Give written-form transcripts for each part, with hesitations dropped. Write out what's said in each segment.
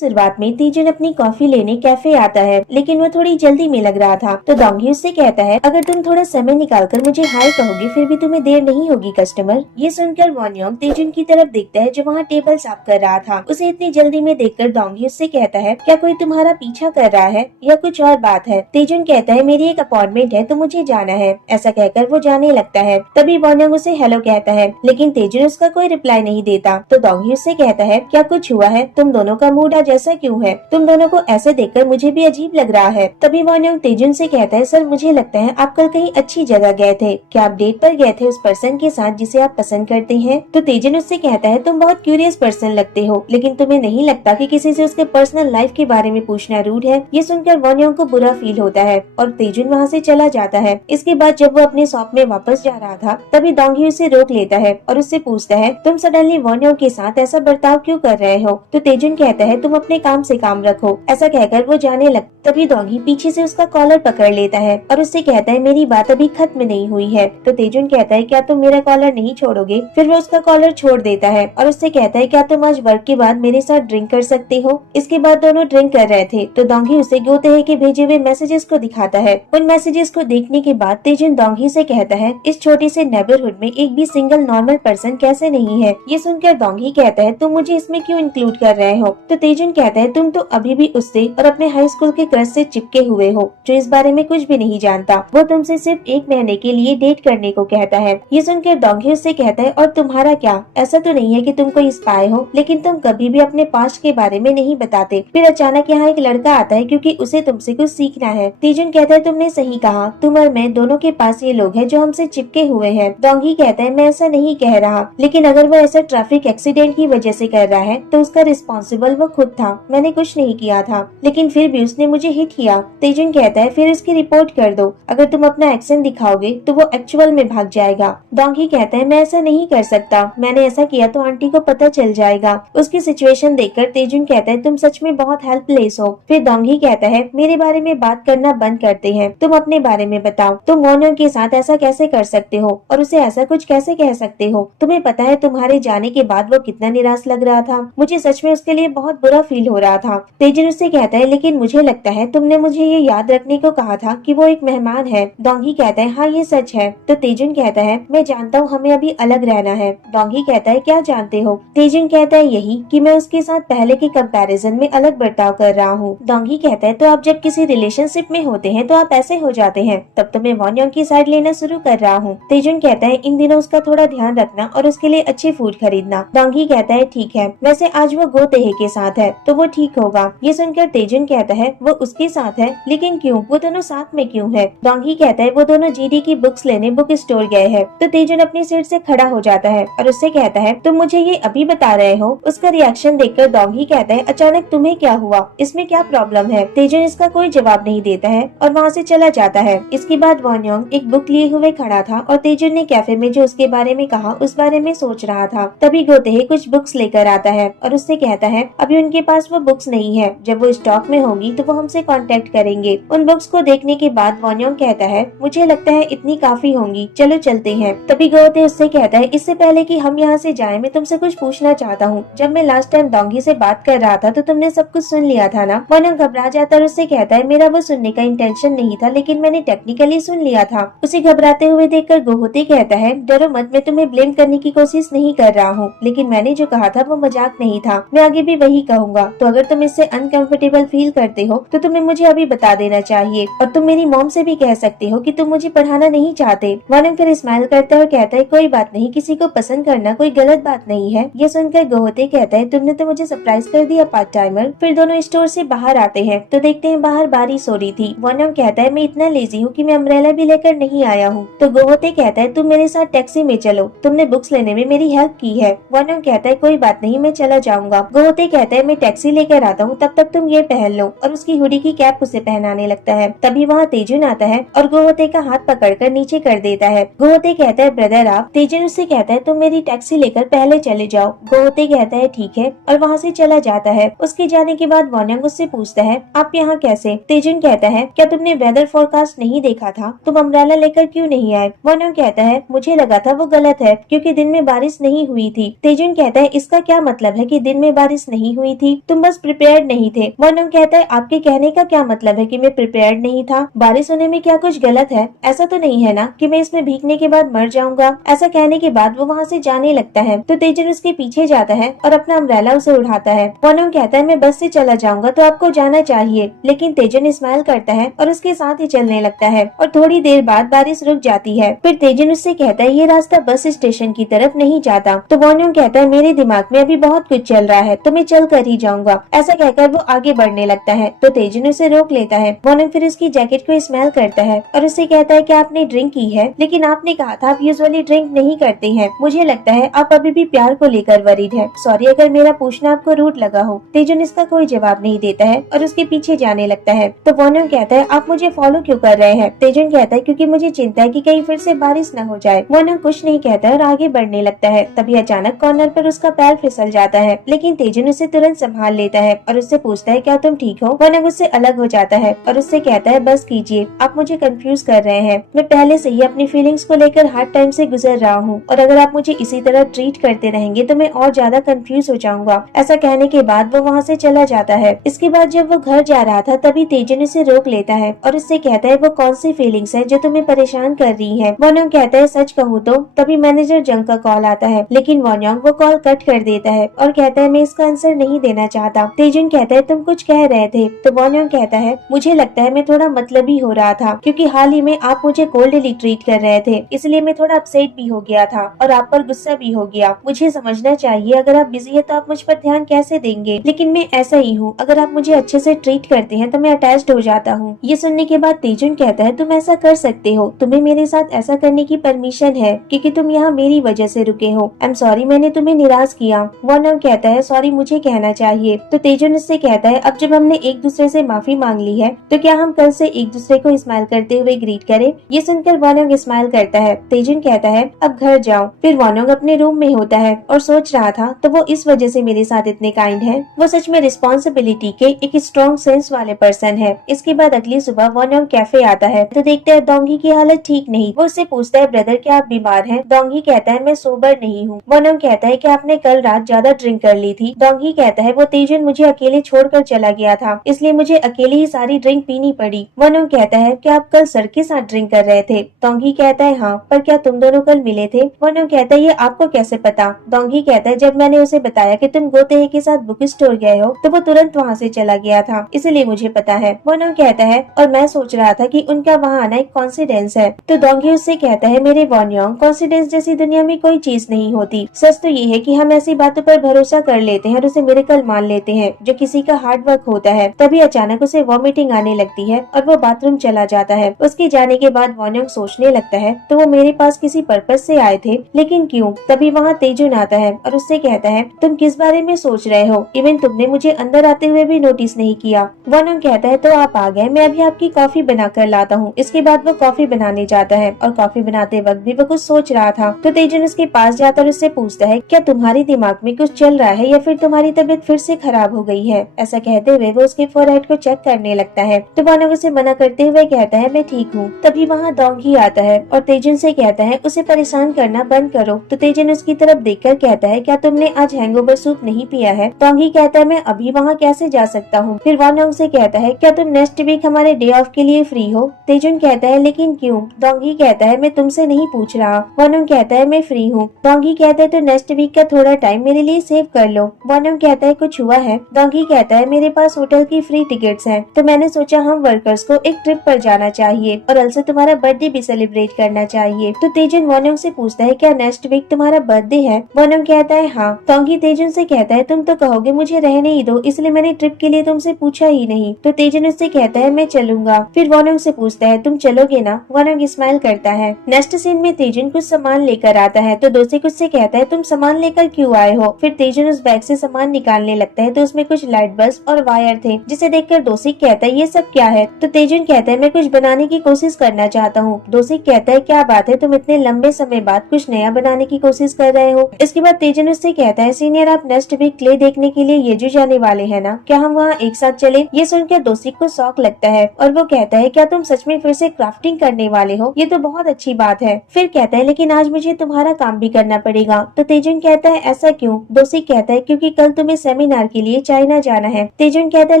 शुरुआत में तेजुन अपनी कॉफी लेने कैफे आता है, लेकिन वो थोड़ी जल्दी में लग रहा था। तो डोंगी उससे कहता है, अगर तुम थोड़ा समय निकालकर मुझे हाय कहोगे फिर भी तुम्हें देर नहीं होगी कस्टमर। ये सुनकर वॉन्योंग तेजुन की तरफ देखता है जो वहाँ टेबल साफ कर रहा था। उसे इतनी जल्दी में देखकर डोंगी उससे कहता है, क्या कोई तुम्हारा पीछा कर रहा है या कुछ और बात है? तेजुन कहता है, मेरी एक अपॉइंटमेंट है तो मुझे जाना है। ऐसा कहकर वो जाने लगता है। तभी वॉन्योंग उसे हेलो कहता है, लेकिन तेजुन उसका कोई रिप्लाई नहीं देता। तो डोंगी उससे कहता है, क्या कुछ हुआ है? तुम दोनों का मूड आज ऐसा क्यों है? तुम दोनों को ऐसे देखकर मुझे भी अजीब लग रहा है। तभी वॉन्योंग तेजुन से कहता है, सर मुझे लगता है आप कल कहीं अच्छी जगह गए थे। क्या आप डेट पर गए थे उस पर्सन के साथ जिसे आप पसंद करते हैं? तो तेजुन उससे कहता है, तुम बहुत क्यूरियस पर्सन लगते हो, लेकिन तुम्हें नहीं लगता कि किसी से उसके पर्सनल लाइफ के बारे में पूछना रूड है? ये सुनकर वॉन्योंग को बुरा फील होता है और तेजुन वहाँ से चला जाता है। इसके बाद जब वो अपने शॉप में वापस जा रहा था, तभी डोंगी उसे रोक लेता है और उससे पूछता है, तुम सडनली वॉन्योंग के साथ ऐसा बर्ताव क्यों कर रहे हो? तो तेजुन कहता है, तुम अपने काम से काम रखो। ऐसा कहकर वो जाने लगता। तभी डोंगी पीछे से उसका कॉलर पकड़ लेता है और उससे कहता है, मेरी बात अभी खत्म नहीं हुई है। तो तेजुन कहता है, क्या तुम मेरा कॉलर नहीं छोड़ोगे? फिर वो उसका कॉलर छोड़ देता है और उससे कहता है, क्या तुम आज वर्क के बाद मेरे साथ ड्रिंक कर सकते हो? इसके बाद दोनों ड्रिंक कर रहे थे तो डोंगी उसे गोतेहे के भेजे हुए मैसेजेस को दिखाता है। उन मैसेजेस को देखने के बाद तेजुन डोंगी से कहता है, इस छोटे से नेबरहुड में एक भी सिंगल नॉर्मल पर्सन कैसे नहीं है? ये सुनकर डोंगी कहता है, तुम मुझे इसमें क्यों इंक्लूड कर रहे हो? तो तेजुन कहता है, तुम तो अभी भी उससे और अपने हाई स्कूल के क्रश से चिपके हुए हो जो इस बारे में कुछ भी नहीं जानता। वो तुमसे सिर्फ 1 महीने के लिए डेट करने को कहता है। ये सुनकर डोंगी उससे कहता है, और तुम्हारा क्या? ऐसा तो नहीं है कि तुम कोई स्पाई हो, लेकिन तुम कभी भी अपने पास्ट के बारे में नहीं बताते। फिर अचानक यहाँ एक लड़का आता है क्योंकि उसे तुमसे कुछ सीखना है। तेजुन कहता है, तुमने सही कहा, तुम और मैं दोनों के पास ये लोग हैं जो हमसे चिपके हुए हैं। डोंगी कहता है, मैं ऐसा नहीं कह रहा, लेकिन अगर वो ऐसा ट्रैफिक एक्सीडेंट की वजह से कर रहा है तो उसका रिस्पॉन्सिबल वो खुद था, मैंने कुछ नहीं किया था, लेकिन फिर भी उसने मुझे हिट किया। तेजुन कहता है, फिर उसकी रिपोर्ट कर दो, अगर तुम अपना एक्शन दिखाओगे तो वो एक्चुअल में भाग जाएगा। डोंगी कहता है, मैं ऐसा नहीं कर सकता, मैंने ऐसा किया तो आंटी को पता चल जाएगा। उसकी सिचुएशन देखकर तेजुन कहता है, तुम सच में बहुत हेल्पलेस हो। फिर डोंगी कहता है, मेरे बारे में बात करना बंद करते हैं, तुम अपने बारे में बताओ, तुम वॉन्योंग के साथ ऐसा कैसे कर सकते हो और उसे ऐसा कुछ कैसे कह सकते हो? तुम्हें पता है तुम्हारे जाने के बाद वो कितना निराश लग रहा था? मुझे सच में उसके लिए बहुत बुरा फील हो रहा था। तेजुन उससे कहता है, लेकिन मुझे लगता है तुमने मुझे ये याद रखने को कहा था कि वो एक मेहमान है। डोंगी कहता है, हाँ ये सच है। तो तेजुन कहता है, मैं जानता हूँ हमें अभी अलग रहना है। डोंगी कहता है, क्या जानते हो? तेजुन कहता है, यही कि मैं उसके साथ पहले के कंपैरिजन में अलग बर्ताव कर रहा हूँ। डोंगी कहता है, तो आप जब किसी रिलेशनशिप में होते हैं तो आप ऐसे हो जाते हैं? तब तो मैं वॉन्योंग की साइड लेना शुरू कर रहा हूँ। तेजुन कहता है, इन दिनों उसका थोड़ा ध्यान रखना और उसके लिए अच्छी फूड खरीदना। डोंगी कहता है, ठीक है, वैसे आज वो गोतेहे के साथ है तो वो ठीक होगा। ये सुनकर तेजुन कहता है, वो उसके साथ है, लेकिन क्यों? वो दोनों साथ में क्यों है? डोंगी कहता है, वो दोनों जीडी की बुक्स लेने बुक स्टोर गए हैं। तो तेजुन अपनी सीट से खड़ा हो जाता है और उससे कहता है, तुम मुझे ये अभी बता रहे हो? उसका रिएक्शन देखकर डोंगी कहता है, अचानक तुम्हें क्या हुआ? इसमें क्या प्रॉब्लम है? तेजुन इसका कोई जवाब नहीं देता है और वहाँ से चला जाता है। इसके बाद वॉन्योंग एक बुक लिए हुए खड़ा था और तेजुन ने कैफे में जो उसके बारे में कहा उस बारे में सोच रहा था। तभी गोतेहे कुछ बुक्स लेकर आता है और उससे कहता है, अभी उनके पास वो बुक्स नहीं है, जब वो स्टॉक में होगी तो वो हमसे कांटेक्ट करेंगे। उन बुक्स को देखने के बाद वॉन्योंग कहता है, मुझे लगता है इतनी काफी होंगी, चलो चलते हैं। तभी गोते उससे कहता है, इससे पहले कि हम यहाँ से जाएं, मैं तुमसे कुछ पूछना चाहता हूँ। जब मैं लास्ट टाइम डोंगी से बात कर रहा था तो तुमने सब कुछ सुन लिया था ना? वॉन्योंग घबरा जाता है और उससे कहता है, मेरा वो सुनने का इंटेंशन नहीं था, लेकिन मैंने टेक्निकली सुन लिया था। उसे घबराते हुए देखकर गोहते कहता है, डरो मत, मैं तुम्हें ब्लेम करने की कोशिश नहीं कर रहा हूँ, लेकिन मैंने जो कहा था वो मजाक नहीं था, मैं आगे भी वही कहूँगा। तो अगर तुम इससे अनकंफर्टेबल फील करते हो तो तुम्हें मुझे अभी बता देना चाहिए, और तुम मेरी मॉम से भी कह सकते हो कि तुम मुझे पढ़ाना नहीं चाहते। वॉन्योंग फिर स्माइल करता है और कहता है, कोई बात नहीं, किसी को पसंद करना कोई गलत बात नहीं है। ये सुनकर गोहते कहता है, तुमने तो मुझे सरप्राइज कर दिया पार्ट टाइमर। फिर दोनों स्टोर से बाहर आते हैं तो देखते हैं बाहर बारिश हो रही थी। वॉन्योंग कहता है, मैं इतना लेजी हूँ कि मैं अम्ब्रेला भी लेकर नहीं आया हूँ। तो गोहते कहता है, तुम मेरे साथ टैक्सी में चलो, तुमने बुक्स लेने में मेरी हेल्प की है। वॉन्योंग कहता है, कोई बात नहीं, मैं चला जाऊंगा। गोहते कहता है, मैं टैक्सी लेकर आता हूँ, तब तक तुम ये पहन लो, और उसकी हुडी की कैप उसे पहनाने लगता है। तभी वहाँ तेजुन आता है और गोहते का हाथ पकड़कर नीचे कर देता है। गोहते कहता है, ब्रदर आप। तेजुन उससे कहता है, तुम मेरी टैक्सी लेकर पहले चले जाओ। गोहते कहता है, ठीक है, और वहाँ से चला जाता है। उसके जाने के बाद वॉन्योंग उससे पूछता है, आप यहाँ कैसे? तेजुन कहता है, क्या तुमने वेदर फोरकास्ट नहीं देखा था? तुम अम्ब्रेला लेकर क्यों नहीं आए? वॉन्योंग कहता है, मुझे लगा था वो गलत है क्योंकि दिन में बारिश नहीं हुई थी। तेजुन कहता है, इसका क्या मतलब है कि दिन में बारिश नहीं हुई थी? थी, तुम बस प्रिपेयर्ड नहीं थे। वॉन्योंग कहता है आपके कहने का क्या मतलब है कि मैं प्रिपेयर्ड नहीं था? बारिश होने में क्या कुछ गलत है? ऐसा तो नहीं है ना कि मैं इसमें भीगने के बाद मर जाऊंगा? ऐसा कहने के बाद वो वहाँ से जाने लगता है तो तेजन उसके पीछे जाता है और अपना अम्ब्रेला उसे उठाता है। वॉन्योंग कहता है मैं बस से चला जाऊंगा तो आपको जाना चाहिए, लेकिन तेजन स्माइल करता है और उसके साथ ही चलने लगता है और थोड़ी देर बाद बारिश रुक जाती है। फिर तेजन उससे कहता है ये रास्ता बस स्टेशन की तरफ नहीं जाता। तो वॉन्योंग कहता है मेरे दिमाग में अभी बहुत कुछ चल रहा है तो मैं चल कर ही जाऊंगा। ऐसा कहकर वो आगे बढ़ने लगता है तो तेजन उसे रोक लेता है। वॉन्योंग फिर उसकी जैकेट को स्मेल करता है और उससे कहता है कि आपने ड्रिंक की है, लेकिन आपने कहा था आप यूजुअली ड्रिंक नहीं करते हैं। मुझे लगता है आप अभी भी प्यार को लेकर वरीड है। सॉरी अगर मेरा पूछना आपको रूड लगा हो। तेजन इसका कोई जवाब नहीं देता है और उसके पीछे जाने लगता है। तो वॉन्योंग कहता है आप मुझे फॉलो क्यों कर रहे हैं? तेजन कहता है क्योंकि मुझे चिंता है कि कहीं फिर से बारिश न हो जाए। वॉन्योंग कुछ नहीं कहता और आगे बढ़ने लगता है। तभी अचानक कॉर्नर पर उसका पैर फिसल जाता है, लेकिन तेजन उसे तुरंत संभाल लेता है और उससे पूछता है क्या तुम ठीक हो? वॉन्योंग उससे अलग हो जाता है और उससे कहता है बस कीजिए, आप मुझे कंफ्यूज कर रहे हैं। मैं पहले से ही अपनी फीलिंग्स को लेकर हार्ड टाइम से गुजर रहा हूँ और अगर आप मुझे इसी तरह ट्रीट करते रहेंगे तो मैं और ज्यादा कंफ्यूज हो जाऊंगा। ऐसा कहने के बाद वो वहाँ से चला जाता है। इसके बाद जब वो घर जा रहा था तभी तेजन उसे रोक लेता है और उससे कहता है वो कौन सी फीलिंग्स है जो तुम्हें परेशान कर रही है? वॉन्योंग कहता है सच कहूँ तो तभी मैनेजर जंग का कॉल आता है, लेकिन वॉन्योंग वो कॉल कट कर देता है और कहता है मैं इसका आंसर नहीं देना चाहता। तेजन कहता है तुम कुछ कह रहे थे? तो वॉन्योंग कहता है मुझे लगता है मैं थोड़ा मतलबी हो रहा था क्योंकि हाल ही में आप मुझे कोल्डली ट्रीट कर रहे थे, इसलिए मैं थोड़ा अपसेट भी हो गया था और आप पर गुस्सा भी हो गया। मुझे समझना चाहिए अगर आप बिजी है तो आप मुझ पर ध्यान कैसे देंगे, लेकिन मैं ऐसा ही हूँ। अगर आप मुझे अच्छे से ट्रीट करते हैं तो मैं अटैच्ड हो जाता हूँ। ये सुनने के बाद तेजन कहता है तुम ऐसा कर सकते हो, तुम्हें मेरे साथ ऐसा करने की परमिशन है क्योंकि तुम यहाँ मेरी वजह से रुके हो। आई एम सॉरी मैंने तुम्हें निराश किया। वॉन्योंग कहता है सॉरी मुझे कहना चाहिए। तो तेजन इससे कहता है अब जब हमने एक दूसरे से माफी मांग ली है तो क्या हम कल से एक दूसरे को स्माइल करते हुए ग्रीट करें? ये सुनकर वॉन्योंग स्माइल करता है। तेजन कहता है अब घर जाओ। फिर वॉन्योंग अपने रूम में होता है और सोच रहा था तो वो इस वजह से मेरे साथ इतने काइंड है। वो सच में रिस्पॉन्सिबिलिटी के एक स्ट्रॉन्ग सेंस वाले पर्सन है। इसके बाद अगली सुबह वॉन्योंग कैफे आता है तो देखता है डोंगी की हालत ठीक नहीं। वो उससे पूछता है ब्रदर क्या आप बीमार हैं? डोंगी कहता है मैं सोबर नहीं हूँ। वॉन्योंग कहता है कि आपने कल रात ज्यादा ड्रिंक कर ली थी। डोंगी कहता है वो तेजन मुझे अकेले छोड़कर चला गया था, इसलिए मुझे अकेले ही सारी ड्रिंक पीनी पड़ी। वॉन्योंग कहता है क्या आप कल सर के साथ ड्रिंक कर रहे थे? डोंगी कहता है हाँ, पर क्या तुम दोनों कल मिले थे? वॉन्योंग कहता है ये आपको कैसे पता? डोंगी कहता है जब मैंने उसे बताया कि तुम गोतेहे के साथ बुक स्टोर गए हो तो वो तुरंत वहाँ से चला गया था, इसलिए मुझे पता है। वॉन्योंग कहता है और मैं सोच रहा था कि उनका वहाँ आना एक कॉन्सिडेंस है। तो डोंगी उससे कहता है मेरे वॉन्योंग कॉन्सिडेंस जैसी दुनिया में कोई चीज नहीं होती। सच तो ये है कि हम ऐसी बातों पर भरोसा कर लेते हैं और उसे मिरेकल मान लेते हैं जो किसी का हार्ड वर्क होता है। तभी अचानक उसे वॉमिटिंग आने लगती है और वो बाथरूम चला जाता है। उसके जाने के बाद वॉन्योंग सोचने लगता है तो वो मेरे पास किसी पर्पस से आए थे, लेकिन क्यों? तभी वहाँ तेजुन आता है और उससे कहता है तुम किस बारे में सोच रहे हो? इवन तुमने मुझे अंदर आते हुए भी नोटिस नहीं किया। वॉन्योंग कहता है तो आप आ गए, मैं अभी आपकी कॉफी बना कर लाता हूँ। इसके बाद वो कॉफी बनाने जाता है और कॉफी बनाते वक्त भी वो कुछ सोच रहा था। तो तेजुन उसके पास जाता और उससे पूछता है क्या तुम्हारे दिमाग में कुछ चल रहा है या फिर तुम्हारी तबीयत फिर से खराब हो गई है? ऐसा कहते हुए वो उसके फोरहेड को चेक करने लगता है। तो वॉन्योंग उसे मना करते हुए कहता है मैं ठीक हूँ। तभी वहाँ डोंगी आता है और तेजुन से कहता है उसे परेशान करना बंद करो। तो तेजुन उसकी तरफ देखकर कहता है क्या तुमने आज हैंगओवर सूप नहीं पिया है? डोंगी कहता है मैं अभी वहाँ कैसे जा सकता हूँ? फिर वॉन्योंग से कहता है क्या तुम नेक्स्ट वीक हमारे डे ऑफ के लिए फ्री हो? तेजुन कहता है लेकिन क्यों? डोंगी कहता है मैं तुमसे नहीं पूछ रहा। वॉन्योंग कहता है मैं फ्री हूँ। डोंगी कहता है तो नेक्स्ट वीक का थोड़ा टाइम मेरे लिए सेव कर लो। वॉन्योंग कहता है कुछ हुआ है? डोंगी कहता है मेरे पास होटल की फ्री टिकट्स हैं, तो मैंने सोचा हम वर्कर्स को एक ट्रिप पर जाना चाहिए और अलसे तुम्हारा बर्थडे भी सेलिब्रेट करना चाहिए। तो तेजुन वॉन्योंग से पूछता है क्या नेक्स्ट वीक तुम्हारा बर्थडे है? वॉन्योंग कहता है हाँ। डोंगी तेजुन से कहता है तुम तो कहोगे मुझे रहने ही दो, इसलिए मैंने ट्रिप के लिए तुमसे पूछा ही नहीं। तो तेजुन उससे कहता है मैं चलूंगा। फिर वॉन्योंग से पूछता है तुम चलोगे ना? वॉन्योंग स्माइल करता है। नेक्स्ट सीन में तेजुन कुछ सामान लेकर आता है तो दोषिक उससे कहता है तुम सामान लेकर क्यों आए हो? फिर तेजुन उस बैग से सामान निकालने लगता है तो उसमें कुछ लाइट बल्ब और वायर थे, जिसे देखकर दोषिक कहता है ये सब क्या है? तो तेजुन कहता है मैं कुछ बनाने की कोशिश करना चाहता हूँ। दोषिक कहता है क्या बात है, तुम इतने लंबे समय बाद कुछ नया बनाने की कोशिश कर रहे हो? इसके बाद तेजुन उससे कहता है सीनियर आप नेक्स्ट वीक क्ले देखने के लिए येजू जाने वाले है ना, क्या हम वहाँ एक साथ चले? ये सुनकर दोषिक को शौक लगता है और वो कहता है क्या तुम सच में फिर से क्राफ्टिंग करने वाले हो? ये तो बहुत अच्छी बात है। फिर कहता है लेकिन आज मुझे तुम्हारा काम भी करना पड़ेगा। तो तेजुन कहता है ऐसा क्यों? दोषिक कहता है क्योंकि कल तुम्हें सेमिनार के लिए चाइना जाना है। तेजुन कहता है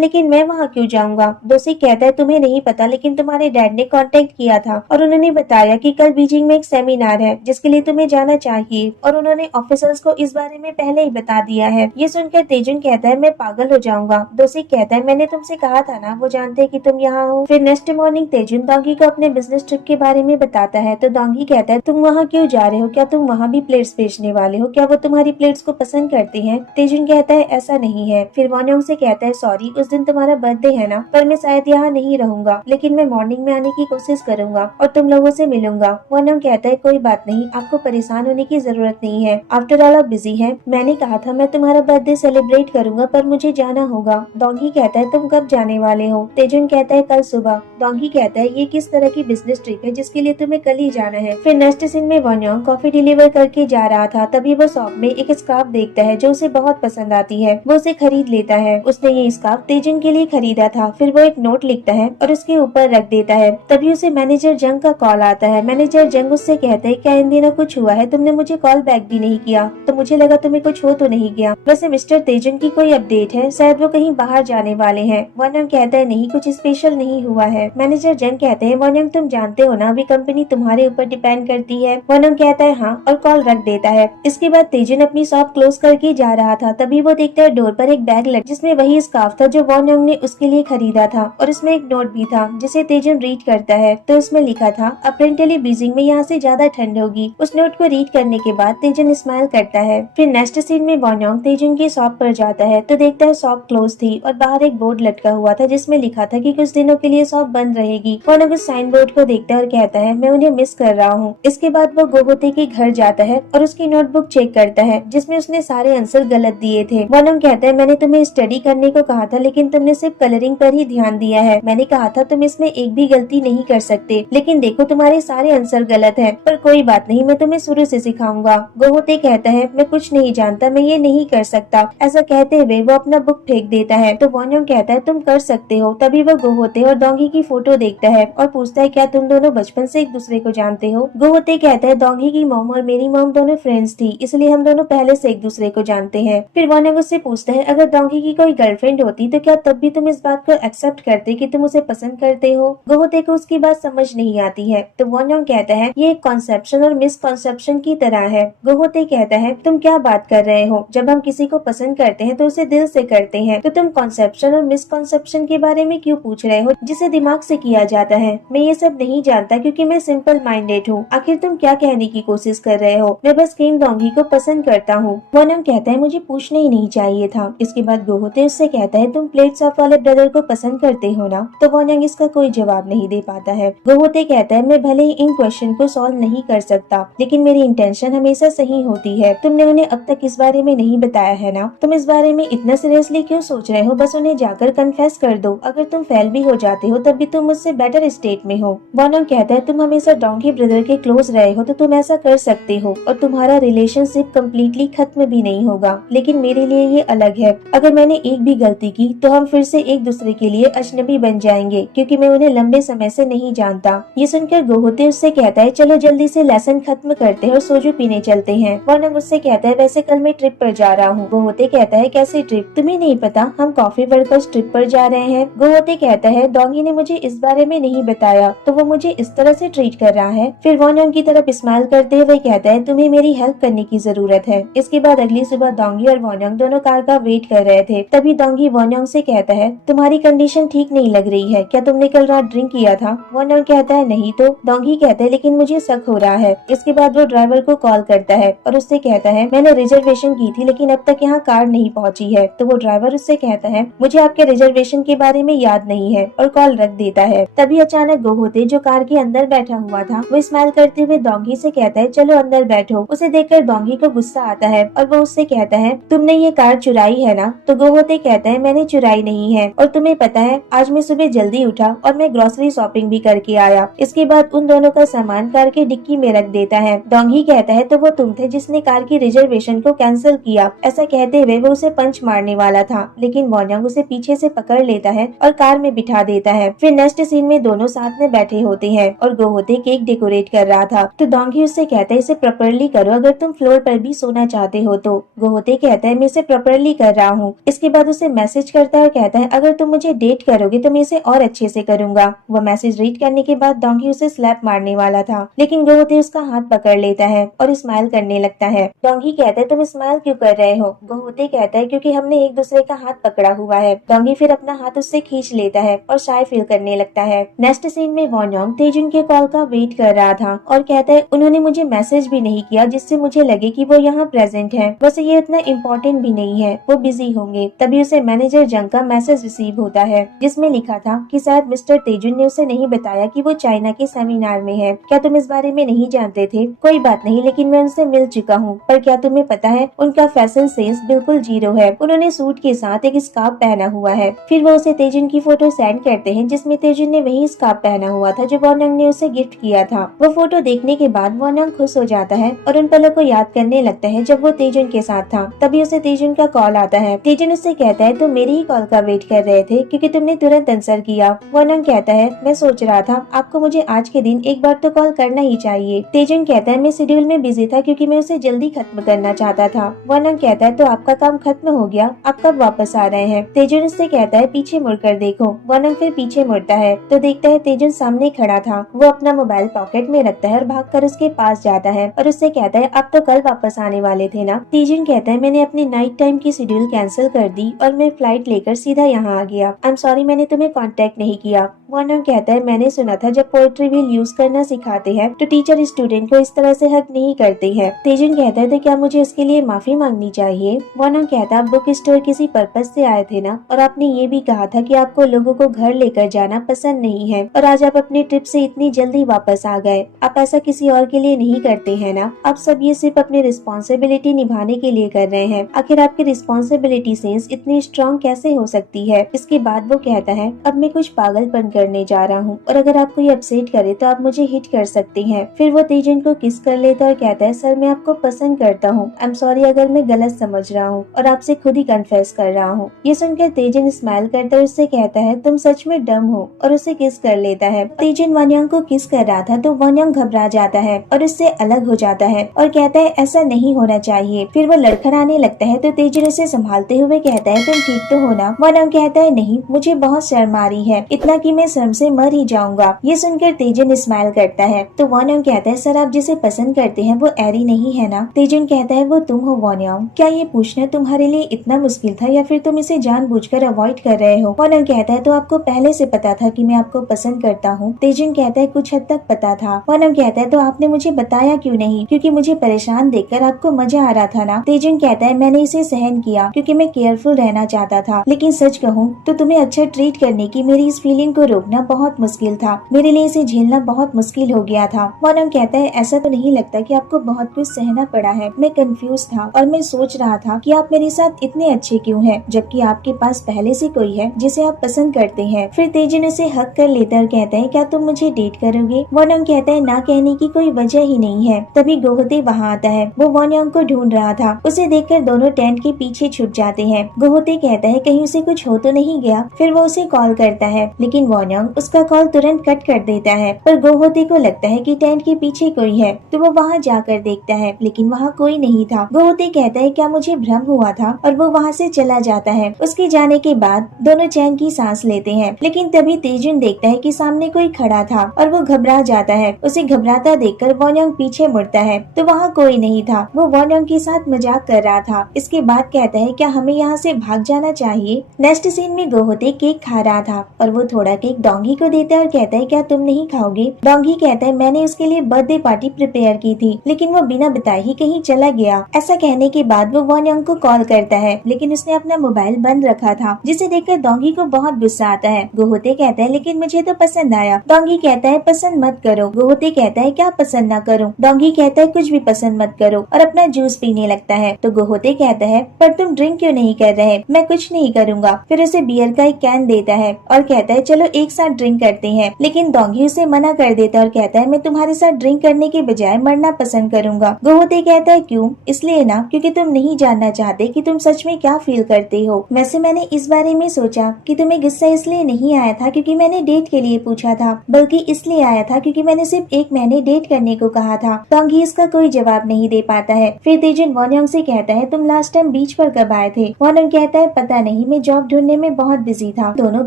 लेकिन मैं वहाँ क्यों जाऊँगा। डोसिक कहता है तुम्हें नहीं पता, लेकिन तुम्हारे डैड ने कांटेक्ट किया था और उन्होंने बताया कि कल बीजिंग में एक सेमिनार है जिसके लिए तुम्हें जाना चाहिए, और उन्होंने ऑफिसर्स को इस बारे में पहले ही बता दिया है। ये सुनकर तेजुन कहता है मैं पागल हो जाऊंगा। डोसिक कहता है मैंने तुमसे कहा था ना, वो जानते हैं कि तुम यहाँ हो। फिर नेक्स्ट मॉर्निंग तेजुन डोंगी को अपने बिजनेस ट्रिप के बारे में बताता है तो डोंगी कहता है तुम वहाँ क्यों जा रहे हो, क्या तुम वहाँ भी प्लेट्स बेचने वाले हो, क्या वो तुम्हारी प्लेट्स को पसंद करते हैं। तेजुन कहता है ऐसा नहीं है। फिर वॉन्योंग से कहता है सॉरी, उस दिन तुम्हारा बर्थडे है ना, पर मैं शायद यहाँ नहीं रहूंगा, लेकिन मैं मॉर्निंग में आने की कोशिश करूंगा और तुम लोगों से मिलूंगा। वॉन्योंग कहता है कोई बात नहीं, आपको परेशान होने की जरूरत नहीं है, आफ्टर ऑल आप बिजी हैं। मैंने कहा था मैं तुम्हारा बर्थडे सेलिब्रेट करूंगा, पर मुझे जाना होगा। डोंगी कहता है तुम कब जाने वाले हो। तेजुन कहता है कल सुबह। डोंगी कहता है ये किस तरह की बिजनेस ट्रिप है जिसके लिए तुम्हें कल ही जाना है। फिर नेक्स्ट सीन में वॉन्योंग कॉफी डिलीवर करके जा रहा था, तभी वो शॉप में एक स्कार्फ देखता है जो उसे बहुत पसंद आती है। वो उसे खरीद लेता है। उसने ये स्कार्फ तेजुन के लिए खरीदा था। फिर वो एक नोट लिखता है और उसके ऊपर रख देता है। तभी उसे मैनेजर जंग का कॉल आता है। मैनेजर जंग उससे कहते हैं क्या इन दिनों कुछ हुआ है, तुमने मुझे कॉल बैक भी नहीं किया, तो मुझे लगा तुम्हें कुछ हो तो नहीं गया। वैसे मिस्टर तेजुन की कोई अपडेट है, शायद वो कहीं बाहर जाने वाले हैं। वॉन्योंग कहता है नहीं, कुछ स्पेशल नहीं हुआ है। मैनेजर जंग कहते हैं वॉन्योंग तुम जानते हो ना, अभी कंपनी तुम्हारे ऊपर डिपेंड करती है। वॉन्योंग कहता है हाँ, और कॉल रख देता है। इसके बाद तेजुन अपनी शॉप क्लोज करके जा रहा था, तभी वो देखता है डोर पर एक बैग लग जिसमें वही स्कार्फ था जो वॉन्योंग ने उसके लिए खरीदा था, और इसमें एक नोट भी था जिसे तेजुन रीड करता है। तो इसमें लिखा था अप्रेंटली बीजिंग में यहाँ से ज्यादा ठंड होगी। उस नोट को रीड करने के बाद तेजुन स्माइल करता है। फिर नेक्स्ट सीन में वॉन्योंग तेजुन की शॉप पर जाता है तो देखता है शॉप क्लोज थी और बाहर एक बोर्ड लटका हुआ था जिसमें लिखा था कि कुछ दिनों के लिए शॉप बंद रहेगी। वॉन्योंग उस साइन बोर्ड को देखता है और कहता है मैं उन्हें मिस कर रहा हूँ। इसके बाद वो गोहोते के घर जाता है और उसकी नोटबुक चेक करता है जिसमें उसने सारे आंसर गलत दिए थे। वॉन्योंग कहता है मैंने तुम्हें स्टडी करने को कहा था, लेकिन तुमने सिर्फ कलरिंग पर ही ध्यान दिया है। मैंने कहा था तुम इसमें एक भी गलती नहीं कर सकते, लेकिन देखो तुम्हारे सारे आंसर गलत हैं। पर कोई बात नहीं, मैं तुम्हें शुरू से सिखाऊंगा। गोहोते कहता है मैं कुछ नहीं जानता, मैं ये नहीं कर सकता। ऐसा कहते हुए वो अपना बुक फेंक देता है। तो वॉन्योंग कहता है तुम कर सकते हो। तभी वो गोहोते और डोंगी की फोटो देखता है और पूछता है क्या तुम दोनों बचपन से एक दूसरे को जानते हो। गोहोते कहता है डोंगी की मॉम और मेरी मॉम दोनों फ्रेंड्स थी, इसलिए हम दोनों पहले से एक दूसरे को जानते हैं। फिर वॉन्योंग उससे पूछता है अगर डोंगी की कोई गर्लफ्रेंड होती तो क्या तब भी तुम इस बात को एक्सेप्ट करते कि तुम उसे पसंद करते हो। गोहोते को उसकी बात समझ नहीं आती है। तो वॉन्योंग कहता है ये एक कॉन्सेप्शन और मिसकॉन्सेप्शन की तरह है। गोहोते कहता है तुम क्या बात कर रहे हो, जब हम किसी को पसंद करते हैं तो उसे दिल से करते हैं, तो तुम कॉन्सेप्शन और मिसकॉन्सेप्शन के बारे में क्यों पूछ रहे हो जिसे दिमाग से किया जाता है। मैं ये सब नहीं जानता क्योंकि मैं सिंपल माइंडेड हूँ। आखिर तुम क्या कहने की कोशिश कर रहे हो, मैं बस किम डोंगी को पसंद करता हूँ। वॉन्योंग कहता है मुझे पूछना ही नहीं चाहिए था। इसके बाद गोहोते उससे कहता है तुम प्लेट्स ऑफ वाले ब्रदर को पसंद करते हो ना। तो वॉन्योंग इसका कोई जवाब नहीं दे पाता है। गोहोते कहता है मैं भले ही इन क्वेश्चन को सॉल्व नहीं कर सकता, लेकिन मेरी इंटेंशन हमेशा सही होती है। तुमने उन्हें अब तक इस बारे में नहीं बताया है ना, तुम इस बारे में इतना सीरियसली क्यों सोच रहे हो, बस उन्हें जाकर कन्फेस कर दो। अगर तुम फेल भी हो जाते हो तब भी तुम मुझसे बेटर स्टेट में हो। वॉन्योंग कहता है तुम हमेशा डोंगी ब्रदर के क्लोज रहे हो तो तुम ऐसा कर सकते हो और तुम्हारा रिलेशनशिप कम्प्लीटली खत्म भी नहीं होगा, लेकिन मेरे लिए ये अलग है। अगर मैंने एक भी गलती की तो हम फिर से एक दूसरे के लिए अजनबी बन जाएंगे, क्योंकि मैं उन्हें लंबे समय से नहीं जानता। ये सुनकर गोहोते उससे कहता है चलो जल्दी से लेसन खत्म करते हैं और सोजू पीने चलते हैं। वॉन्योंग उससे कहता है वैसे कल मैं ट्रिप पर जा रहा हूँ। गोहोते कहता है कैसी ट्रिप, तुम्हें नहीं पता हम कॉफी वर्कर्स ट्रिप पर जा रहे हैं। गोहोते कहता है डोंगी ने मुझे इस बारे में नहीं बताया तो वो मुझे इस तरह से ट्रीट कर रहा है। फिर वॉन्योंग की तरफ स्माइल करते हुए कहता है तुम्हें मेरी हेल्प करने की जरूरत है। इसके बाद अगली सुबह डोंगी और वॉन्योंग दोनों कार का वेट कर रहे थे। तभी डोंगी वॉन्योंग से कहता है तुम्हारी कंडीशन ठीक नहीं लग रही है, क्या तुमने कल रात ड्रिंक किया था। वॉन्योंग कहता है नहीं। तो डोंगी कहता है लेकिन मुझे शक हो रहा है। इसके बाद वो ड्राइवर को कॉल करता है और उससे कहता है मैंने रिजर्वेशन की थी लेकिन अब तक यहाँ कार नहीं पहुँची है। तो वो ड्राइवर उससे कहता है मुझे आपके रिजर्वेशन के बारे में याद नहीं है और कॉल रख देता है। तभी अचानक गोहोते जो कार के अंदर बैठा हुआ था वो स्माइल करते हुए डोंगी से कहता है चलो अंदर बैठो। उसे देखकर डोंगी को गुस्सा आता है और वो उससे कहता है तुमने ये कार चुराई है ना। तो गोहोते कहता है मैंने चुराई नहीं है, और तुम्हें पता है आज मैं सुबह जल्दी उठा और मैं ग्रोसरी शॉपिंग भी करके आया। इसके बाद उन दोनों का सामान कार के डिक्की में रख देता है। डोंगी कहता है तो वो तुम थे जिसने कार की रिजर्वेशन को कैंसिल किया। ऐसा कहते हुए वो उसे पंच मारने वाला था, लेकिन वॉन्योंग उसे पीछे से पकड़ लेता है और कार में बिठा देता है। फिर नेक्स्ट सीन में दोनों साथ में बैठे होते हैं और गोहोते केक डेकोरेट कर रहा था। तो डोंगी उससे कहता है इसे प्रॉपर्ली करो अगर तुम फ्लोर पर भी सोना चाहते हो तो। गोहोते कहता है मैं इसे प्रॉपरली कर रहा हूँ। इसके बाद उसे मैसेज करता है और कहता है अगर तुम मुझे डेट करोगे तो मैं इसे और अच्छे से करूंगा। वो मैसेज रीड करने के बाद डोंगी उसे स्लैप मारने वाला था, लेकिन गोहोते उसका हाथ पकड़ लेता है और स्माइल करने लगता है। डोंगी कहता है तुम स्माइल क्यों कर रहे हो? गोहोते कहता है क्योंकि हमने एक दूसरे का हाथ पकड़ा हुआ है। डोंगी फिर अपना हाथ उससे खींच लेता है और शाय फील करने लगता है। नेक्स्ट सीन में वॉन योंग तेजुन के कॉल का वेट कर रहा था और कहता है उन्होंने मुझे मैसेज भी नहीं किया जिससे मुझे लगे कि वो यहाँ प्रेजेंट है। वैसे ये इतना इम्पोर्टेंट भी नहीं है, वो बिजी होंगे। तभी उसे मैनेजर जंग का मैसेज रिसीव होता है जिसमें लिखा था कि शायद मिस्टर तेजुन ने उसे नहीं बताया कि वो चाइना के सेमिनार में है। क्या तुम इस बारे में नहीं जानते थे? कोई बात नहीं, लेकिन मैं उनसे मिल चुका हूँ। पर क्या तुम्हें पता है उनका फैशन सेंस बिल्कुल जीरो है। उन्होंने सूट के साथ एक स्कार्फ पहना हुआ है। फिर वो उसे तेजुन की फोटो सेंड करते हैं जिसमें तेजुन ने वही स्कार्फ पहना हुआ था जो वॉन योंग ने उसे गिफ्ट किया था। वो फोटो देखने के बाद वॉन योंग खुश हो जाता है और उन पलों को याद करने लगता है जब वो तेजुन के साथ था। तभी उसे तेजुन का कॉल आता है। तेजुन उससे कहता है तुम मेरी ही कॉल का वेट कर रहे थे क्योंकि तुमने तुरंत आंसर किया। वॉन योंग कहता है मैं सोच रहा था आपको मुझे आज के दिन एक बार तो कॉल करना ही चाहिए। तेजुन कहता है मैं शेड्यूल में बिजी था क्योंकि मैं उसे जल्दी खत्म करना चाहता था। वॉन योंग कहता है तो आपका काम खत्म हो गया, आप कब वापस आ रहे हैं? तेजुन उससे कहता है पीछे मुड़कर देखो। वॉन योंग फिर पीछे मुड़ता है तो देखता है तेजुन सामने खड़ा था। वो अपना मोबाइल पॉकेट में रखता है और भागकर उसके पास जाता है और उससे कहता है आप तो कल वापस आने वाले थे ना? तेजुन कहता है मैंने अपनी नाइट टाइम की शेड्यूल कैंसिल कर दी और मैं फ्लाइट लेकर सीधा यहाँ आ गया। आई एम सॉरी मैंने तुम्हें कांटेक्ट नहीं किया। वॉन योंग कहता है मैंने सुना था जब पोएट्री व्हील यूज करना सिखाते हैं तो टीचर स्टूडेंट को इस तरह से हक नहीं करते हैं। तेजुन कहता है तो क्या मुझे उसके लिए माफी मांगनी चाहिए? वॉन योंग कहता है बुक स्टोर किसी पर्पज से आए थे ना, और आपने ये भी कहा था कि आपको लोगों को घर लेकर जाना पसंद नहीं है और आज आप अपनी ट्रिप से इतनी जल्दी वापस आ गए। आप ऐसा किसी और के लिए नहीं करते हैं ना? आप सब ये सिर्फ अपनी रिस्पॉन्सिबिलिटी निभाने के लिए कर रहे हैं। आखिर आपकी रिस्पॉन्सिबिलिटी सेंस इतनी स्ट्रॉन्ग कैसे हो सकती है? इसके बाद वो कहता है अब मैं कुछ पागलपन करने जा रहा हूँ और अगर आपको ये अपसेट करे तो आप मुझे हिट कर सकते हैं। फिर वो तेजुन को किस कर लेता और कहता है सर मैं आपको पसंद करता हूँ। आई एम सॉरी अगर मैं गलत समझ रहा हूँ और आपसे खुद ही कन्फेस कर रहा हूँ। ये सुनकर तेजुन स्माइल करता है, उससे कहता है तुम सच में डम हो, और उसे किस कर लेता है। तेजुन वॉन योंग को किस कर रहा था तो वॉन योंग घबरा जाता है और उससे अलग हो जाता है और कहता है ऐसा नहीं होना चाहिए। फिर वो लड़खड़ाने लगता है तो तेजुन उसे संभालते हुए कहता है तुम ठीक तो हो ना? वॉन योंग कहता है नहीं, मुझे बहुत शर्म आ रही है, इतना कि मैं शर्म से मर ही जाऊंगा। ये सुनकर तेजुन स्माइल करता है तो वॉन योंग कहता है सर आप जिसे पसंद करते हैं वो एरी नहीं है ना? तेजुन कहता है वो तुम हो वॉन योंग। क्या ये पूछना तुम्हारे लिए इतना मुश्किल था या फिर तुम इसे जानबूझकर अवॉइड कर रहे हो? वॉन योंग कहता है तो आपको पहले से पता था कि मैं आपको पसंद करता हूँ? तेजुन कहता है कुछ हद तक पता था। वॉन योंग कहता है तो आपने मुझे बताया क्यों नहीं? क्योंकि मुझे परेशान देखकर आपको मजा आ रहा था ना? तेजुन कहता है मैंने इसे सहन किया क्योंकि मैं केयरफुल रहना चाहता था, लेकिन सच कहूँ तो तुम्हें अच्छा ट्रीट करने की मेरी इस फीलिंग को रोकना बहुत मुश्किल था। मेरे लिए इसे झेलना बहुत मुश्किल हो गया था। वॉन योंग कहता है ऐसा तो नहीं लगता कि आपको बहुत कुछ सहना पड़ा है। मैं कंफ्यूज था और मैं सोच रहा था कि आप मेरे साथ इतने अच्छे क्यों हैं, जबकि आपके पास पहले से कोई है जिसे आप पसंद करते हैं। फिर तेजुन उसे हक कर लेता और कहता है क्या तुम मुझे डेट करोगे? वॉन योंग कहता है ना कहने की कोई वजह ही नहीं है। तभी गोहोते वहाँ आता है। वो वॉन योंग को ढूंढ रहा था। उसे देखकर दोनों टेंट के पीछे छुप जाते हैं। गोहोते कहता है कहीं उसे कुछ हो तो नहीं गया। फिर वो उसे कॉल करता है, लेकिन वॉन योंग उसका कॉल तुरंत कट कर देता है। पर गोहोते को लगता है कि टेंट के पीछे कोई है, तो वो वहाँ जाकर देखता है, लेकिन वहाँ कोई नहीं था। गोहोते कहता है क्या मुझे भ्रम हुआ था, और वो वहाँ से चला जाता है। उसके जाने के बाद दोनों चैन की सांस लेते हैं, लेकिन तभी तेजुन देखता है कि सामने कोई खड़ा था और वो घबरा जाता है। उसे घबराता देखकर वॉन योंग पीछे मुड़ता है तो वहाँ कोई नहीं था। वो वॉन योंग के साथ मजाक कर रहा था। इसके बाद कहता है क्या हमें यहाँ से भाग जाना चाहिए? नेक्स्ट सीन में गोहोते केक खा रहा था और वो थोड़ा केक डोंगी को देता है और कहता है क्या तुम नहीं खाओगे? डोंगी कहता है मैंने उसके लिए बर्थडे पार्टी प्रिपेयर की थी, लेकिन वो बिना बताए ही कहीं चला गया। ऐसा कहने के बाद वो वॉन योंग को कॉल करता है, लेकिन उसने अपना मोबाइल बंद रखा था, जिसे देखकर डोंगी को बहुत गुस्सा आता है। गोहोते कहता है लेकिन मुझे तो पसंद आया। डोंगी कहता है पसंद मत करो। गोहोते कहता है क्या पसंद ना करूं? डोंगी कहता है कुछ भी पसंद मत करो और अपना जूस पीने लगता है। तो गोहोते कहता है पर तुम ड्रिंक क्यों नहीं कर रहे? मैं कुछ नहीं करूंगा। फिर उसे बियर का एक कैन देता है और कहता है चलो एक साथ ड्रिंक करते हैं, लेकिन डोंगी उसे मना कर देता है और कहता है मैं तुम्हारे साथ ड्रिंक करने के बजाय मरना पसंद करूंगा। गोहोते कहता है क्यों? इसलिए ना क्योंकि तुम नहीं जानना चाहते कि तुम सच में क्या फील करते हो। वैसे मैंने इस बारे में सोचा कि तुम्हें गुस्सा इसलिए नहीं आया था क्योंकि मैंने डेट के लिए पूछा था, बल्कि इसलिए आया था क्योंकि मैंने सिर्फ 1 महीने डेट करने को कहा था। डोंगी इसका कोई जवाब नहीं दे पाता है। फिर तेजुन वॉन योंग से कहता है तुम लास्ट टाइम हम बीच पर कब आए थे? वॉनम कहता है पता नहीं, मैं जॉब ढूंढने में बहुत बिजी था। दोनों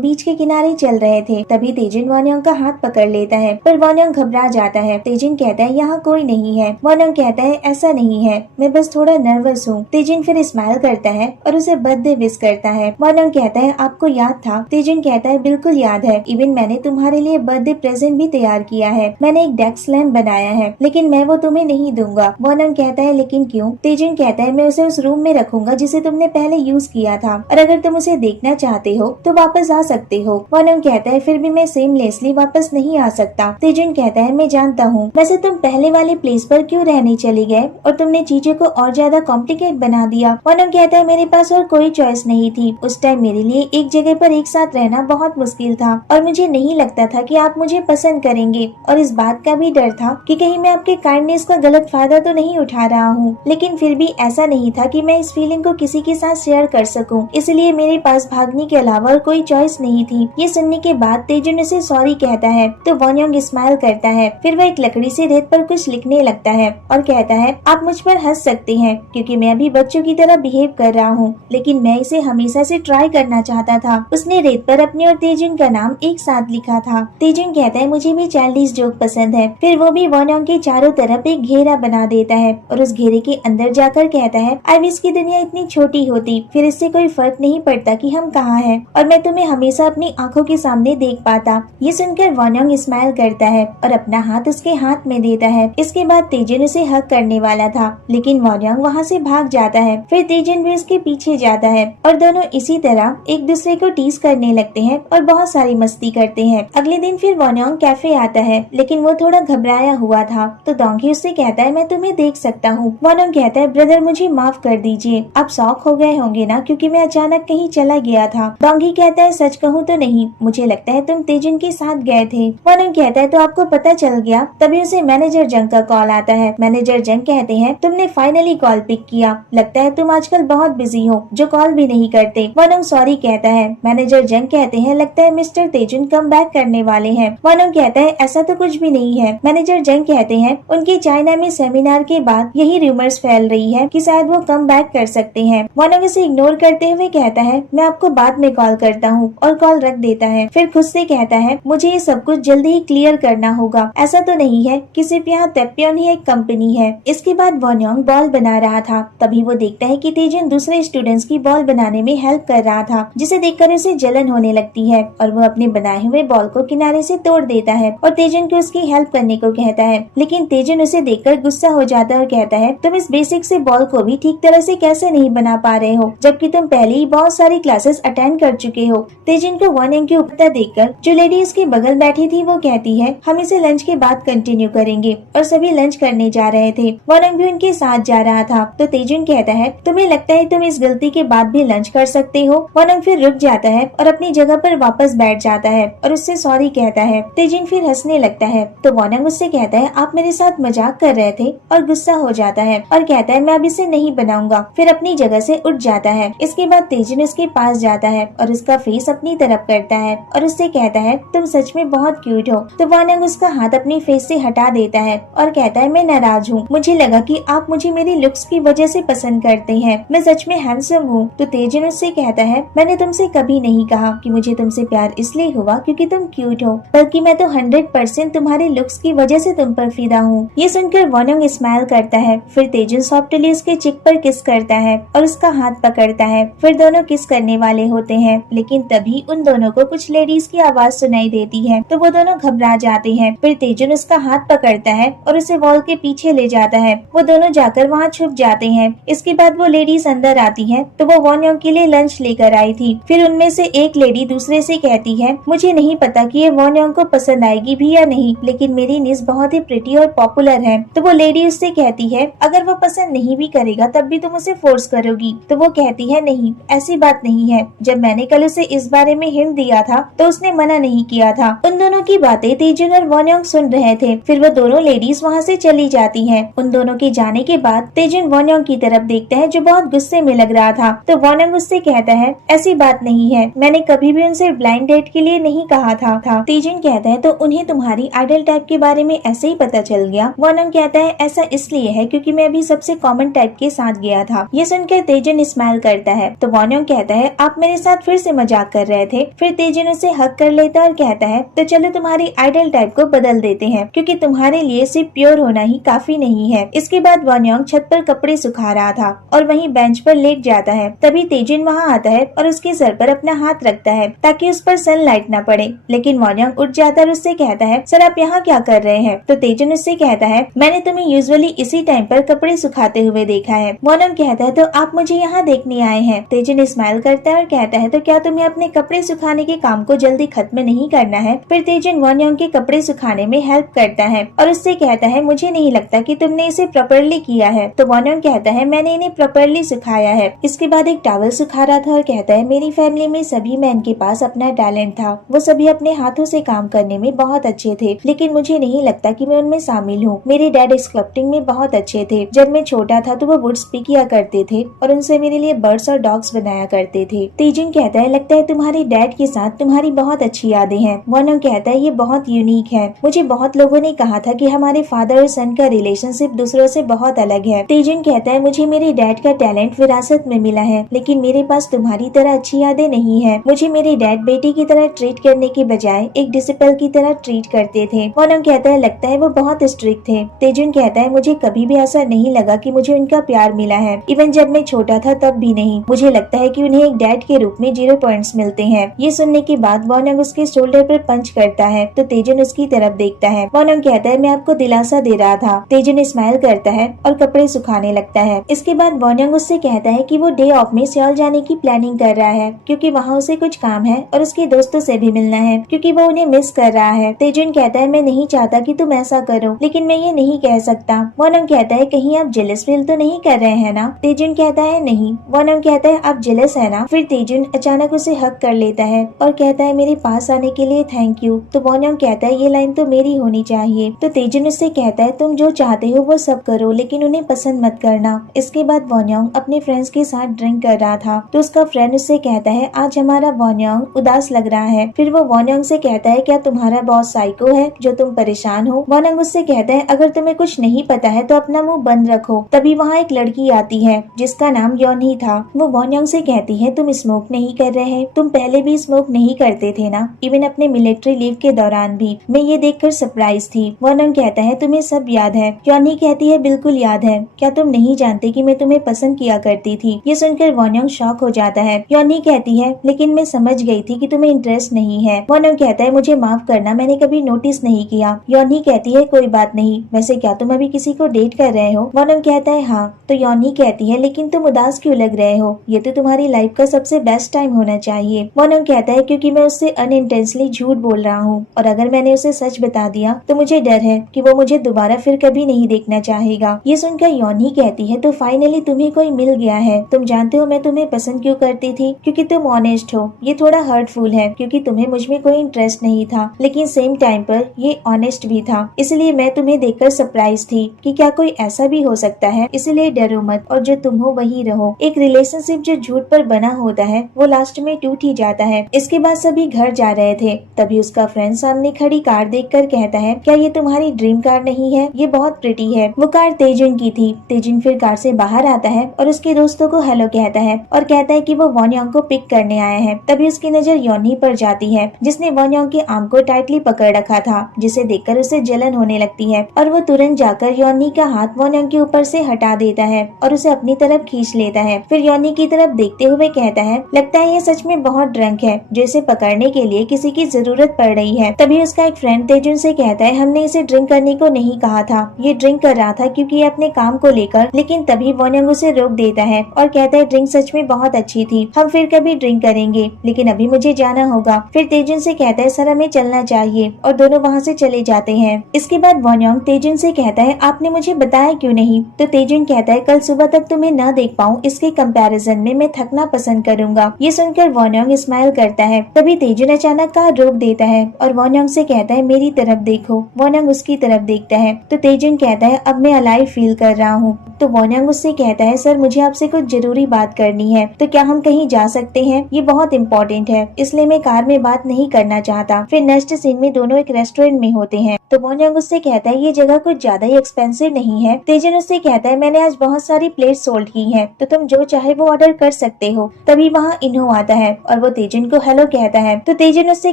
बीच के किनारे चल रहे थे, तभी तेजिन वॉनयोंग का हाथ पकड़ लेता है, पर वॉनयोंग घबरा जाता है। तेजिन कहता है यहाँ कोई नहीं है। वॉनयोंग कहता है ऐसा नहीं है, मैं बस थोड़ा नर्वस हूँ। तेजिन फिर स्माइल करता है और उसे बर्थडे विश करता है। वॉनयोंग कहता है आपको याद था? तेजिन कहता है बिल्कुल याद है, इवन मैंने तुम्हारे लिए बर्थडे प्रेजेंट भी तैयार किया है। मैंने एक डेस्क लैम्प बनाया है, लेकिन मैं वो तुम्हें नहीं दूंगा। वॉनयोंग कहता है लेकिन क्यों? तेजिन कहता है मैं उसे उस रूम में रखूंगा जिसे तुमने पहले यूज किया था, और अगर तुम उसे देखना चाहते हो तो वापस आ सकते हो। वॉनयोंग कहता है फिर भी मैं सेमलेसली वापस नहीं आ सकता। तेजिन कहता है मैं जानता हूँ, वैसे तुम पहले वाले प्लेस पर क्यों रहने चले गए और तुमने चीजों को और ज्यादा कॉम्प्लिकेट बना दिया। वॉनयोंग कहता है मेरे पास और कोई चॉइस नहीं थी। उस टाइम मेरे लिए एक जगह पर एक साथ रहना बहुत मुश्किल था, और मुझे नहीं लगता था कि आप मुझे पसंद करेंगे, और इस बात का भी डर था कि कहीं मैं आपके काइंडनेस का गलत फायदा तो नहीं उठा रहा हूँ। लेकिन फिर भी ऐसा नहीं था कि मैं इस फीलिंग को किसी के साथ शेयर कर सकूं, इसलिए मेरे पास भागने के अलावा और कोई चॉइस नहीं थी। ये सुनने के बाद तेजुन उसे सॉरी कहता है तो वॉनयोंग स्माइल करता है। फिर वह एक लकड़ी से रेत पर कुछ लिखने लगता है और कहता है आप मुझ पर हंस सकते हैं क्योंकि मैं भी बच्चों की तरह बिहेव कर रहा हूँ, लेकिन मैं इसे हमेशा से ट्राई करना चाहता था। उसने रेत पर अपने और तेजुन का नाम एक साथ लिखा था। तेजुन कहता है मुझे भी चाइल्डिश जोक पसंद है। फिर वो भी वॉनयोंग के चारों तरफ एक घेरा बना देता है और उस घेरे के अंदर जाकर कहता है आई विश की दुनिया इतनी छोटी होती, फिर इससे कोई फर्क नहीं पड़ता कि हम कहाँ हैं, और मैं तुम्हें हमेशा अपनी आंखों के सामने देख पाता। ये सुनकर वॉनयोंग स्माइल करता है और अपना हाथ उसके हाथ में देता है। इसके बाद तेजुन उसे हक करने वाला था, लेकिन वॉनयोंग वहाँ से भाग जाता है। फिर तेजुन भी उसके पीछे जाता है और दोनों इसी तरह एक दूसरे को टीज करने लगते हैं और बहुत सारी मस्ती करते हैं। अगले दिन फिर वॉनयोंग कैफे आता है, लेकिन वो थोड़ा घबराया हुआ था, तो डोंगी उससे कहता है मैं तुम्हें देख सकता हूँ। वॉनयोंग कहता है ब्रदर मुझे माफ कर दीजिए, आप शॉक हो गए होंगे ना क्योंकि मैं अचानक कहीं चला गया था। डोंगी कहता है सच कहूँ तो नहीं, मुझे लगता है तुम तेजुन के साथ गए थे। वॉनयोंग कहता है तो आपको पता चल गया? तभी उसे मैनेजर जंग का कॉल आता है। मैनेजर जंग कहते हैं तुमने फाइनली कॉल पिक किया, लगता है तुम आजकल बहुत बिजी हो जो कॉल भी नहीं करते। वॉनयोंग सॉरी कहता है। मैनेजर जंग कहते हैं लगता है मिस्टर तेजुन कम बैक करने वाले हैं। वॉनयोंग कहता है ऐसा तो कुछ भी नहीं है। मैनेजर जंग कहते हैं उनके चाइना में सेमिनार के बाद यही रूमर्स फैल रही है कि शायद वो कम बैक कर सकते हैं। वॉनयोंग इसे इग्नोर करते हुए कहता है मैं आपको बाद में कॉल करता हूँ, और कॉल रख देता है। फिर खुद से कहता है मुझे ये सब कुछ जल्दी ही क्लियर करना होगा, ऐसा तो नहीं है कि सिर्फ यहाँ तेप्योन ही एक कंपनी है। इसके बाद वॉनयोंग बॉल बना रहा था, तभी वो देखता है कि तेजुन दूसरे स्टूडेंट्स की बॉल बनाने में हेल्प कर रहा था, जिसे देखकर उसे जलन होने लगती है और वो अपने बनाए हुए बॉल को किनारे से तोड़ देता है और तेजुन को उसकी हेल्प करने को कहता है। लेकिन तेजुन उसे देखकर गुस्सा हो जाता है और कहता है तुम इस बेसिक से बॉल को भी ठीक तरह से कैसे नहीं बना पा रहे हो, जबकि तुम पहले ही बहुत सारी क्लासेस अटेंड कर चुके हो। तेजुन को वॉनयोंग की उपता देखकर जो लेडी उसके बगल बैठी थी वो कहती है हम इसे लंच के बाद कंटिन्यू करेंगे, और सभी लंच करने जा रहे थे। वॉनयोंग भी उनके साथ जा रहा था, तो तेजुन कहता है तुम्हें लगता है तुम इस गलती के बाद भी लंच कर सकते हो? वॉनयोंग फिर रुक जाता है और अपनी जगह पर वापस बैठ जाता है और उससे सॉरी कहता है। तेजुन फिर हंसने लगता है, तो वॉनयोंग उससे कहता है आप मेरे साथ मजाक कर रहे थे, और गुस्सा हो जाता है और कहता है मैं अब इसे नहीं बनाऊंगा। फिर अपनी जगह से उठ जाता है। इसके बाद तेजुन उसके पास जाता है और उसका फेस अपनी तरफ करता है और उससे कहता है तुम सच में बहुत क्यूट हो। तो वॉनयोंग उसका हाथ अपनी फेस से हटा देता है और कहता है मैं नाराज हूँ, मुझे लगा कि आप मुझे मेरी लुक्स की वजह से पसंद करते हैं, मैं सच में हैंडसम हूँ। तो तेजुन उससे कहता है मैंने तुमसे कभी नहीं कहा कि मुझे तुमसे प्यार इसलिए हुआ क्योंकि तुम क्यूट हो, बल्कि मैं तो 100% तुम्हारे लुक्स की वजह से तुम पर फिदा हूँ। ये सुनकर वॉनयोंग स्माइल करता है। फिर तेजुन सॉफ्टली उसके चिक पर किस करता है और उसका हाथ पकड़ता है। फिर दोनों किस करने वाले होते हैं, लेकिन तभी उन दोनों को कुछ लेडीज की आवाज सुनाई देती है, तो वो दोनों घबरा जाते हैं। फिर तेजुन उसका हाथ पकड़ता है और उसे वॉल के पीछे ले जाता है। वो दोनों जाकर वहाँ छुप जाते हैं। इसके बाद वो लेडीज अंदर आती है, तो वो वॉनयोंग के लिए लंच लेकर आई थी। फिर उनमें से एक लेडी दूसरे से कहती है मुझे नहीं पता कि ये वॉनयोंग को पसंद आएगी भी या नहीं, लेकिन मेरी निस बहुत ही प्रिटी और पॉपुलर है। तो वो लेडी उससे कहती है अगर वो पसंद नहीं भी करेगा तब भी तुम उसे फोर्स करोगी? तो वो कहती है नहीं, ऐसी बात नहीं है, जब मैंने कल उसे इस बारे में हिंट दिया था तो उसने मना नहीं किया था। उन दोनों की बातें तेजुन और वॉनयोंग सुन रहे थे। फिर वो दोनों लेडीज वहाँ से चली जाती हैं। उन दोनों के जाने के बाद तेजुन वॉनयोंग की तरफ देखता है जो बहुत गुस्से में लग रहा था। तो वॉनयोंग उससे कहता है ऐसी बात नहीं है, मैंने कभी भी उनसे ब्लाइंड डेट के लिए नहीं कहा था। तेजुन कहता है तो उन्हें तुम्हारी आइडल टाइप के बारे में ऐसे ही पता चल गया? वॉनयोंग कहता है ऐसा इसलिए है क्योंकि मैं अभी सबसे कॉमन टाइप के साथ गया था। ये सुनकर तेजुन स्माइल करता है तो वॉन्योंग कहता है आप मेरे साथ फिर से मजाक कर रहे थे। फिर तेजुन उसे हक कर लेता है और कहता है तो चलो तुम्हारी आइडल टाइप को बदल देते हैं क्योंकि तुम्हारे लिए सिर्फ प्योर होना ही काफी नहीं है। इसके बाद वॉन्योंग छत पर कपड़े सुखा रहा था और वहीं बेंच पर लेट जाता है। तभी तेजुन वहाँ आता है और उसके सर पर अपना हाथ रखता है ताकि उस पर सनलाइट न पड़े। लेकिन वॉन्योंग उठ जाता है और उससे कहता है सर आप यहाँ क्या कर रहे हैं। तो तेजुन उससे कहता है मैंने तुम्हें यूजुअली इसी टाइम पर कपड़े सुखाते हुए देखा है। वॉन्योंग कहता है तो आप मुझे यहाँ देखने आए हैं। तेजुन स्माइल करता है और कहता है तो क्या तुम्हें अपने कपड़े सुखाने के काम को जल्दी खत्म नहीं करना है। फिर तेजुन वॉन्योंग के कपड़े सुखाने में हेल्प करता है और उससे कहता है मुझे नहीं लगता कि तुमने इसे प्रॉपर्ली किया है। तो वॉन्योंग कहता है मैंने इन्हें प्रॉपर्ली सुखाया है। इसके बाद एक टॉवल सुखा रहा था और कहता है मेरी फैमिली में सभी मैन के पास अपना टैलेंट था। वो सभी अपने हाथों से काम करने में बहुत अच्छे थे लेकिन मुझे नहीं लगता कि मैं उनमें शामिल हूँ। मेरे डैड स्कल्पटिंग में बहुत अच्छे थे। जब मैं छोटा था तो वो वुड्स पिक किया करते थे और उनसे मेरे लिए बर्ड्स और डॉग्स बनाया करते थे। तेजुन कहता है लगता है तुम्हारे डैड के साथ तुम्हारी बहुत अच्छी यादें हैं। वॉन्योंग कहता है ये बहुत यूनिक है। मुझे बहुत लोगों ने कहा था कि हमारे फादर और सन का रिलेशनशिप दूसरों से बहुत अलग है। तेजुन कहता है मुझे मेरे डैड का टैलेंट विरासत में मिला है लेकिन मेरे पास तुम्हारी तरह अच्छी यादें नहीं है। मुझे मेरे डैड बेटी की तरह ट्रीट करने के बजाय एक डिसिपल की तरह ट्रीट करते थे। वॉन्योंग कहता है लगता है वो बहुत स्ट्रिक्ट थे। तेजुन कहता है मुझे कभी भी ऐसा नहीं लगा कि मुझे उनका प्यार मिला है। इवन जब मैं छोटा था तब भी नहीं। मुझे लगता है कि उन्हें एक डैड के रूप में 0 पॉइंट्स मिलते हैं। ये सुनने के बाद वॉन्योंग उसके शोल्डर पर पंच करता है तो तेजुन उसकी तरफ देखता है। वॉन्योंग कहता है मैं आपको दिलासा दे रहा था। तेजुन स्माइल करता है और कपड़े सुखाने लगता है। इसके बाद वॉन्योंग उससे कहता है कि वो डे ऑफ में सियोल जाने की प्लानिंग कर रहा है क्योंकि वहाँ उसे कुछ काम है और उसके दोस्तों से भी मिलना है क्योंकि वो उन्हें मिस कर रहा है। तेजुन कहता है मैं नहीं चाहता कि तुम ऐसा करो लेकिन मैं ये नहीं कह सकता। वॉन्योंग कहता है कहीं आप जेलस फील तो नहीं कर रहे हैं ना। तेजुन कहता है नहीं। वॉन्योंग कहता है आप जेलस है ना। फिर तेजुन अचानक उसे हक कर लेता है और कहता है मेरे पास आने के लिए थैंक यू। तो वॉन्योंग कहता है ये लाइन तो मेरी होनी चाहिए। तो तेजुन उससे कहता है तुम जो चाहते हो वो सब करो लेकिन उन्हें पसंद मत करना। इसके बाद वॉन्योंग अपने फ्रेंड्स के साथ ड्रिंक कर रहा था तो उसका फ्रेंड उससे कहता है आज हमारा वॉन्योंग उदास लग रहा है। फिर वो वॉन्योंग से कहता है क्या तुम्हारा बॉस साइको है जो तुम परेशान हो। वॉन्योंग उससे कहता है अगर तुम्हें कुछ नहीं पता है तो अपना मुंह बंद रखो। तभी वहाँ एक लड़की आती है जिसका नाम योनी था। वो वॉन्योंग से कहती है तुम स्मोक नहीं कर रहे, तुम पहले भी स्मोक नहीं करते थे ना, इवन अपने मिलिट्री लीव के दौरान भी। मैं ये देखकर सरप्राइज थी। वॉन्योंग कहता है तुम्हें सब याद है। योनी कहती है बिल्कुल याद है। क्या तुम नहीं जानते कि मैं तुम्हें पसंद किया करती थी। ये सुनकर वॉन्योंग शॉक हो जाता है। योनी कहती है लेकिन मैं समझ गई थी कि तुम्हें इंटरेस्ट नहीं है। वॉन्योंग कहता है मुझे माफ करना, मैंने कभी नोटिस नहीं किया। योनी कहती है कोई बात नहीं, वैसे क्या तुम अभी किसी को डेट कर रहे हो। वॉन्योंग कहता है हाँ। तो योनी कहती है लेकिन तुम उदास क्यों लग रहे हो, ये तो तुम्हारी लाइफ का सबसे बेस्ट टाइम होना चाहिए। वॉन्योंग कहता है क्योंकि मैं उससे अनइंटेंशनली झूठ बोल रहा हूँ और अगर मैंने उसे सच बता दिया तो मुझे डर है कि वो मुझे दोबारा फिर कभी नहीं देखना चाहेगा। ये सुनकर योनी कहती है तो फाइनली तुम्हें कोई मिल गया है। तुम जानते हो मैं तुम्हें पसंद क्यों करती थी, क्योंकि तुम ऑनेस्ट हो। ये थोड़ा हर्टफुल है क्योंकि तुम्हें मुझ में कोई इंटरेस्ट नहीं था लेकिन सेम टाइम पर ये ऑनेस्ट भी था, इसलिए मैं तुम्हें देखकर सरप्राइज थी कि क्या कोई ऐसा भी हो सकता है। इसलिए डरो मत और जो तुम हो वही रहो। एक रिलेशनशिप जो झूठ पर बना होता है वो लास्ट में टूट ही जाता है। इसके बाद सभी घर जा रहे थे तभी उसका फ्रेंड सामने खड़ी कार देखकर कहता है क्या ये तुम्हारी ड्रीम कार नहीं है, ये बहुत प्रिटी है। वो कार तेजुन की थी। तेजुन फिर कार से बाहर आता है और उसके दोस्तों को हेलो कहता है और कहता है कि वो वॉन्योंग को पिक करने आया है। तभी उसकी नजर योनी पर जाती है जिसने वॉन्योंग के आर्म को टाइटली पकड़ रखा था, जिसे देखकर उसे जलन होने लगती है और वो तुरंत जाकर योनी का हाथ वॉन्योंग के ऊपर से हटा देता है और उसे अपनी तरफ खींच लेता है। फिर योनी की तरफ देखते हुए कहता है लगता है ये सच में बहुत ड्रंक है जो इसे पकड़ने के लिए किसी की जरूरत पड़ रही है। तभी उसका एक फ्रेंड तेजुन से कहता है हमने इसे ड्रिंक करने को नहीं कहा था, ये ड्रिंक कर रहा था क्योंकि ये अपने काम को लेकर। लेकिन तभी वॉन्योंग उसे रोक देता है और कहता है ड्रिंक सच में बहुत अच्छी थी, हम फिर कभी ड्रिंक करेंगे लेकिन अभी मुझे जाना होगा। फिर तेजुन से कहता है सर हमें चलना चाहिए और दोनों वहाँ से चले जाते हैं। इसके बाद वॉन्योंग तेजुन से कहता है आपने मुझे बताया क्यों नहीं। तो तेजुन कहता है कल सुबह तक तुम्हें न देख पाऊँ इसके कंपैरिजन में मैं थकना पसंद करूंगा। ये सुनकर वॉन्योंग स्माइल करता है। तभी तेजुन अचानक कार रोक देता है और वॉन्योंग से कहता है मेरी तरफ देखो। वॉन्योंग उसकी तरफ देखता है तो तेजुन कहता है अब मैं अलाइव फील कर रहा हूँ। तो वॉन्योंग उससे कहता है सर मुझे आपसे कुछ जरूरी बात करनी है, तो क्या हम कहीं जा सकते हैं, ये बहुत इम्पोर्टेंट है इसलिए मैं कार में बात नहीं करना चाहता। फिर नेक्स्ट सीन में दोनों एक रेस्टोरेंट में होते हैं तो वॉन्ग उससे कहता है ये जगह कुछ ज्यादा ही एक्सपेंसिव नहीं है। तेजन उससे कहता है मैंने आज बहुत सारी प्लेट सोल्ड की हैं, तो तुम जो चाहे वो ऑर्डर कर सकते हो। तभी वहाँ इन्हो आता है और वो तेजन को हेलो कहता है। तो तेजन उससे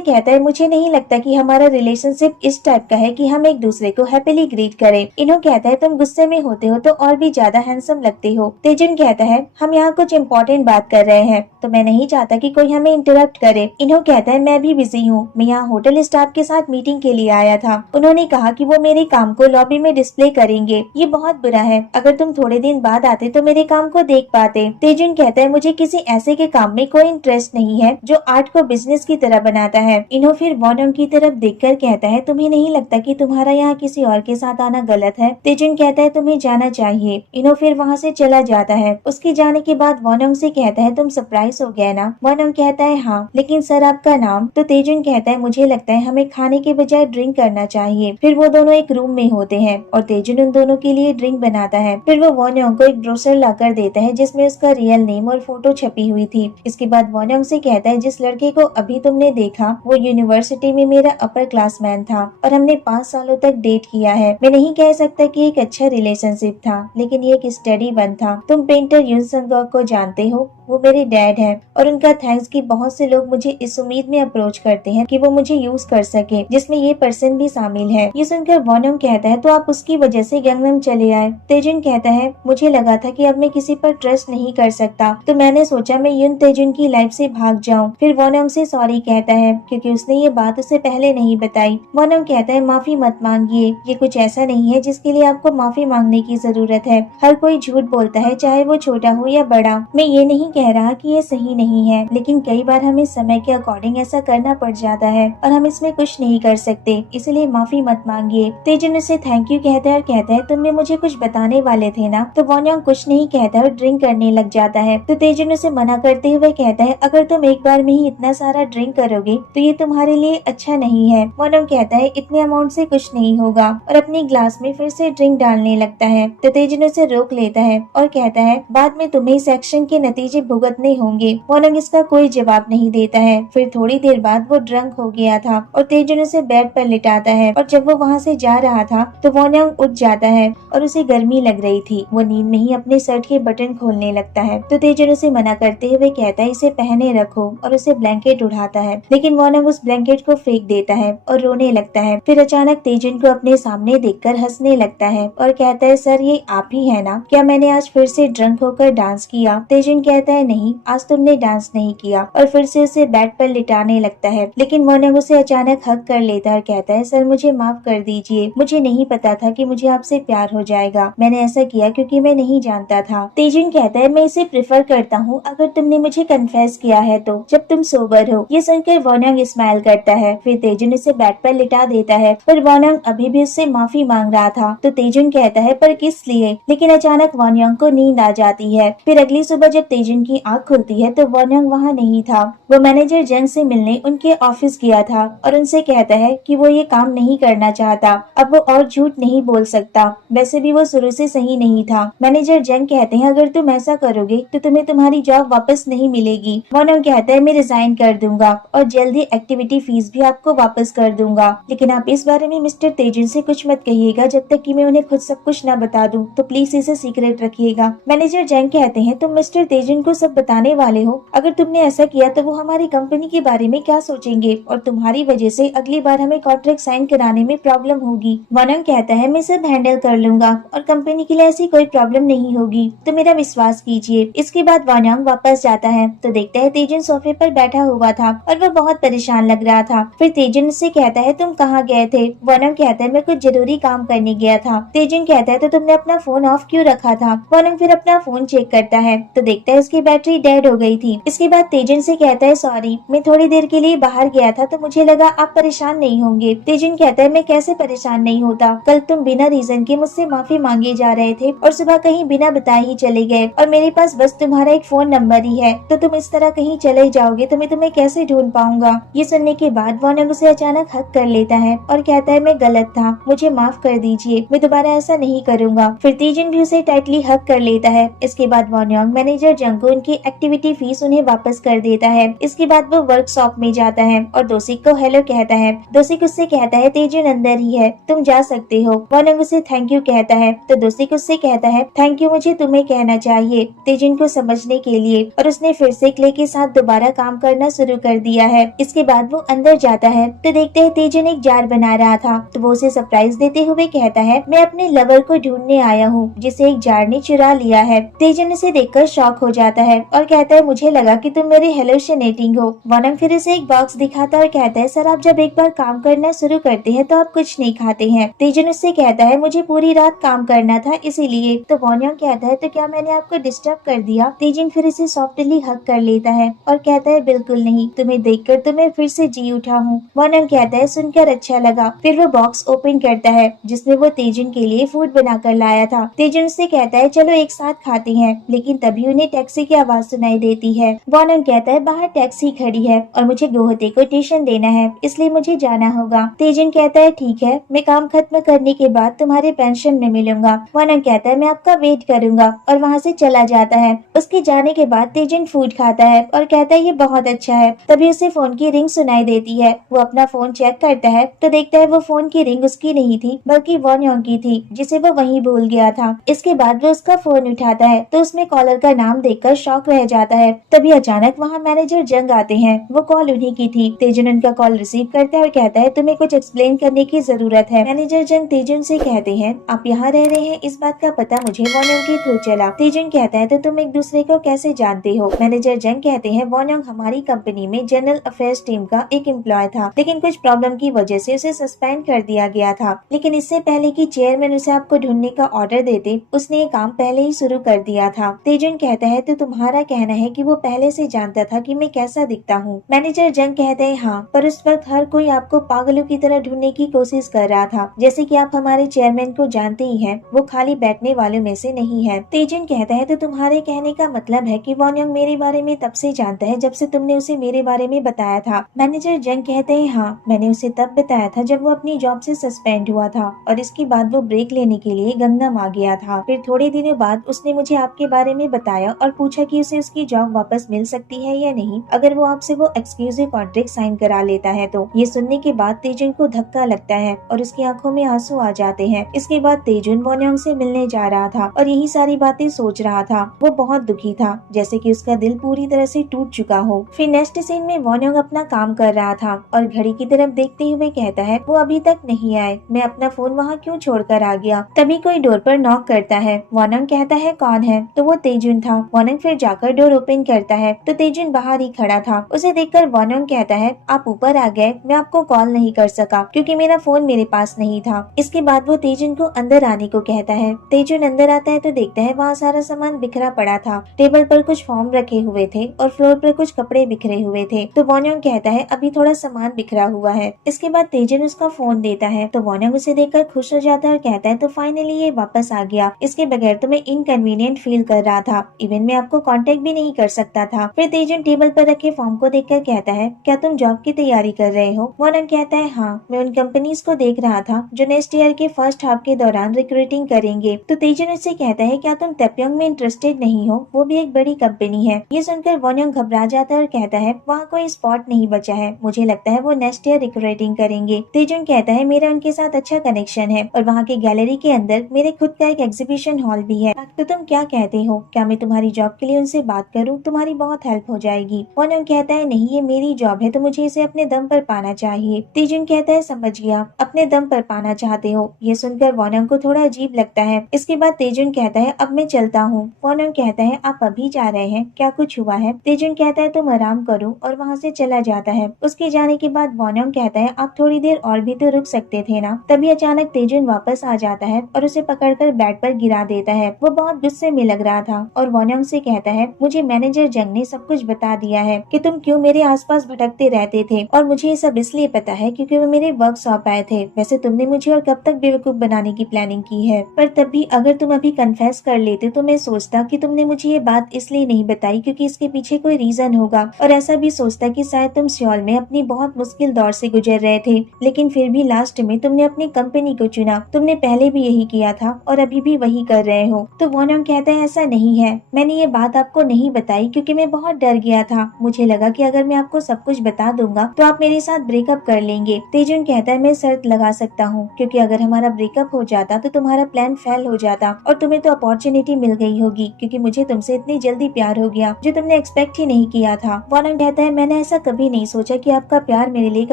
कहता है मुझे नहीं लगता कि हमारा रिलेशनशिप इस टाइप का है कि हम एक दूसरे को हैप्पीली ग्रीट करें। इन्हो कहता है तुम गुस्से में होते हो तो और भी ज्यादा हैंडसम लगते हो। तेजन कहता है हम यहाँ कुछ इम्पोर्टेंट बात कर रहे हैं, तो मैं नहीं चाहता कि कोई हमें इंटरप्ट करे। इन्हो कहता है मैं भी बिजी हूँ, मैं यहाँ होटल स्टाफ के साथ मीटिंग के लिए आया था। उन्होंने कहा कि वो मेरे काम को लॉबी में डिस्प्ले करेंगे। ये बहुत बुरा है, अगर तुम थोड़े दिन बाद आते तो मेरे काम को देख पाते। तेजुन कहता है मुझे किसी ऐसे के काम में कोई इंटरेस्ट नहीं है जो आर्ट को बिजनेस की तरह बनाता है। इन्हो फिर वॉन्ग की तरफ देखकर कहता है तुम्हें नहीं लगता कि तुम्हारा यहाँ किसी और के साथ आना गलत है? तेजुन कहता है तुम्हें जाना चाहिए। इन्हो फिर वहाँ से चला जाता है। उसके जाने के बाद वॉन्ग से कहता है तुम सरप्राइज हो गया ना? वॉन्ग कहता है हाँ, लेकिन सर आपका नाम? तो तेजुन कहता है मुझे लगता है हमें खाने के बजाय ड्रिंक करना चाहिए। फिर वो दोनों एक रूम में होते हैं और तेजुन उन दोनों के लिए ड्रिंक बनाता है। फिर वो वॉन्ग को एक ब्रोशर लाकर देता है जिसमें उसका रियल नेम और फोटो छपी हुई थी। इसके बाद वॉन्ग से कहता है जिस लड़के को अभी तुमने देखा वो यूनिवर्सिटी में मेरा अपर क्लासमैन था और हमने 5 सालों तक डेट किया है। मैं नहीं कह सकता कि एक अच्छा रिलेशनशिप था, लेकिन ये एक स्टडी वन था। तुम पेंटर युन संगॉक को जानते हो? वो मेरे डैड हैं और उनका थैंक्स कि बहुत से लोग मुझे इस उम्मीद में अप्रोच करते हैं कि वो मुझे यूज कर सके, जिसमें ये पर्सन भी शामिल है। ये सुनकर वॉन्ग कहता है तो आप उसकी वजह से गंगनम चले आए? तेजुन कहता है मुझे लगा था कि अब मैं किसी पर ट्रस्ट नहीं कर सकता, तो मैंने सोचा मैं युन तेजुन की लाइफ से भाग जाऊं। फिर वॉन्ग से सॉरी कहता है क्योंकि उसने ये बात उसे पहले नहीं बताई। वॉन्ग कहता है माफी मत मांगिए, ये कुछ ऐसा नहीं है जिसके लिए आपको माफी मांगने की जरूरत है। हर कोई झूठ बोलता है, चाहे वो छोटा हो या बड़ा। मैं ये नहीं कह रहा कि ये सही नहीं है, लेकिन कई बार हमें समय के अकॉर्डिंग ऐसा करना पड़ जाता है और हम इसमें कुछ नहीं कर सकते, इसलिए माफी मत मांगिए। तेजुन उसे थैंक यू कहता है और कहता है तुमने मुझे कुछ बताने वाले थे ना? तो वॉन्ग कुछ नहीं कहता और ड्रिंक करने लग जाता है। तो तेजुन उसे मना करते हुए कहता है अगर तुम एक बार में ही इतना सारा ड्रिंक करोगे तो ये तुम्हारे लिए अच्छा नहीं है। वॉन्ग कहता है इतने अमाउंट से कुछ नहीं होगा और अपनी ग्लास में फिर से ड्रिंक डालने लगता है। तो तेजुन उसे रोक लेता है और कहता है बाद में तुम्हें इस एक्शन के नतीजे भुगतने होंगे। वॉन्ग इसका कोई जवाब नहीं देता है। फिर थोड़ी देर बाद वो ड्रंक हो गया था और तेजुन उसे बेड पर लिटाता है और जब वो वहाँ से जा रहा था तो वॉन्ग उठ जाता है और उसे गर्मी लग रही थी। वो नींद में ही अपने शर्ट के बटन खोलने लगता है। तो तेजुन उसे मना करते हुए कहता है इसे पहने रखो और उसे ब्लैंकेट उठाता है, लेकिन वॉन्ग उस ब्लैंकेट को फेंक देता है और रोने लगता है। फिर अचानक तेजुन को अपने सामने देखकर हंसने लगता है और कहता है सर ये आप ही है ना? क्या मैंने आज फिर से ड्रंक होकर डांस किया? तेजुन कहता है नहीं, आज तुमने डांस नहीं किया और फिर से उसे बेड पर लिटाने लगता है, लेकिन वॉन्ग उसे अचानक हक कर लेता है और कहता है सर मुझे माफ कर दीजिए, मुझे नहीं पता था कि मुझे आपसे प्यार हो जाएगा। मैंने ऐसा किया क्योंकि मैं नहीं जानता था। तेजुन कहता है मैं इसे प्रेफर करता हूँ अगर तुमने मुझे कन्फेस किया है तो, जब तुम सोबर हो। ये सुनकर वॉन्ग स्माइल करता है। फिर तेजुन उसे बेड पर लिटा देता है। पर वॉन्ग अभी भी उससे माफी मांग रहा था। तो तेजुन कहता है पर किस लिए? लेकिन अचानक वॉन्ग को नींद आ जाती है। फिर अगली सुबह जब तेजुन की आँख खुलती है तो वॉन्ग वहाँ नहीं था। वो मैनेजर जंग से मिलने उनके ऑफिस गया था और उनसे कहता है कि वो ये काम नहीं करना चाहता। अब वो और झूठ नहीं बोल सकता, वैसे भी वो शुरू से सही नहीं था। मैनेजर जंग कहते हैं अगर तुम ऐसा करोगे तो तुम्हें तुम्हारी जॉब वापस नहीं मिलेगी। वॉन्ग कहता है मैं रिजाइन कर दूंगा और जल्दी एक्टिविटी फीस भी आपको वापस कर दूंगा, लेकिन आप इस बारे में मिस्टर तेजुन से कुछ मत कहिएगा जब तक कि मैं उन्हें खुद सब कुछ न बता दूं, तो प्लीज इसे सीक्रेट रखिएगा। मैनेजर जंग कहते हैं तुम मिस्टर तेजुन को सब बताने वाले हो? अगर तुमने ऐसा किया तो वो हमारी कंपनी के बारे में क्या सोचेंगे और तुम्हारी वजह से अगली बार हमें कॉन्ट्रैक्ट साइन कराने में प्रॉब्लम होगी। वॉन्ग कहता है मैं सब हैंडल कर लूंगा और कंपनी के लिए ऐसी कोई प्रॉब्लम नहीं होगी, तो मेरा विश्वास कीजिए। इसके बाद वॉन्ग वापस जाता है तो देखता है तेजुन सोफे पर बैठा हुआ था और वो बहुत परेशान लग रहा था। फिर तेजुन उससे कहता है तुम कहाँ गए थे? वॉन्ग कहता है मैं कुछ जरूरी काम करने गया था। तेजुन कहता है तो तुमने अपना फोन ऑफ क्यों रखा था? वॉन्ग फिर अपना फोन चेक करता है तो देखता है उसकी बैटरी डेड हो गई थी। इसके बाद तेजुन से कहता है सॉरी, मैं थोड़ी देर के लिए बाहर गया था तो मुझे लगा आप परेशान नहीं होंगे। तेजुन कहता है मैं कैसे परेशान नहीं होता, कल तुम बिना रीजन के मुझसे माफी मांगे जा रहे थे और सुबह कहीं बिना बताए ही चले गए और मेरे पास बस तुम्हारा एक फोन नंबर ही है, तो तुम इस तरह कहीं चले जाओगे तो मैं तुम्हें कैसे ढूंढ पाऊंगा। ये सुनने के बाद वॉन्ग उसे अचानक हक कर लेता है और कहता है मैं गलत था, मुझे माफ कर दीजिए, मैं दोबारा ऐसा नहीं करूंगा। फिर तेजुन भी उसे टाइटली हक कर लेता है। इसके बाद वॉन्ग मैनेजर जंग को उनकी एक्टिविटी फीस उन्हें वापस कर देता है। इसके बाद वो वर्कशॉप में जाता है और दोषिक को हेलो कहता है। दोषिक उससे कहता है तेजुन तेजुन अंदर ही है, तुम जा सकते हो। वॉन्योंग उसे थैंक यू कहता है तो दोस्तिक उससे कहता है थैंक यू मुझे तुम्हें कहना चाहिए तेजुन को समझने के लिए, और उसने फिर से क्ले के साथ दोबारा काम करना शुरू कर दिया है। इसके बाद वो अंदर जाता है तो देखते हैं तेजुन एक जार बना रहा था, तो वो उसे सरप्राइज देते हुए कहता है मैं अपने लवर को ढूंढने आया हूँ जिसे एक जार ने चुरा लिया है। तेजुन उसे देखकर शॉक हो जाता है और कहता है मुझे लगा कि तुम मेरे हेलुसिनेटिंग हो। वॉन्योंग फिर उसे एक बॉक्स दिखाता और कहता है सर आप जब एक बार काम करना शुरू करते हैं तो आप कुछ नहीं खाते हैं। तेजुन उससे कहता है मुझे पूरी रात काम करना था इसीलिए। तो वॉन्योंग कहता है तो क्या मैंने आपको डिस्टर्ब कर दिया? तेजुन फिर उसे सॉफ्टली हग कर लेता है और कहता है बिल्कुल नहीं, तुम्हें देखकर तो मैं फिर से जी उठा हूँ। वॉन्योंग कहता है सुनकर अच्छा लगा। फिर वो बॉक्स ओपन करता है जिसमें वो तेजुन के लिए फूड बनाकर लाया था। तेजुन से कहता है चलो एक साथ खाते हैं, लेकिन तभी उन्हें टैक्सी की आवाज सुनाई देती है। वॉन्योंग कहता है बाहर टैक्सी खड़ी है और मुझे गोहते को ट्यूशन देना है इसलिए मुझे जाना होगा। तेजुन कहता है ठीक है, मैं काम खत्म करने के बाद तुम्हारे पेंशन में मिलूंगा। वॉन्योंग कहता है मैं आपका वेट करूंगा और वहाँ से चला जाता है। उसके जाने के बाद तेजुन फूड खाता है और कहता है ये बहुत अच्छा है। तभी उसे फोन की रिंग सुनाई देती है। वो अपना फोन चेक करता है तो देखता है वो फोन की रिंग उसकी नहीं थी बल्कि वॉन्योंग की थी जिसे वो वहीं भूल गया था। इसके बाद वो उसका फोन उठाता है तो उसमें कॉलर का नाम देखकर शॉक रह जाता है। तभी अचानक वहाँ मैनेजर जंग आते हैं। वो कॉल उन्हीं की थी। तेजुन उनका कॉल रिसीव करता है और कहता है तुम्हें कुछ एक्सप्लेन करने की जरूरत है। मैनेजर जंग तेजुन से कहते हैं आप यहाँ रह रहे हैं इस बात का पता मुझे वॉन्योंग के थ्रू चला। तेजुन कहता है तो तुम एक दूसरे को कैसे जानते हो? मैनेजर जंग कहते हैं वॉन्योंग हमारी कंपनी में जनरल अफेयर्स टीम का एक एम्प्लॉय था, लेकिन कुछ प्रॉब्लम की वजह से उसे सस्पेंड कर दिया गया था। लेकिन इससे पहले कि चेयरमैन उसे आपको ढूंढने का ऑर्डर देते उसने ये काम पहले ही शुरू कर दिया था। तेजुन कहता है तो तुम्हारा कहना है कि वो पहले से जानता था कि मैं कैसा दिखता हूँ? मैनेजर जंग कहते हैं हाँ, पर उस वक्त हर कोई आपको पागलों की तरह ढूंढने की कोशिश कर रहा था। जैसे कि आप हमारे चेयरमैन को जानते ही हैं, वो खाली बैठने वालों में से नहीं है। तेजुन कहता है तो तुम्हारे कहने का मतलब है कि वॉन्योंग मेरे बारे में तब से जानता है जब से तुमने उसे मेरे बारे में बताया था। मैनेजर जंग कहते हैं हाँ, मैंने उसे तब बताया था जब वो अपनी जॉब से सस्पेंड हुआ था और इसके बाद वो ब्रेक लेने के लिए गंगनाम आ गया था। फिर थोड़े दिनों बाद उसने मुझे आपके बारे में बताया और पूछा कि उसे उसकी जॉब वापस मिल सकती है या नहीं अगर वो आपसे वो एक्सक्लूसिव कॉन्ट्रैक्ट साइन करा लेता है। तो ये सुनने के बाद तेजुन को धक्का लगता है और उसकी आंखों में आंसू आ जाते हैं। इसके बाद तेजुन वॉन्योंग से मिलने जा रहा था और यही सारी बातें सोच रहा था। वो बहुत दुखी था, जैसे कि उसका दिल पूरी तरह से टूट चुका हो। फिर नेक्स्ट सीन में वॉन्योंग अपना काम कर रहा था और घड़ी की तरफ देखते हुए कहता है वो अभी तक नहीं आए, मैं अपना फोन वहाँ क्यों छोड़कर आ गया? तभी कोई डोर पर नॉक करता है। वॉन्योंग कहता है कौन है? तो वो तेजुन था। वॉन्योंग फिर जाकर डोर ओपन करता है तो तेजुन बाहर ही खड़ा था। उसे देखकर वॉन्योंग कहता है आप ऊपर आ गए, मैं आपको कॉल नहीं कर सका क्योंकि मेरा फोन मेरे पास नहीं था। इसके बाद वो तेजुन को अंदर आने को कहता है। तेजुन अंदर आता है तो देखता है वहाँ सारा सामान बिखरा पड़ा था। टेबल पर कुछ फॉर्म रखे हुए थे और फ्लोर पर कुछ कपड़े बिखरे हुए थे। तो वॉन्योंग कहता है अभी थोड़ा सामान बिखरा हुआ है। इसके बाद तेजुन उसका फोन देता है तो वॉन्योंग उसे देखकर खुश हो जाता है और कहता है तो फाइनली ये वापस आ गया। इसके बगैर तो मैं इनकन्वीनियंट फील कर रहा था, इवन मैं आपको कांटेक्ट भी नहीं कर सकता था। फिर तेजुन टेबल पर रखे फॉर्म को देखकर कहता है क्या तुम जॉब की तैयारी कर रहे हो? वॉन्योंग कहता है हाँ, मैं उन कंपनीज को देख रहा था जो नेक्स्ट ईयर के फर्स्ट हाफ के दौरान रिक्रूटिंग करेंगे। तो तेजुन उससे कहता है क्या तुम तेप्योंग में इंटरेस्टेड नहीं हो? वो भी एक बड़ी कंपनी है। ये सुनकर वॉन्योंग घबरा जाता है और कहता है वहाँ कोई स्पॉट नहीं बचा है, मुझे लगता है वो नेक्स्ट ईयर रिक्रूटिंग करेंगे। तेजुन कहता है मेरा उनके साथ अच्छा कनेक्शन है और वहाँ के गैलरी के अंदर मेरे खुद का एक एग्जीबिशन हॉल भी है। तो तुम क्या कहते हो, क्या मैं तुम्हारी जॉब के लिए उनसे बात करूँ? तुम्हारी बहुत हेल्प हो जाएगी। वॉन्योंग कहता है नहीं, ये मेरी जॉब है तो मुझे इसे अपने दम पर पाना चाहिए। तेजुन कहता है समझ गया, अपने दम पर पाना चाहते हो। ये सुनकर वॉन्योंग को थोड़ा अजीब लगता है। इसके बाद तेजुन कहता है अब मैं चलता हूँ। वॉन्योंग कहता है आप अभी जा रहे हैं, क्या कुछ हुआ है? तेजुन कहता है तुम आराम करो और वहाँ से चला जाता है। उसके जाने के बाद वॉन्योंग कहता है आप थोड़ी देर और भी तो रुक सकते थे ना। तभी अचानक तेजुन वापस आ जाता है और उसे पकड़कर बेड पर गिरा देता है। वो बहुत गुस्से में लग रहा था और वॉन्योंग से कहता है मुझे मैनेजर जंग ने सब कुछ बता दिया है कि तुम क्यों मेरे आसपास भटकते रहते थे और मुझे ये सब इसलिए पता है क्योंकि वो मेरे वर्कशॉप आए थे। वैसे तुमने मुझे और कब तक बेवकूफ बनाने की प्लानिंग की है, पर तब भी अगर तुम अभी कन्फेस कर लेते तो मैं सोचता कि तुमने मुझे ये बात इसलिए नहीं बताई क्योंकि इसके पीछे कोई रीजन होगा, और ऐसा भी सोचता कि शायद तुम सियोल में अपनी बहुत मुश्किल दौर से गुजर रहे थे, लेकिन फिर भी लास्ट में तुमने अपनी कंपनी को चुना। तुमने पहले भी यही किया था और अभी भी वही कर रहे हो। तो वॉन्योंग कहता है ऐसा नहीं है, मैंने ये बात आपको नहीं बताई क्योंकि मैं बहुत डर गया था। मुझे लगा कि अगर मैं आपको सब कुछ बता दूंगा तो आप मेरे साथ ब्रेकअप कर लेंगे। तेजुन कहता है मैं शर्त लगा सकता हूँ, क्योंकि अगर हमारा ब्रेकअप हो जाता तो तुम्हारा प्लान फेल हो जाता और तुम्हें तो अपॉर्चुनिटी मिल गई होगी, क्योंकि मुझे तुमसे इतनी जल्दी प्यार हो गया जो तुमने एक्सपेक्ट ही नहीं किया था। वॉनम कहता है मैंने ऐसा कभी नहीं सोचा कि आपका प्यार मेरे लिए एक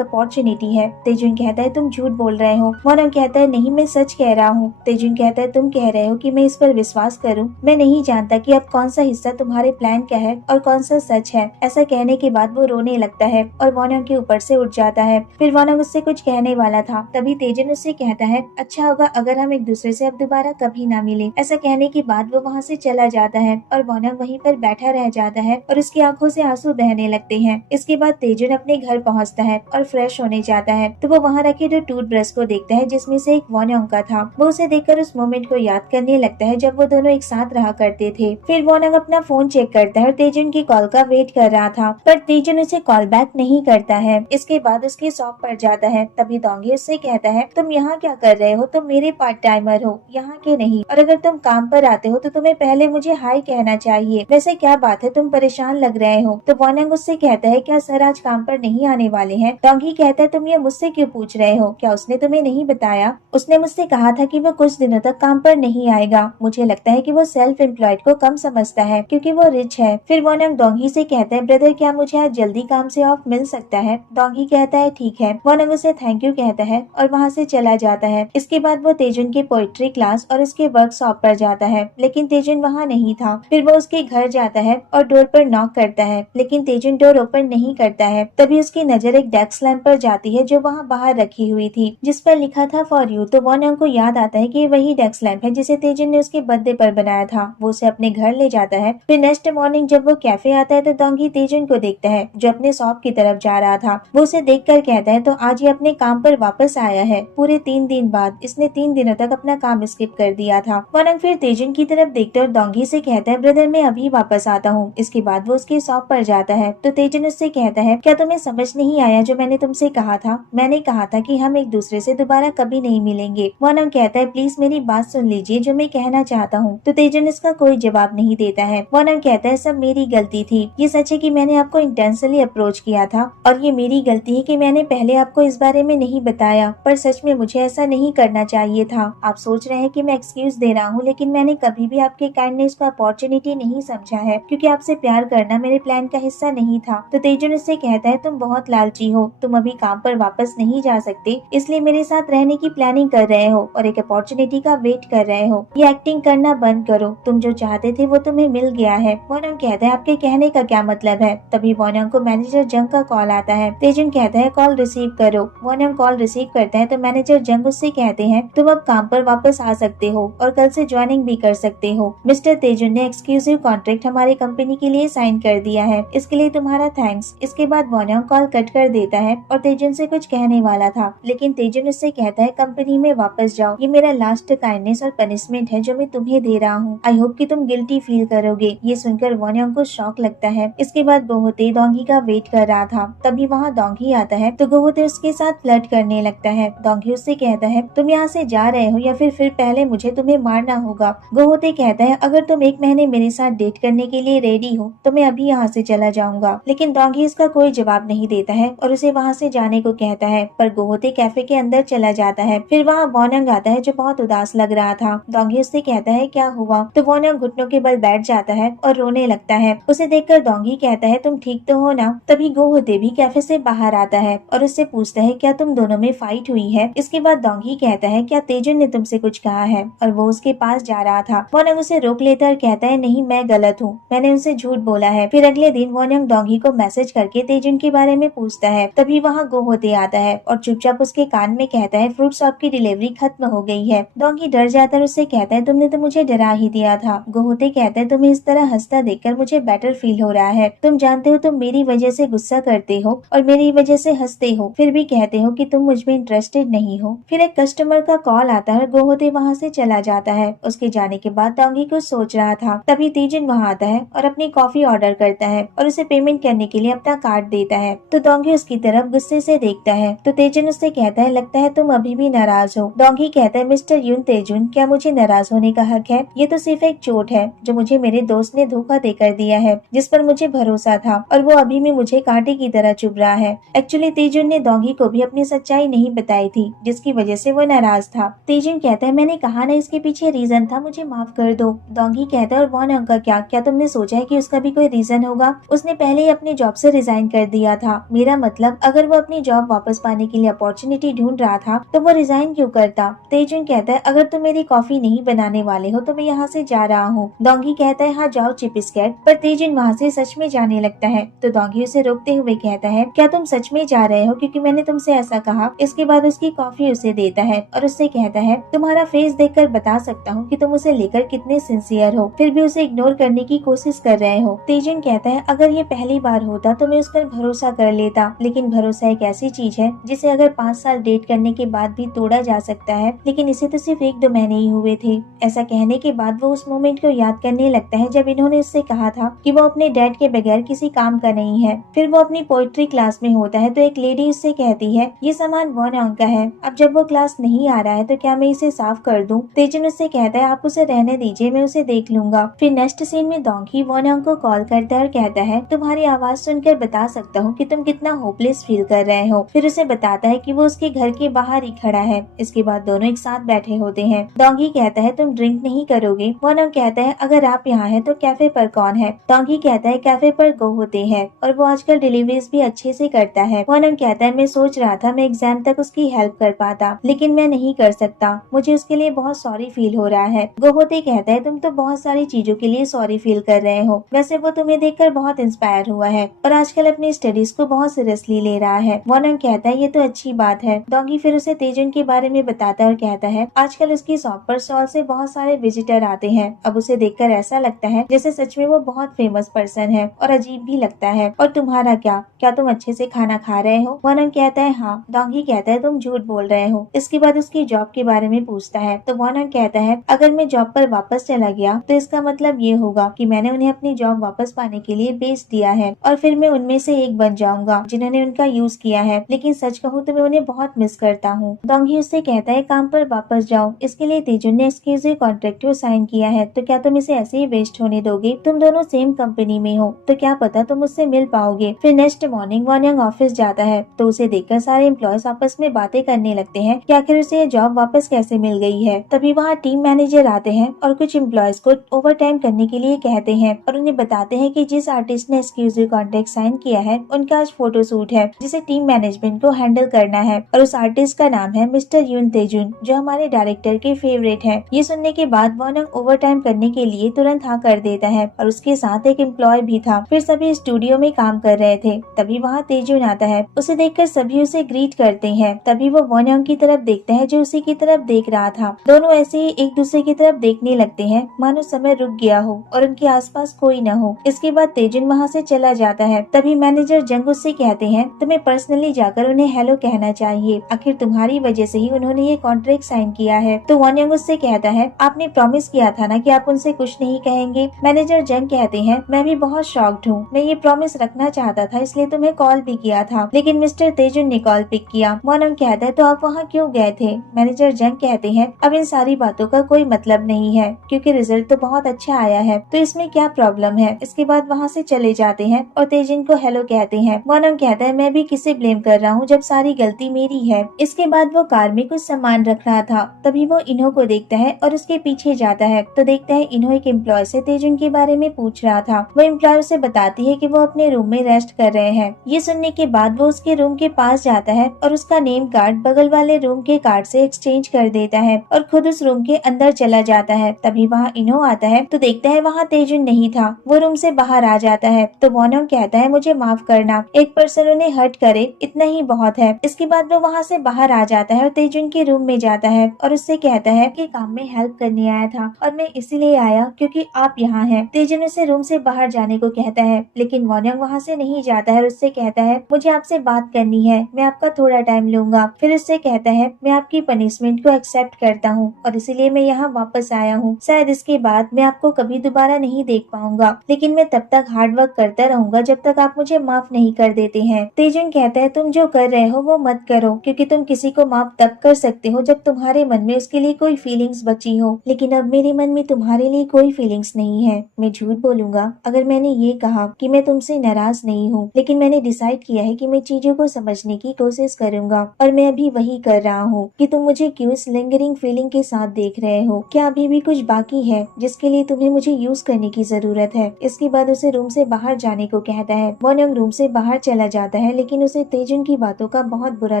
अपॉर्चुनिटी है। तेजुन कहता है तुम झूठ बोल रहे हो। वॉनम कहता है नहीं, मैं सच कह रहा हूँ। तेजुन कहता है तुम कह रहे हो कि मैं इस पर विश्वास करूँ? मैं नहीं जानता कि अब कौन सा हिस्सा तुम्हारे प्लान का है और कौन सा सच है। ऐसा कहने के बाद वो रोने लगता है और वॉनम के ऊपर से उठ जाता है। फिर वॉनम उससे कुछ कहने वाला था, तभी तेजन उससे कहता है अच्छा होगा अगर हम एक दूसरे से अब दोबारा कभी ना मिले। ऐसा कहने के बाद वो वहाँ से चला जाता है और वॉनम वहीं पर बैठा रह जाता है और उसकी आंखों से आंसू बहने लगते हैं। इसके बाद तेजन अपने घर पहुँचता है और फ्रेश होने जाता है तो वो वहाँ रखे जो टूथब्रश को देखता है जिसमें से एक वॉनम का था। वो उसे देखकर उस मोमेंट को याद करने लगता है जब वो दोनों एक साथ रहा करते थे। फिर वॉनम अपना फोन चेक करता है और तेजन की कॉल का वेट कर रहा था, पर तेजन उसे कॉल बैक नहीं करता है। इसके बाद उसकी शॉप पर जाता है, तभी डोंगी उससे कहता है तुम यहाँ क्या कर रहे हो? तुम मेरे पार्ट टाइमर हो, यहाँ के नहीं, और अगर तुम काम पर आते हो तो तुम्हें पहले मुझे हाय कहना चाहिए। वैसे क्या बात है, तुम परेशान लग रहे हो। तो वॉनम उससे कहता है क्या सर आज काम पर नहीं आने वाले हैं? डोंगी कहता है तुम ये मुझसे क्यों पूछ रहे हो? क्या उसने तुम्हें नहीं बताया? उसने मुझसे कहा था कि वो कुछ दिनों तक काम पर नहीं आएगा। मुझे लगता है कि वो सेल्फ एम्प्लॉयड को कम समझता है क्योंकि वो रिच है। फिर वॉनम डोंगी से कहता है ब्रदर क्या मुझे आज जल्दी काम से ऑफ मिल सकता है? डोंगी कहता है ठीक है। वॉनम उसे थैंक यू कहता है और वहाँ से चला जाता है। इसके बाद वो तेजुन के पोइट्री क्लास और उसके वर्कशॉप पर जाता है, लेकिन तेजुन वहाँ नहीं था। फिर वो उसके घर जाता है और डोर पर नॉक करता है, लेकिन तेजुन डोर ओपन नहीं करता है। तभी उसकी नजर एक डेस्क लैंप पर जाती है जो वहाँ बाहर रखी हुई थी, जिस पर लिखा था फॉर यू। तो वॉनम को याद आता है कि वही डेस्क लैंप है जिसे तेजुन ने उसके बर्थडे पर बनाया था। वो उसे अपने घर ले जाता है। फिर नेक्स्ट मॉर्निंग जब वो कैफे आता है तो डोंगी तेजुन को देखता है जो अपने शॉप की तरफ जा रहा था। वो उसे देखकर कहता है तो आज ये अपने काम पर वापस आया है। पूरे 3 दिन बाद इसने 3 दिनों तक अपना काम स्किप कर दिया था। वॉनम फिर तेजुन की तरफ देखते और डोंगी से कहता है ब्रदर मैं अभी वापस आता हूँ। इसके बाद वो उसके शॉप पर जाता है तो तेजुन उससे कहता है क्या तुम्हें समझ नहीं आया जो मैंने तुमसे कहा था? मैंने कहा था कि हम एक दूसरे से दोबारा कभी नहीं मिलेंगे। वॉनम कहता है प्लीज मेरी बात सुन लीजिए जो मैं कहना चाहता हूँ। तो तेजुन इसका कोई जवाब नहीं देता है। वॉनम कहता है सब मेरी गलती थी। ये सच है कि मैंने आपको इंटेंशनली अप्रोच किया था और ये मेरी गलती है कि मैंने पहले आपको इस बारे में नहीं बताया, पर सच में मुझे ऐसा नहीं करना चाहिए था। आप सोच रहे हैं कि मैं एक्सक्यूज दे रहा हूँ, लेकिन मैंने कभी भी आपके काइंडनेस को अपॉर्चुनिटी नहीं समझा है, क्योंकि आपसे प्यार करना मेरे प्लान का हिस्सा नहीं था। तो तेजुन उससे कहता है तुम बहुत लालची हो, तुम अभी काम पर वापस नहीं जा सकते, इसलिए मेरे साथ रहने की प्लानिंग कर रहे हो और एक अपॉर्चुनिटी का वेट कर रहे हो। ये एक्टिंग करना बंद करो, तुम जो चाहते थे वो तुम्हें मिल गया है। वॉनम कहता है आपके कहने का क्या मतलब है? तभी वॉनम को मैनेजर जंग का कॉल आता है। तेजुन कहता है कॉल रिसीव करो। वॉनम कॉल रिसीव करता है तो मैनेजर जंग उससे कहते हैं तुम अब काम पर वापस आ सकते हो और कल से ज्वाइनिंग भी कर सकते हो। मिस्टर तेजुन ने एक्सक्लूसिव कॉन्ट्रैक्ट हमारी कंपनी के लिए साइन कर दिया है, इसके लिए तुम्हारा थैंक्स। इसके बाद वॉनम कॉल कट कर देता है और तेजुन से कुछ कहने वाला था, लेकिन तेजुन उससे कहता है कंपनी में वापस जाओ, ये मेरा लास्ट काइंडनेस और पनिशमेंट है जो मैं तुम्हें दे रहा हूँ। आई होप कि तुम गिल्टी फील करोगे। ये सुनकर वॉनम को शॉक लगता है। इसके बाद गोहोते डोंगी का वेट कर रहा था, तभी वहाँ डोंगी आता है तो गोहोते उसके साथ फ्लर्ट करने लगता है। डोंगी उससे कहता है तुम यहाँ से जा रहे हो या फिर पहले मुझे तुम्हें मारना होगा। गोहोते कहता है अगर तुम 1 महीने मेरे साथ डेट करने के लिए रेडी हो तो मैं अभी यहाँ से चला जाऊंगा, लेकिन डोंगी इसका कोई जवाब नहीं देता है और उसे वहाँ से जाने को कहता है। पर गोहोते कैफे के अंदर चला जाता है। फिर वहाँ वॉनम आता है जो बहुत उदास लग रहा था। डोंगी उससे कहता है क्या हुआ? तो वॉनम घुटनों के बल बैठ जाता है और रोने लगता है। उसे देखकर डोंगी कहता है तुम ठीक तो हो ना? तभी गोहोते भी कैफे से बाहर आता है और उससे पूछता है क्या तुम दोनों में फाइट हुई है? इसके बाद डोंगी कहता है क्या तेजुन ने तुमसे कुछ कहा है? और वो उसके पास जा रहा था। वॉनम उसे रोक लेता और कहता है नहीं मैं गलत हूँ, मैंने उनसे झूठ बोला है। फिर अगले दिन वॉनम डोंगी को मैसेज करके तेजुन के बारे में पूछता है। तभी वहाँ गोहोते आता है और चुपचाप उसके कान में कहता है फ्रूट शॉप की डिलीवरी खत्म हो गई है। डोंगी डर जाता है और उससे कहता है तुमने तो मुझे डरा ही दिया था। गोहोते कहता है तुम्हें इस तरह हंसता देखकर मुझे बेटर फील हो रहा है। तुम जानते हो तुम मेरी वजह से गुस्सा करते हो और मेरी वजह से हंसते हो, फिर भी कहते हो कि तुम मुझ में इंटरेस्टेड नहीं हो। फिर एक कस्टमर का कॉल आता है और गोहोते वहाँ से चला जाता है। उसके जाने के बाद डोंगी कुछ सोच रहा था, तभी तेजुन वहाँ आता है और अपनी कॉफी ऑर्डर करता है और उसे पेमेंट करने के लिए अपना कार्ड देता है। तो डोंगी उसकी तरफ गुस्से से देखता है। तो तेजुन उससे कहता है लगता है तुम अभी भी नाराज हो। डोंगी कहता है मिस्टर यून तेजुन क्या मुझे नाराज होने का हक है? ये तो सिर्फ एक चोट है जो मुझे मेरे दोस्त ने धोखा देकर दिया है, जिस पर मुझे भरोसा था और वो अभी भी मुझे कांटे की तरह चुभ रहा है। एक्चुअली तेजुन ने डोंगी को भी अपनी सच्चाई नहीं बताई थी, जिसकी वजह से वो नाराज था। तेजुन कहता है मैंने कहा ना इसके पीछे रीजन था, मुझे माफ कर दो। डोंगी कहता है और वॉन यंग का क्या तुमने सोचा है कि उसका भी कोई रीजन होगा? उसने पहले ही अपने जॉब से रिजाइन कर दिया था। मेरा मतलब अगर वो अपनी जॉब वापस पाने के लिए अपॉर्चुनिटी ढूंढ रहा था तो वो रिजाइन क्यों करता? तेजुन कहता है अगर तुम मेरी कॉफी नहीं बनाने वाले हो तो मैं यहाँ से जा रहा हूँ। डोंगी कहता है हाँ जाओ चिपिस्केट, पर तेजुन वहाँ से सच में जाने लगता है तो डोंगी उसे रोकते हुए कहता है क्या तुम सच में जा रहे हो क्योंकि मैंने तुमसे ऐसा कहा? इसके बाद उसकी कॉफी उसे देता है और उससे कहता है तुम्हारा फेस देखकर बता सकता हूँ कि तुम उसे लेकर कितने सिंसियर हो, फिर भी उसे इग्नोर करने की कोशिश कर रहे हो। तेजुन कहता है अगर ये पहली बार होता तो मैं उस पर भरोसा कर लेता, लेकिन भरोसा एक ऐसी चीज है जिसे अगर 5 साल डेट करने के बाद भी तोड़ा जा सकता है, लेकिन इसे तो सिर्फ 1-2 महीने ही हुए थे। ऐसा कहने के बाद वो उस मोमेंट को याद करने लगता है जब इन्होंने उससे कहा था कि वो अपने डैड के बगैर किसी काम का नहीं है। फिर वो अपनी पोइट्री क्लास में होता है तो एक लेडी उससे कहती है ये सामान वॉन यंग का है, अब जब वो क्लास नहीं आ रहा है तो क्या मैं इसे साफ कर दूं? तेजुन उससे कहता है आप उसे रहने दीजिए, मैं उसे देख लूंगा। फिर नेक्स्ट सीन में डोंगी वॉन यंग को कॉल करता है और कहता है तुम्हारी आवाज सुनकर बता सकता हूँ कि तुम कितना होपलेस फील कर रहे हो। फिर उसे बताता है कि वो उसके घर के बाहर ही खड़ा है। इसके बाद दोनों एक साथ बैठे होते हैं। डोंगी कहता है तुम ड्रिंक नहीं करोगे? वॉन यंग कहता है अगर आप यहाँ हैं तो कैफे पर कौन है? डोंगी कहता है कैफे पर गो होते हैं और वो आजकल डिलीवरीज भी अच्छे से करता है। वॉन यंग कहता है मैं सोच रहा था मैं एग्जाम तक उसकी हेल्प कर पाता, लेकिन मैं नहीं कर सकता, मुझे उसके लिए बहुत सॉरी फील हो रहा है। गो होते कहता है तुम तो बहुत सारी चीजों के लिए सॉरी फील कर रहे हो, वैसे वो तुम्हें देखकर बहुत इंस्पायर हुआ है और आजकल अपनी स्टडीज को बहुत सीरियसली ले रहा है। वॉन यंग कहता है ये तो अच्छी बात है। डोंगी फिर उसे तेजुन के बारे में बताता है और कहता है आजकल उसकी शॉप पर स्टॉल से बहुत सारे विजिटर आते हैं। अब उसे देखकर ऐसा लगता है जैसे सच में वो बहुत फेमस पर्सन है और अजीब भी लगता है। और तुम्हारा क्या तुम अच्छे से खाना खा रहे हो? वॉन यंग कहता है हाँ। डोंगी कहता है तुम झूठ बोल रहे हो। इसके बाद उसकी जॉब के बारे में पूछता है तो वॉन यंग कहता है अगर मैं जॉब पर वापस चला गया तो इसका मतलब ये होगा कि मैंने उन्हें अपनी जॉब वापस पाने के लिए बेच दिया है और फिर मैं उनमें से एक बन जाऊंगा जिन्होंने उनका यूज किया है, लेकिन सच कहूँ तो मैं उन्हें बहुत मिस करता हूँ। डोंगी उससे कहता है काम पर वापस जाओ, इसके लिए तेजुन ने एक्सक्लूसिव कॉन्ट्रैक्ट को साइन किया है तो क्या तुम इसे ऐसे ही वेस्ट होने दोगे? तुम दोनों सेम कंपनी में हो तो क्या पता तुम उससे मिल पाओगे। फिर next morning Won Young office जाता है तो उसे देखकर सारे एम्प्लॉयज आपस में बातें करने लगते हैं कि आखिर उसे ये जॉब वापस कैसे मिल गई है। तभी वहाँ टीम मैनेजर आते हैं और कुछ एम्प्लॉयज को ओवर टाइम करने के लिए कहते हैं और उन्हें बताते हैं कि जिस आर्टिस्ट ने एक्सक्लूसिव कॉन्ट्रैक्ट साइन किया है उनका आज फोटो शूट है जिसे टीम मैनेजमेंट को हैंडल करना है और उस आर्टिस्ट का नाम है मिस्टर यून तेजुन जो हमारे डायरेक्टर के फेवरेट है। ये सुनने के बाद वॉन यंग ओवर टाइम करने के लिए तुरंत हाँ कर देता है और उसके साथ एक एम्प्लॉय भी था। फिर सभी स्टूडियो में काम कर रहे थे तभी वहाँ तेजुन आता है। उसे देखकर सभी उसे ग्रीट करते हैं। तभी वो वॉन यंग की तरफ देखता है जो उसी की तरफ देख रहा था। दोनों ऐसे ही एक दूसरे की तरफ देखने लगते हैं मानो समय रुक गया हो और उनके आसपास कोई न हो। इसके बाद तेजुन वहाँ से चला जाता है। तभी मैनेजर जंग उससे कहते हैं तुम्हें पर्सनली जाकर उन्हें हेलो कहना चाहिए, आखिर तुम्हारी वजह से ही उन्होंने ये कॉन्ट्रैक्ट साइन किया है। तो वॉन यंग उससे कहता है आपने प्रॉमिस किया था ना कि आप उनसे कुछ नहीं कहेंगे। मैनेजर जंग कहते हैं मैं भी बहुत शॉक्ड हूँ, मैं ये प्रॉमिस रखना चाहता था इसलिए तुम्हें कॉल भी किया था, लेकिन मिस्टर तेजुन ने कॉल पिक किया। वॉन यंग कहता है तो आप वहाँ क्यों गए थे? मैनेजर जंग कहते हैं अब इन सारी बातों का कोई मतलब नहीं है क्योंकि रिजल्ट तो बहुत अच्छा आया है तो इसमें क्या प्रॉब्लम है। इसके बाद वहाँ से चले जाते हैं और तेजुन को हेलो कहते हैं। वॉन यंग कहता है मैं भी किसे ब्लेम कर रहा हूँ जब सारी गलती मेरी है। इसके बाद वो कार में कुछ सामान रख रहा था तभी वो इन्हो को देखता है और उसके पीछे जाता है तो देखता है इन्हो एक एम्प्लॉय से तेजुन के बारे में पूछ रहा था। वो एम्प्लॉय उसे बताती है कि वो अपने रूम में रेस्ट कर रहे हैं। ये सुनने के बाद वो उसके रूम के पास जाता है और उसका नेम कार्ड बगल वाले रूम के कार्ड से एक्सचेंज कर देता है और खुद उस रूम के अंदर चला जाता है। तभी वहाँ इन्हो आता है तो देखता है वहाँ तेजुन नहीं था। वो रूम से बाहर आ जाता है तो वॉन यंग कहता है मुझे माफ करना, एक पर्सन उन्हें हर्ट करे इतना ही बहुत है। इसके बाद वो वहाँ से बाहर आ जाता है और तेजुन के रूम में जाता है और उससे कहता है कि काम में हेल्प करने आया था और मैं इसीलिए आया क्योंकि आप यहाँ हैं। तेजुन उसे रूम से बाहर जाने को कहता है लेकिन वॉन यंग वहाँ से नहीं जाता है और उससे कहता है मुझे आपसे बात करनी है, मैं आपका थोड़ा टाइम लूंगा। फिर उससे कहता है मैं आपकी पनिशमेंट को एक्सेप्ट करता हूँ और इसीलिए मैं यहाँ वापस आया हूँ। शायद इसके बाद मैं आपको कभी दोबारा नहीं देख पाऊंगा, लेकिन मैं तब तक हार्ड वर्क करता रहूंगा जब तक आप मुझे माफ नहीं कर देते हैं। तेजुन कहता है तुम जो कर रहे हो वो मत करो क्योंकि तुम किसी को माफ तब कर सकते हो जब तुम्हारे मन में उसके लिए कोई फीलिंग्स बची हो, लेकिन अब मेरे मन में तुम्हारे लिए कोई फीलिंग्स नहीं है। मैं झूठ बोलूंगा अगर मैंने ये कहा कि मैं तुमसे नाराज नहीं हूँ, लेकिन मैंने डिसाइड किया है कि मैं चीजों को समझने की कोशिश करूंगा। और मैं अभी वही कर रहा हूँ कि तुम मुझे क्यों इस लिंगरिंग फीलिंग के साथ देख रहे हो। क्या अभी भी कुछ बाकी है जिसके लिए तुम्हें मुझे यूज करने की जरूरत है। इसके बाद उसे रूम से बाहर जाने को कहता है। वॉन्योंग रूम से बाहर चला जाता है, लेकिन उसे तेजुन की बातों का बहुत बुरा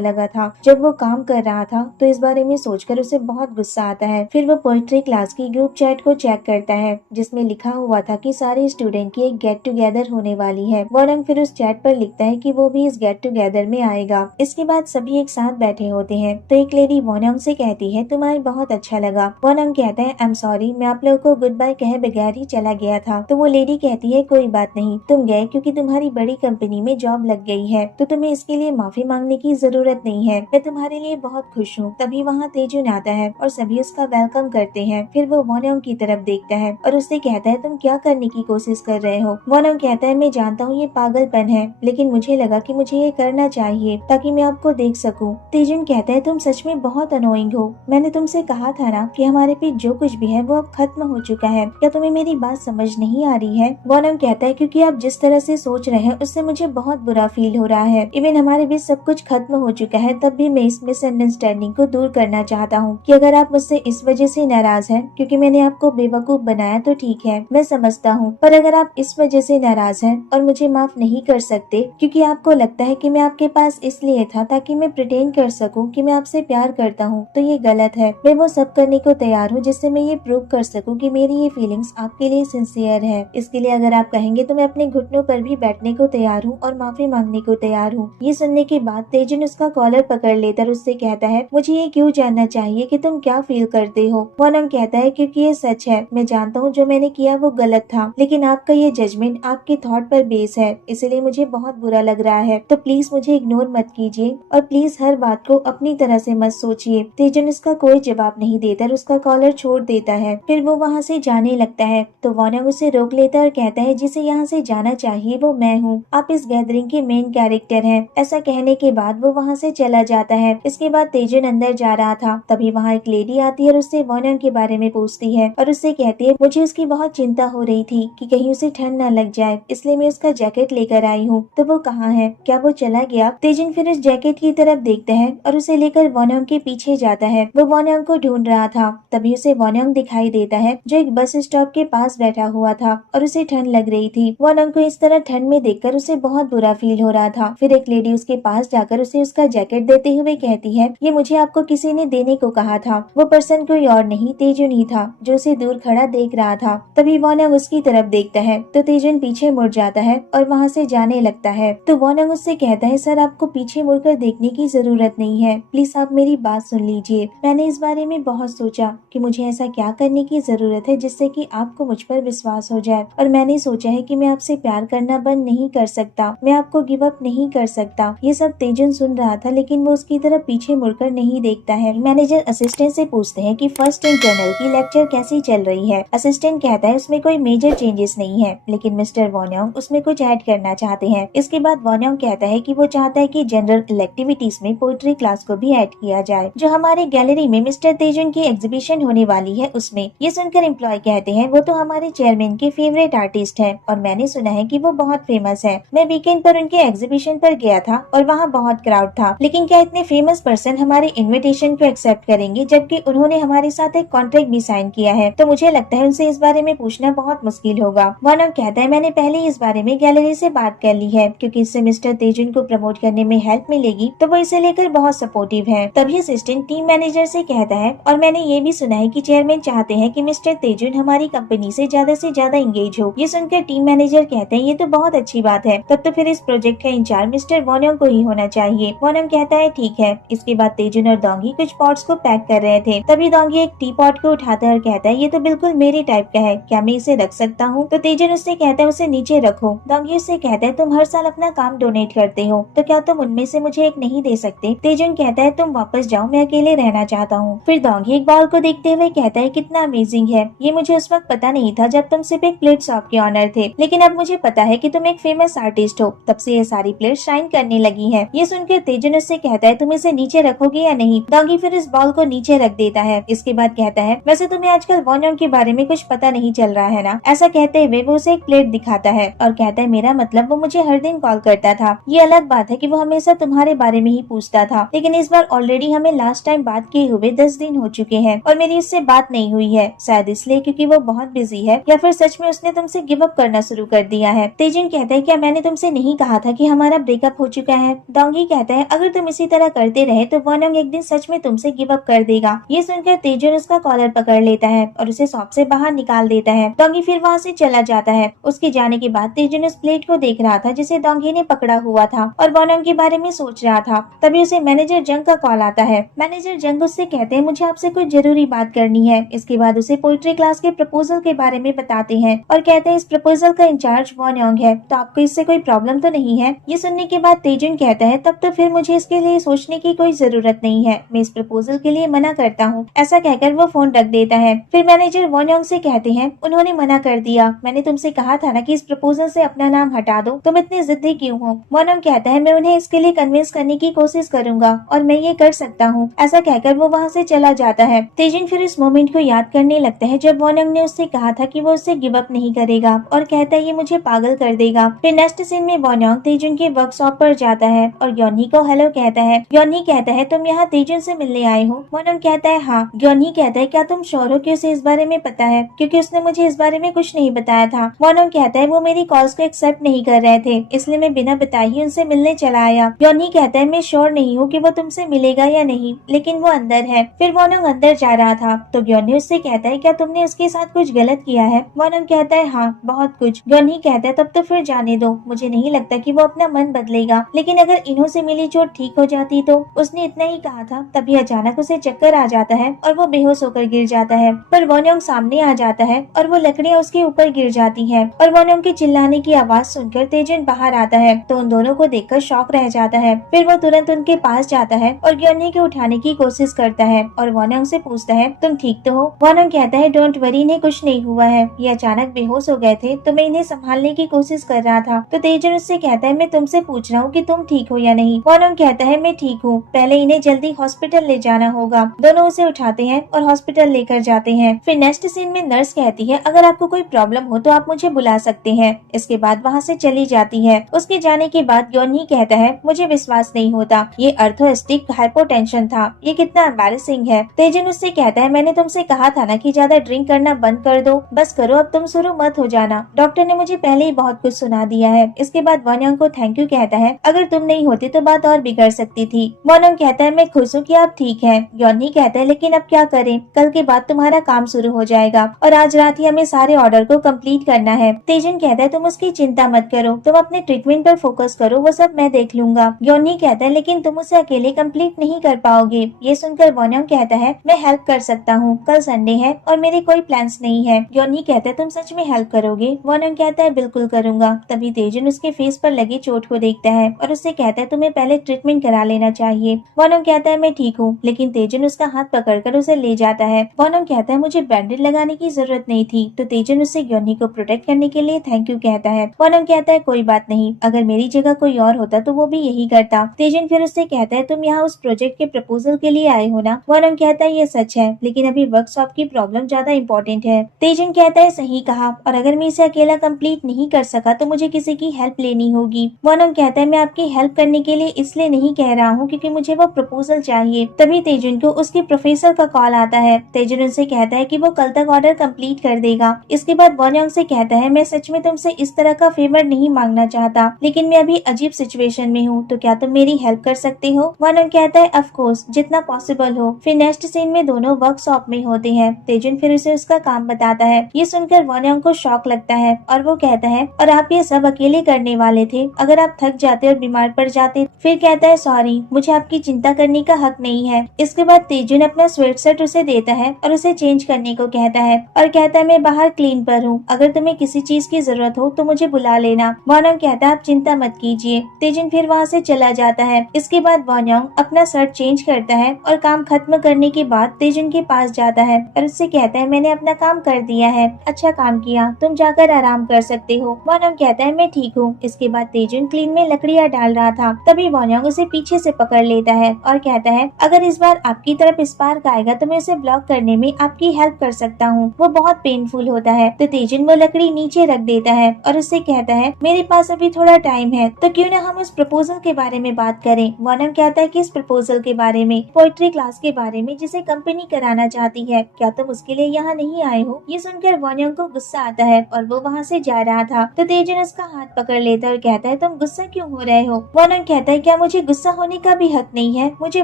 लगा था। जब वो काम कर रहा था तो इस बारे में सोचकर उसे बहुत गुस्सा आता है। फिर वो पोएट्री क्लास की ग्रुप चैट को चेक करता है, जिसमें लिखा हुआ था कि सारे स्टूडेंट की एक गेट टुगेदर होने वाली है। वॉन्योंग फिर उस चैट पर लिखता है कि वो भी इस गेट टुगेदर में आएगा। इसके बाद सभी एक साथ बैठे होते हैं तो एक लेडी वॉन्योंग से कहती है, तुम्हारी बहुत अच्छा लगा। वॉन्योंग कहता है, आई एम सॉरी, मैं आप लोगों को गुड बाय कहे बगैर ही चला गया था। तो वो लेडी कहती है, कोई बात नहीं, तुम गए क्योंकि तुम्हारी बड़ी कंपनी में जॉब लग गई है, तो तुम्हें इसके लिए माफी मांगने की जरूरत नहीं है। मैं तुम्हारे लिए बहुत खुश हूँ। तभी वहाँ तेजुन आता है और सभी उसका वेलकम करते हैं। फिर वो वॉन्योंग की तरफ देखता है और उससे कहता है, तुम क्या करने की कोशिश कर रहे हो। वॉन्योंग कहता है, मैं जानता हूँ ये पागलपन है, लेकिन मुझे लगा कि मुझे ये करना चाहिए ताकि मैं आपको देख सकूं। तेजुन कहता है, तुम सच में बहुत अनोइंग हो। मैंने तुमसे कहा था ना कि हमारे बीच जो कुछ भी है वो अब खत्म हो चुका है। क्या तुम्हें मेरी बात समझ नहीं आ रही है। वॉन्योंग कहता है, क्योंकि आप जिस तरह से सोच रहे हैं उससे मुझे बहुत बुरा फील हो रहा है। इवन हमारे बीच सब कुछ खत्म हो चुका है, तब भी मैं इस मिसअंडरस्टैंडिंग को दूर करना चाहता हूँ कि अगर आप मुझसे इस वजह से नाराज हैं क्योंकि मैंने आपको बेवकूफ बनाया तो ठीक है, मैं समझता हूँ। पर अगर आप इस वजह से नाराज हैं और मुझे माफ नहीं कर सकते क्योंकि आपको लगता है कि मैं आपके पास इसलिए था ताकि मैं प्रिटेंड कर सकूं कि मैं आपसे प्यार करता हूं, तो ये गलत है। मैं वो सब करने को तैयार हूं जिससे मैं ये प्रूव कर सकूं कि मेरी ये फीलिंग्स आपके लिए सिंसियर है। इसके लिए अगर आप कहेंगे तो मैं अपने घुटनों पर भी बैठने को तैयार हूं और माफी मांगने को तैयार हूं। ये सुनने के बाद तेजुन उसका कॉलर पकड़ लेकर उससे कहता है, मुझे ये क्यों जानना चाहिए कि तुम क्या फील करते हो। वॉन्योंग कहता है, क्योंकि ये सच है। मैं जानता हूँ जो मैंने किया वो गलत था, लेकिन आपका ये जजमेंट आपके थॉट पर बेस है, इसलिए मुझे बहुत बुरा लग रहा है। तो प्लीज मुझे इग्नोर मत कीजिए और प्लीज हर बात को अपनी तरह से मत सोचिए। तेजुन इसका कोई जवाब नहीं देता और उसका कॉलर छोड़ देता है। फिर वो वहाँ से जाने लगता है तो वॉन्योंग उसे रोक लेता है और कहता है, जिसे यहाँ से जाना चाहिए वो मैं हूँ। आप इस गैदरिंग के मेन कैरेक्टर हैं। ऐसा कहने के बाद वो वहाँ से चला जाता है। इसके बाद तेजुन अंदर जा रहा था, तभी वहाँ एक लेडी आती है और उससे वॉन्योंग के बारे में पूछती है और उससे कहती है, मुझे उसकी बहुत चिंता हो रही थी कि कहीं उसे ठंड न लग जाए, इसलिए मैं उसका जैकेट लेकर आई हूँ। तो वो कहाँ है, क्या वो चला गया। तेजुन फिर उस जैकेट की तरफ देखता है और उसे लेकर वॉन्योंग के पीछे जाता है। वो वॉन्योंग को ढूंढ रहा था, तभी उसे वॉन्योंग दिखाई देता है जो एक बस स्टॉप के पास बैठा हुआ था और उसे ठंड लग रही थी। वॉन्योंग को इस तरह ठंड में देखकर उसे बहुत बुरा फील हो रहा था। फिर एक लेडी उसके पास जाकर उसे उसका जैकेट देते हुए कहती है, ये मुझे आपको किसी ने देने को कहा था। वो पर्सन कोई और नहीं तेजुन ही था जो उसे दूर खड़ा देख रहा था। तभी वॉन्योंग उसकी तरफ देखता है तो तेजुन पीछे मुड़ जाता है और वहाँ से जाने लगता है। तो वॉन्योंग उससे कहता है, सर आपको पीछे मुड़कर देखने की जरूरत नहीं है, प्लीज आप मेरी बात सुन लीजिए। मैंने इस बारे में बहुत सोचा कि मुझे ऐसा क्या करने की जरूरत है जिससे कि आपको मुझ पर विश्वास हो जाए, और मैंने सोचा है कि मैं आपसे प्यार करना बंद नहीं कर सकता, मैं आपको गिव अप नहीं कर सकता। ये सब तेजुन सुन रहा था, लेकिन वो उसकी तरफ पीछे मुड़कर नहीं देखता है। मैनेजर असिस्टेंट से पूछते हैं कि फर्स्ट इंटरनल की लेक्चर कैसी चल रही है। असिस्टेंट कहता है, उसमें कोई मेजर चेंजेस नहीं है, लेकिन मिस्टर वॉन्योंग उसमें कुछ ऐड करना चाहते हैं। इसके बाद वॉन्योंग कहता है कि वो चाहता है कि जनरल एक्टिविटीज में पोएट्री क्लास को भी ऐड किया जाए, जो हमारे गैलरी में मिस्टर तेजुन की एग्जीबिशन होने वाली है उसमें। ये सुनकर एम्प्लॉय कहते हैं, वो तो हमारे चेयरमैन के फेवरेट आर्टिस्ट है और मैंने सुना है कि वो बहुत फेमस है। मैं वीकेंड पर उनके एग्जीबिशन पर गया था और वहाँ बहुत क्राउड था, लेकिन क्या इतने फेमस पर्सन हमारे इन्विटेशन को एक्सेप्ट करेंगे जबकि उन्होंने हमारे साथ एक कॉन्ट्रैक्ट भी साइन किया है। तो मुझे लगता है उनसे इस बारे में पूछना बहुत मुश्किल होगा। वॉन्योंग कहता है, मैंने पहले इस बारे में गैलरी से बात कर ली है, क्योंकि इससे मिस्टर तेजुन को प्रमोट करने में हेल्प मिलेगी, तो वो इसे लेकर बहुत सपोर्टिव है। तभी असिस्टेंट टीम मैनेजर से कहता है, और मैंने ये भी सुना है कि चेयरमैन चाहते हैं कि मिस्टर तेजुन हमारी कंपनी से ज्यादा इंगेज हो। ये सुनकर टीम मैनेजर कहते हैं, ये तो बहुत अच्छी बात है, तब तो फिर इस प्रोजेक्ट का इंचार्ज मिस्टर वॉन्योंग को ही होना चाहिए। वॉन्योंग कहता है, ठीक है। इसके बाद तेजुन और डोंगी कुछ पॉट्स को पैक कर रहे थे, तभी डोंगी एक टी पॉट को उठाता है और कहता है, ये तो बिल्कुल मेरे टाइप का है, क्या मैं इसे रख सकता हूँ। तो तेजुन उससे कहता है, उसे नीचे रखो। डोंगी उससे कहता है, तुम हर साल अपना काम डोनेट करते हो, तो क्या तुम उनमें से मुझे एक नहीं दे सकते। तेजुन कहता है, तुम वापस जाओ, मैं अकेले रहना चाहता हूँ। फिर डोंगी एक बॉल को देखते हुए कहता है, कितना अमेजिंग है, ये मुझे उस वक्त पता नहीं था जब तुम सिर्फ एक प्लेट शॉप के ऑनर थे, लेकिन अब मुझे पता है कि तुम एक फेमस आर्टिस्ट हो, तब से ये सारी प्लेट शाइन करने लगी है। ये सुनकर तेजुन उससे कहता है, तुम इसे नीचे रखोगे या नहीं। डोंगी फिर इस बॉल को नीचे रख देता है। इसके बाद कहता है, वैसे तुम्हें आजकल वॉन्योंग के बारे में कुछ पता नहीं चल रहा है ना। ऐसा कहते हुए वो उसे एक प्लेट दिखाता है और कहता है, मेरा मतलब वो मुझे हर दिन कॉल करता था। ये अलग बात है कि वो हमेशा हमेशा तुम्हारे बारे में ही पूछता था, लेकिन इस बार ऑलरेडी हमें लास्ट टाइम बात किए हुए 10 दिन हो चुके हैं और मेरी उससे बात नहीं हुई है। शायद इसलिए क्योंकि वो बहुत बिजी है, या फिर सच में उसने तुमसे गिव अप करना शुरू कर दिया है। तेजुन कहता है क्या मैंने तुमसे नहीं कहा था कि हमारा ब्रेकअप हो चुका है? डोंगी कहता है अगर तुम इसी तरह करते रहे तो वॉन योंग एक दिन सच में तुमसे गिव अप कर देगा। ये सुनकर तेजुन उसका कॉलर पकड़ लेता है और उसे शॉप से बाहर निकाल देता है। डोंगी फिर वहाँ से चला जाता है। उसके जाने के बाद तेजुन उस प्लेट को देख रहा था जिसे डोंगी ने पकड़ा हुआ था और वॉन योंग के बारे में सोच रहा था। तभी उसे मैनेजर जंग का कॉल आता है। मैनेजर जंग उससे कहते हैं मुझे आपसे कुछ जरूरी बात करनी है। इसके बाद उसे पोइट्री क्लास के प्रपोजल के बारे में बताते हैं और कहते हैं इस प्रपोजल का इंचार्ज वॉन योंग है, तो आपको इससे कोई प्रॉब्लम तो नहीं है? ये सुनने के बाद तेजुन कहता है तब तो फिर मुझे इसके लिए सोचने की कोई जरूरत नहीं है, मैं इस प्रपोजल के लिए मना करता हूँ। ऐसा कहकर वो फोन रख देता है। फिर मैनेजर वॉन योंग से कहते हैं उन्होंने मना कर दिया, मैंने तुमसे कहा था ना कि इस प्रपोजल से अपना नाम हटा दो, तुम इतनी जिद्दी क्यों हो? वॉन योंग कहता है मैं उन्हें इसके लिए कन्विंस करने की कोशिश करूंगा और मैं ये कर सकता हूँ। ऐसा कहकर वो वहाँ से चला जाता है। तेजुन फिर इस मोमेंट को याद करने लगता है जब वॉन योंग ने उससे कहा था कि वो उससे गिव अप नहीं करेगा और कहता है ये मुझे पागल कर देगा। फिर नेक्स्ट सीन में वॉन योंग तेजुन के वर्कशॉप पर जाता है और ग्योन्ही को हेलो कहता है। ग्योन्ही कहता है तुम यहाँ तेजुन से मिलने आए हो? वॉन योंग कहता है हाँ। ग्योन्ही कहता है क्या तुम श्योर हो कि उसे इस बारे में पता है, क्योंकि उसने मुझे इस बारे में कुछ नहीं बताया था। वॉन योंग कहता है वो मेरी कॉल्स को एक्सेप्ट नहीं कर रहे थे, इसलिए मैं बिना बताए ही उनसे मिलने चला आया। ग्योन्ही कहता है मैं श्योर नहीं हूँ कि वो तुमसे मिलेगा या नहीं, लेकिन वो अंदर है। फिर वॉन योंग अंदर जा रहा था तो ग्योन्ही उससे कहता है क्या तुमने उसके साथ कुछ गलत किया है? वॉन योंग कहता है हाँ बहुत कुछ। ग्योन्ही कहता है तब तो फिर जाने दो, मुझे नहीं लगता कि वो अपना मन बदलेगा, लेकिन अगर इन्हों से मिली चोट ठीक हो जाती तो। उसने इतना ही कहा था तभी अचानक उसे चक्कर आ जाता है और वो बेहोश होकर गिर जाता है। पर वॉन योंग सामने आ जाता है और वो लकड़ियाँ उसके ऊपर गिर जाती है और वॉन योंग के चिल्लाने की आवाज सुनकर तेजुन बाहर आता है तो उन दोनों को देखकर शॉक रह जाता है। फिर वो तुरंत उनके पास जाता है और ग्योन्ही को उठाने की कोशिश करता है और वॉन योंग से पूछता है तुम ठीक तो हो? वॉन योंग कहता है डोंट वरी, इन्हें कुछ नहीं हुआ है, ये अचानक बेहोश हो गए थे तो मैं इन्हें संभालने की कोशिश कर रहा था। तो तेजुन उससे कहता है मैं तुमसे पूछ रहा हूँ कि तुम ठीक हो या नहीं? वॉन योंग कहता है मैं ठीक हूँ, पहले इन्हें जल्दी हॉस्पिटल ले जाना होगा। दोनों उसे उठाते हैं और हॉस्पिटल लेकर जाते हैं। फिर नेक्स्ट सीन में नर्स कहती है अगर आपको कोई प्रॉब्लम हो तो आप मुझे बुला सकते हैं। इसके बाद वहाँ से चली जाती है। उसके जाने के बाद ग्योन्ही कहता है मुझे विश्वास नहीं होता, ये अर्थोस्टिक हाइपोटेंशन था, ये कितना एम्बैरेसिंग है। तेजुन उससे कहता है मैंने तुमसे कहा था ना कि ज्यादा ड्रिंक करना बंद कर दो, बस करो अब तुम शुरू मत हो जाना, डॉक्टर ने मुझे पहले ही बहुत कुछ सुना दिया है। इसके बाद वॉन योंग को थैंक यू कहता है, अगर तुम नहीं होती तो बात और बिगड़ सकती थी। वॉन योंग कहता है मैं खुश हूँ कि आप ठीक हैं। ग्योन्ही कहता है लेकिन अब क्या करें, कल के बाद तुम्हारा काम शुरू हो जाएगा और आज रात ही हमें सारे ऑर्डर को कंप्लीट करना है। तेजुन कहता है तुम उसकी चिंता मत करो, तुम अपने ट्रीटमेंट पर फोकस करो, वो सब मैं देख लूंगा। ग्योन्ही कहता है लेकिन तुम उसे अकेले कंप्लीट नहीं कर पाओगे। ये सुनकर वॉन योंग कहता है मैं हेल्प कर सकता हूँ, कल संडे है और मेरे कोई प्लान्स नहीं है। ग्योन्ही कहता है तुम सच में हेल्प करोगे? वॉन योंग कहता है बिल्कुल करूंगा। तभी तेजुन उसके फेस पर लगी चोट को देखता है और उससे कहता है तुम्हें पहले ट्रीटमेंट करा लेना चाहिए। वॉन योंग कहता है मैं ठीक हूँ, लेकिन तेजुन उसका हाथ पकड़कर उसे ले जाता है। वॉन योंग कहता है मुझे बैंडेज लगाने की जरूरत नहीं थी। तो तेजुन उससे ग्योन्ही को प्रोटेक्ट करने के लिए थैंक यू कहता है। वॉन योंग कहता है कोई बात नहीं, अगर मेरी जगह कोई और होता तो वो भी यही करता। तेजुन फिर उससे कहता है तुम यहाँ उस प्रोजेक्ट के प्रपोजल के लिए आए हो ना? वॉन योंग कहता है ये सच है, लेकिन अभी वर्कशॉप की प्रॉब्लम ज्यादा इम्पोर्टेंट है। तेजुन कहता है सही कहा, और अगर मैं इसे अकेला कंप्लीट नहीं कर सका तो मुझे किसी की हेल्प लेनी होगी। वॉन योंग कहता है मैं आपकी हेल्प करने के लिए इसलिए नहीं कह रहा हूँ क्योंकि मुझे वो प्रपोजल चाहिए। तभी तेजुन को उसके प्रोफेसर का कॉल आता है। तेजुन उनसे कहता है कि वो कल तक ऑर्डर कंप्लीट कर देगा। इसके बाद वॉन योंग से कहता है मैं सच में तुमसे इस तरह का फेवर नहीं मांगना चाहता, लेकिन मैं अभी अजीब सिचुएशन में हूँ, तो क्या तुम मेरी हेल्प कर सकते हो? वॉन योंग कहता है ऑफ कोर्स, जितना पॉसिबल हो। फिर नेक्स्ट सीन में दोनों वर्कशॉप में होते हैं। तेजुन फिर उसे उसका काम बताता है। ये सुनकर वॉन योंग को शॉक लगता है और वो कहता है और आप ये सब अकेले करने वाले थे, अगर आप थक जाते और बीमार पड़ जाते? फिर कहता है सॉरी, मुझे आपकी चिंता करने का हक नहीं है। इसके बाद तेजुन अपना स्वेटशर्ट उसे देता है और उसे चेंज करने को कहता है और कहता है मैं बाहर क्लीन पर हूँ, अगर तुम्हें किसी चीज की जरूरत हो तो मुझे बुला लेना। वॉन योंग कहता है आप चिंता मत कीजिए। तेजुन फिर वहाँ से चला जाता है। इसके बाद वॉन योंग अपना शर्ट चेंज करता है और काम खत्म करने के बाद तेजुन के पास जाता है और उससे कहता है मैंने अपना काम कर दिया है, अच्छा काम किया, तुम जाकर आराम कर सकते हो। वॉन योंग कहता है मैं ठीक हूँ। इसके बाद तेजुन क्लीन में लकड़ियाँ डाल रहा था, तभी वॉन योंग उसे पीछे से पकड़ लेता है और कहता है अगर इस बार आपकी तरफ स्पार्क आएगा तो मैं उसे ब्लॉक करने में आपकी हेल्प कर सकता हूँ, वो बहुत पेनफुल होता है। तो तेजुन वो लकड़ी नीचे रख देता है और उससे कहता है मेरे पास अभी थोड़ा टाइम है, तो क्यों ना हम उस प्रपोजल प्रपोजल के बारे में बात करें। वॉनम कहता है कि इस प्रपोजल के बारे में, पोइट्री क्लास के बारे में जिसे कंपनी कराना चाहती है। क्या तुम उसके लिए यहाँ नहीं आए हो? ये सुनकर वॉनम को गुस्सा आता है और वो वहाँ से जा रहा था तो तेजन उसका हाथ पकड़ लेता है और कहता है तुम गुस्सा क्यों हो रहे हो? वॉनम कहता है क्या मुझे गुस्सा होने का भी हक नहीं है? मुझे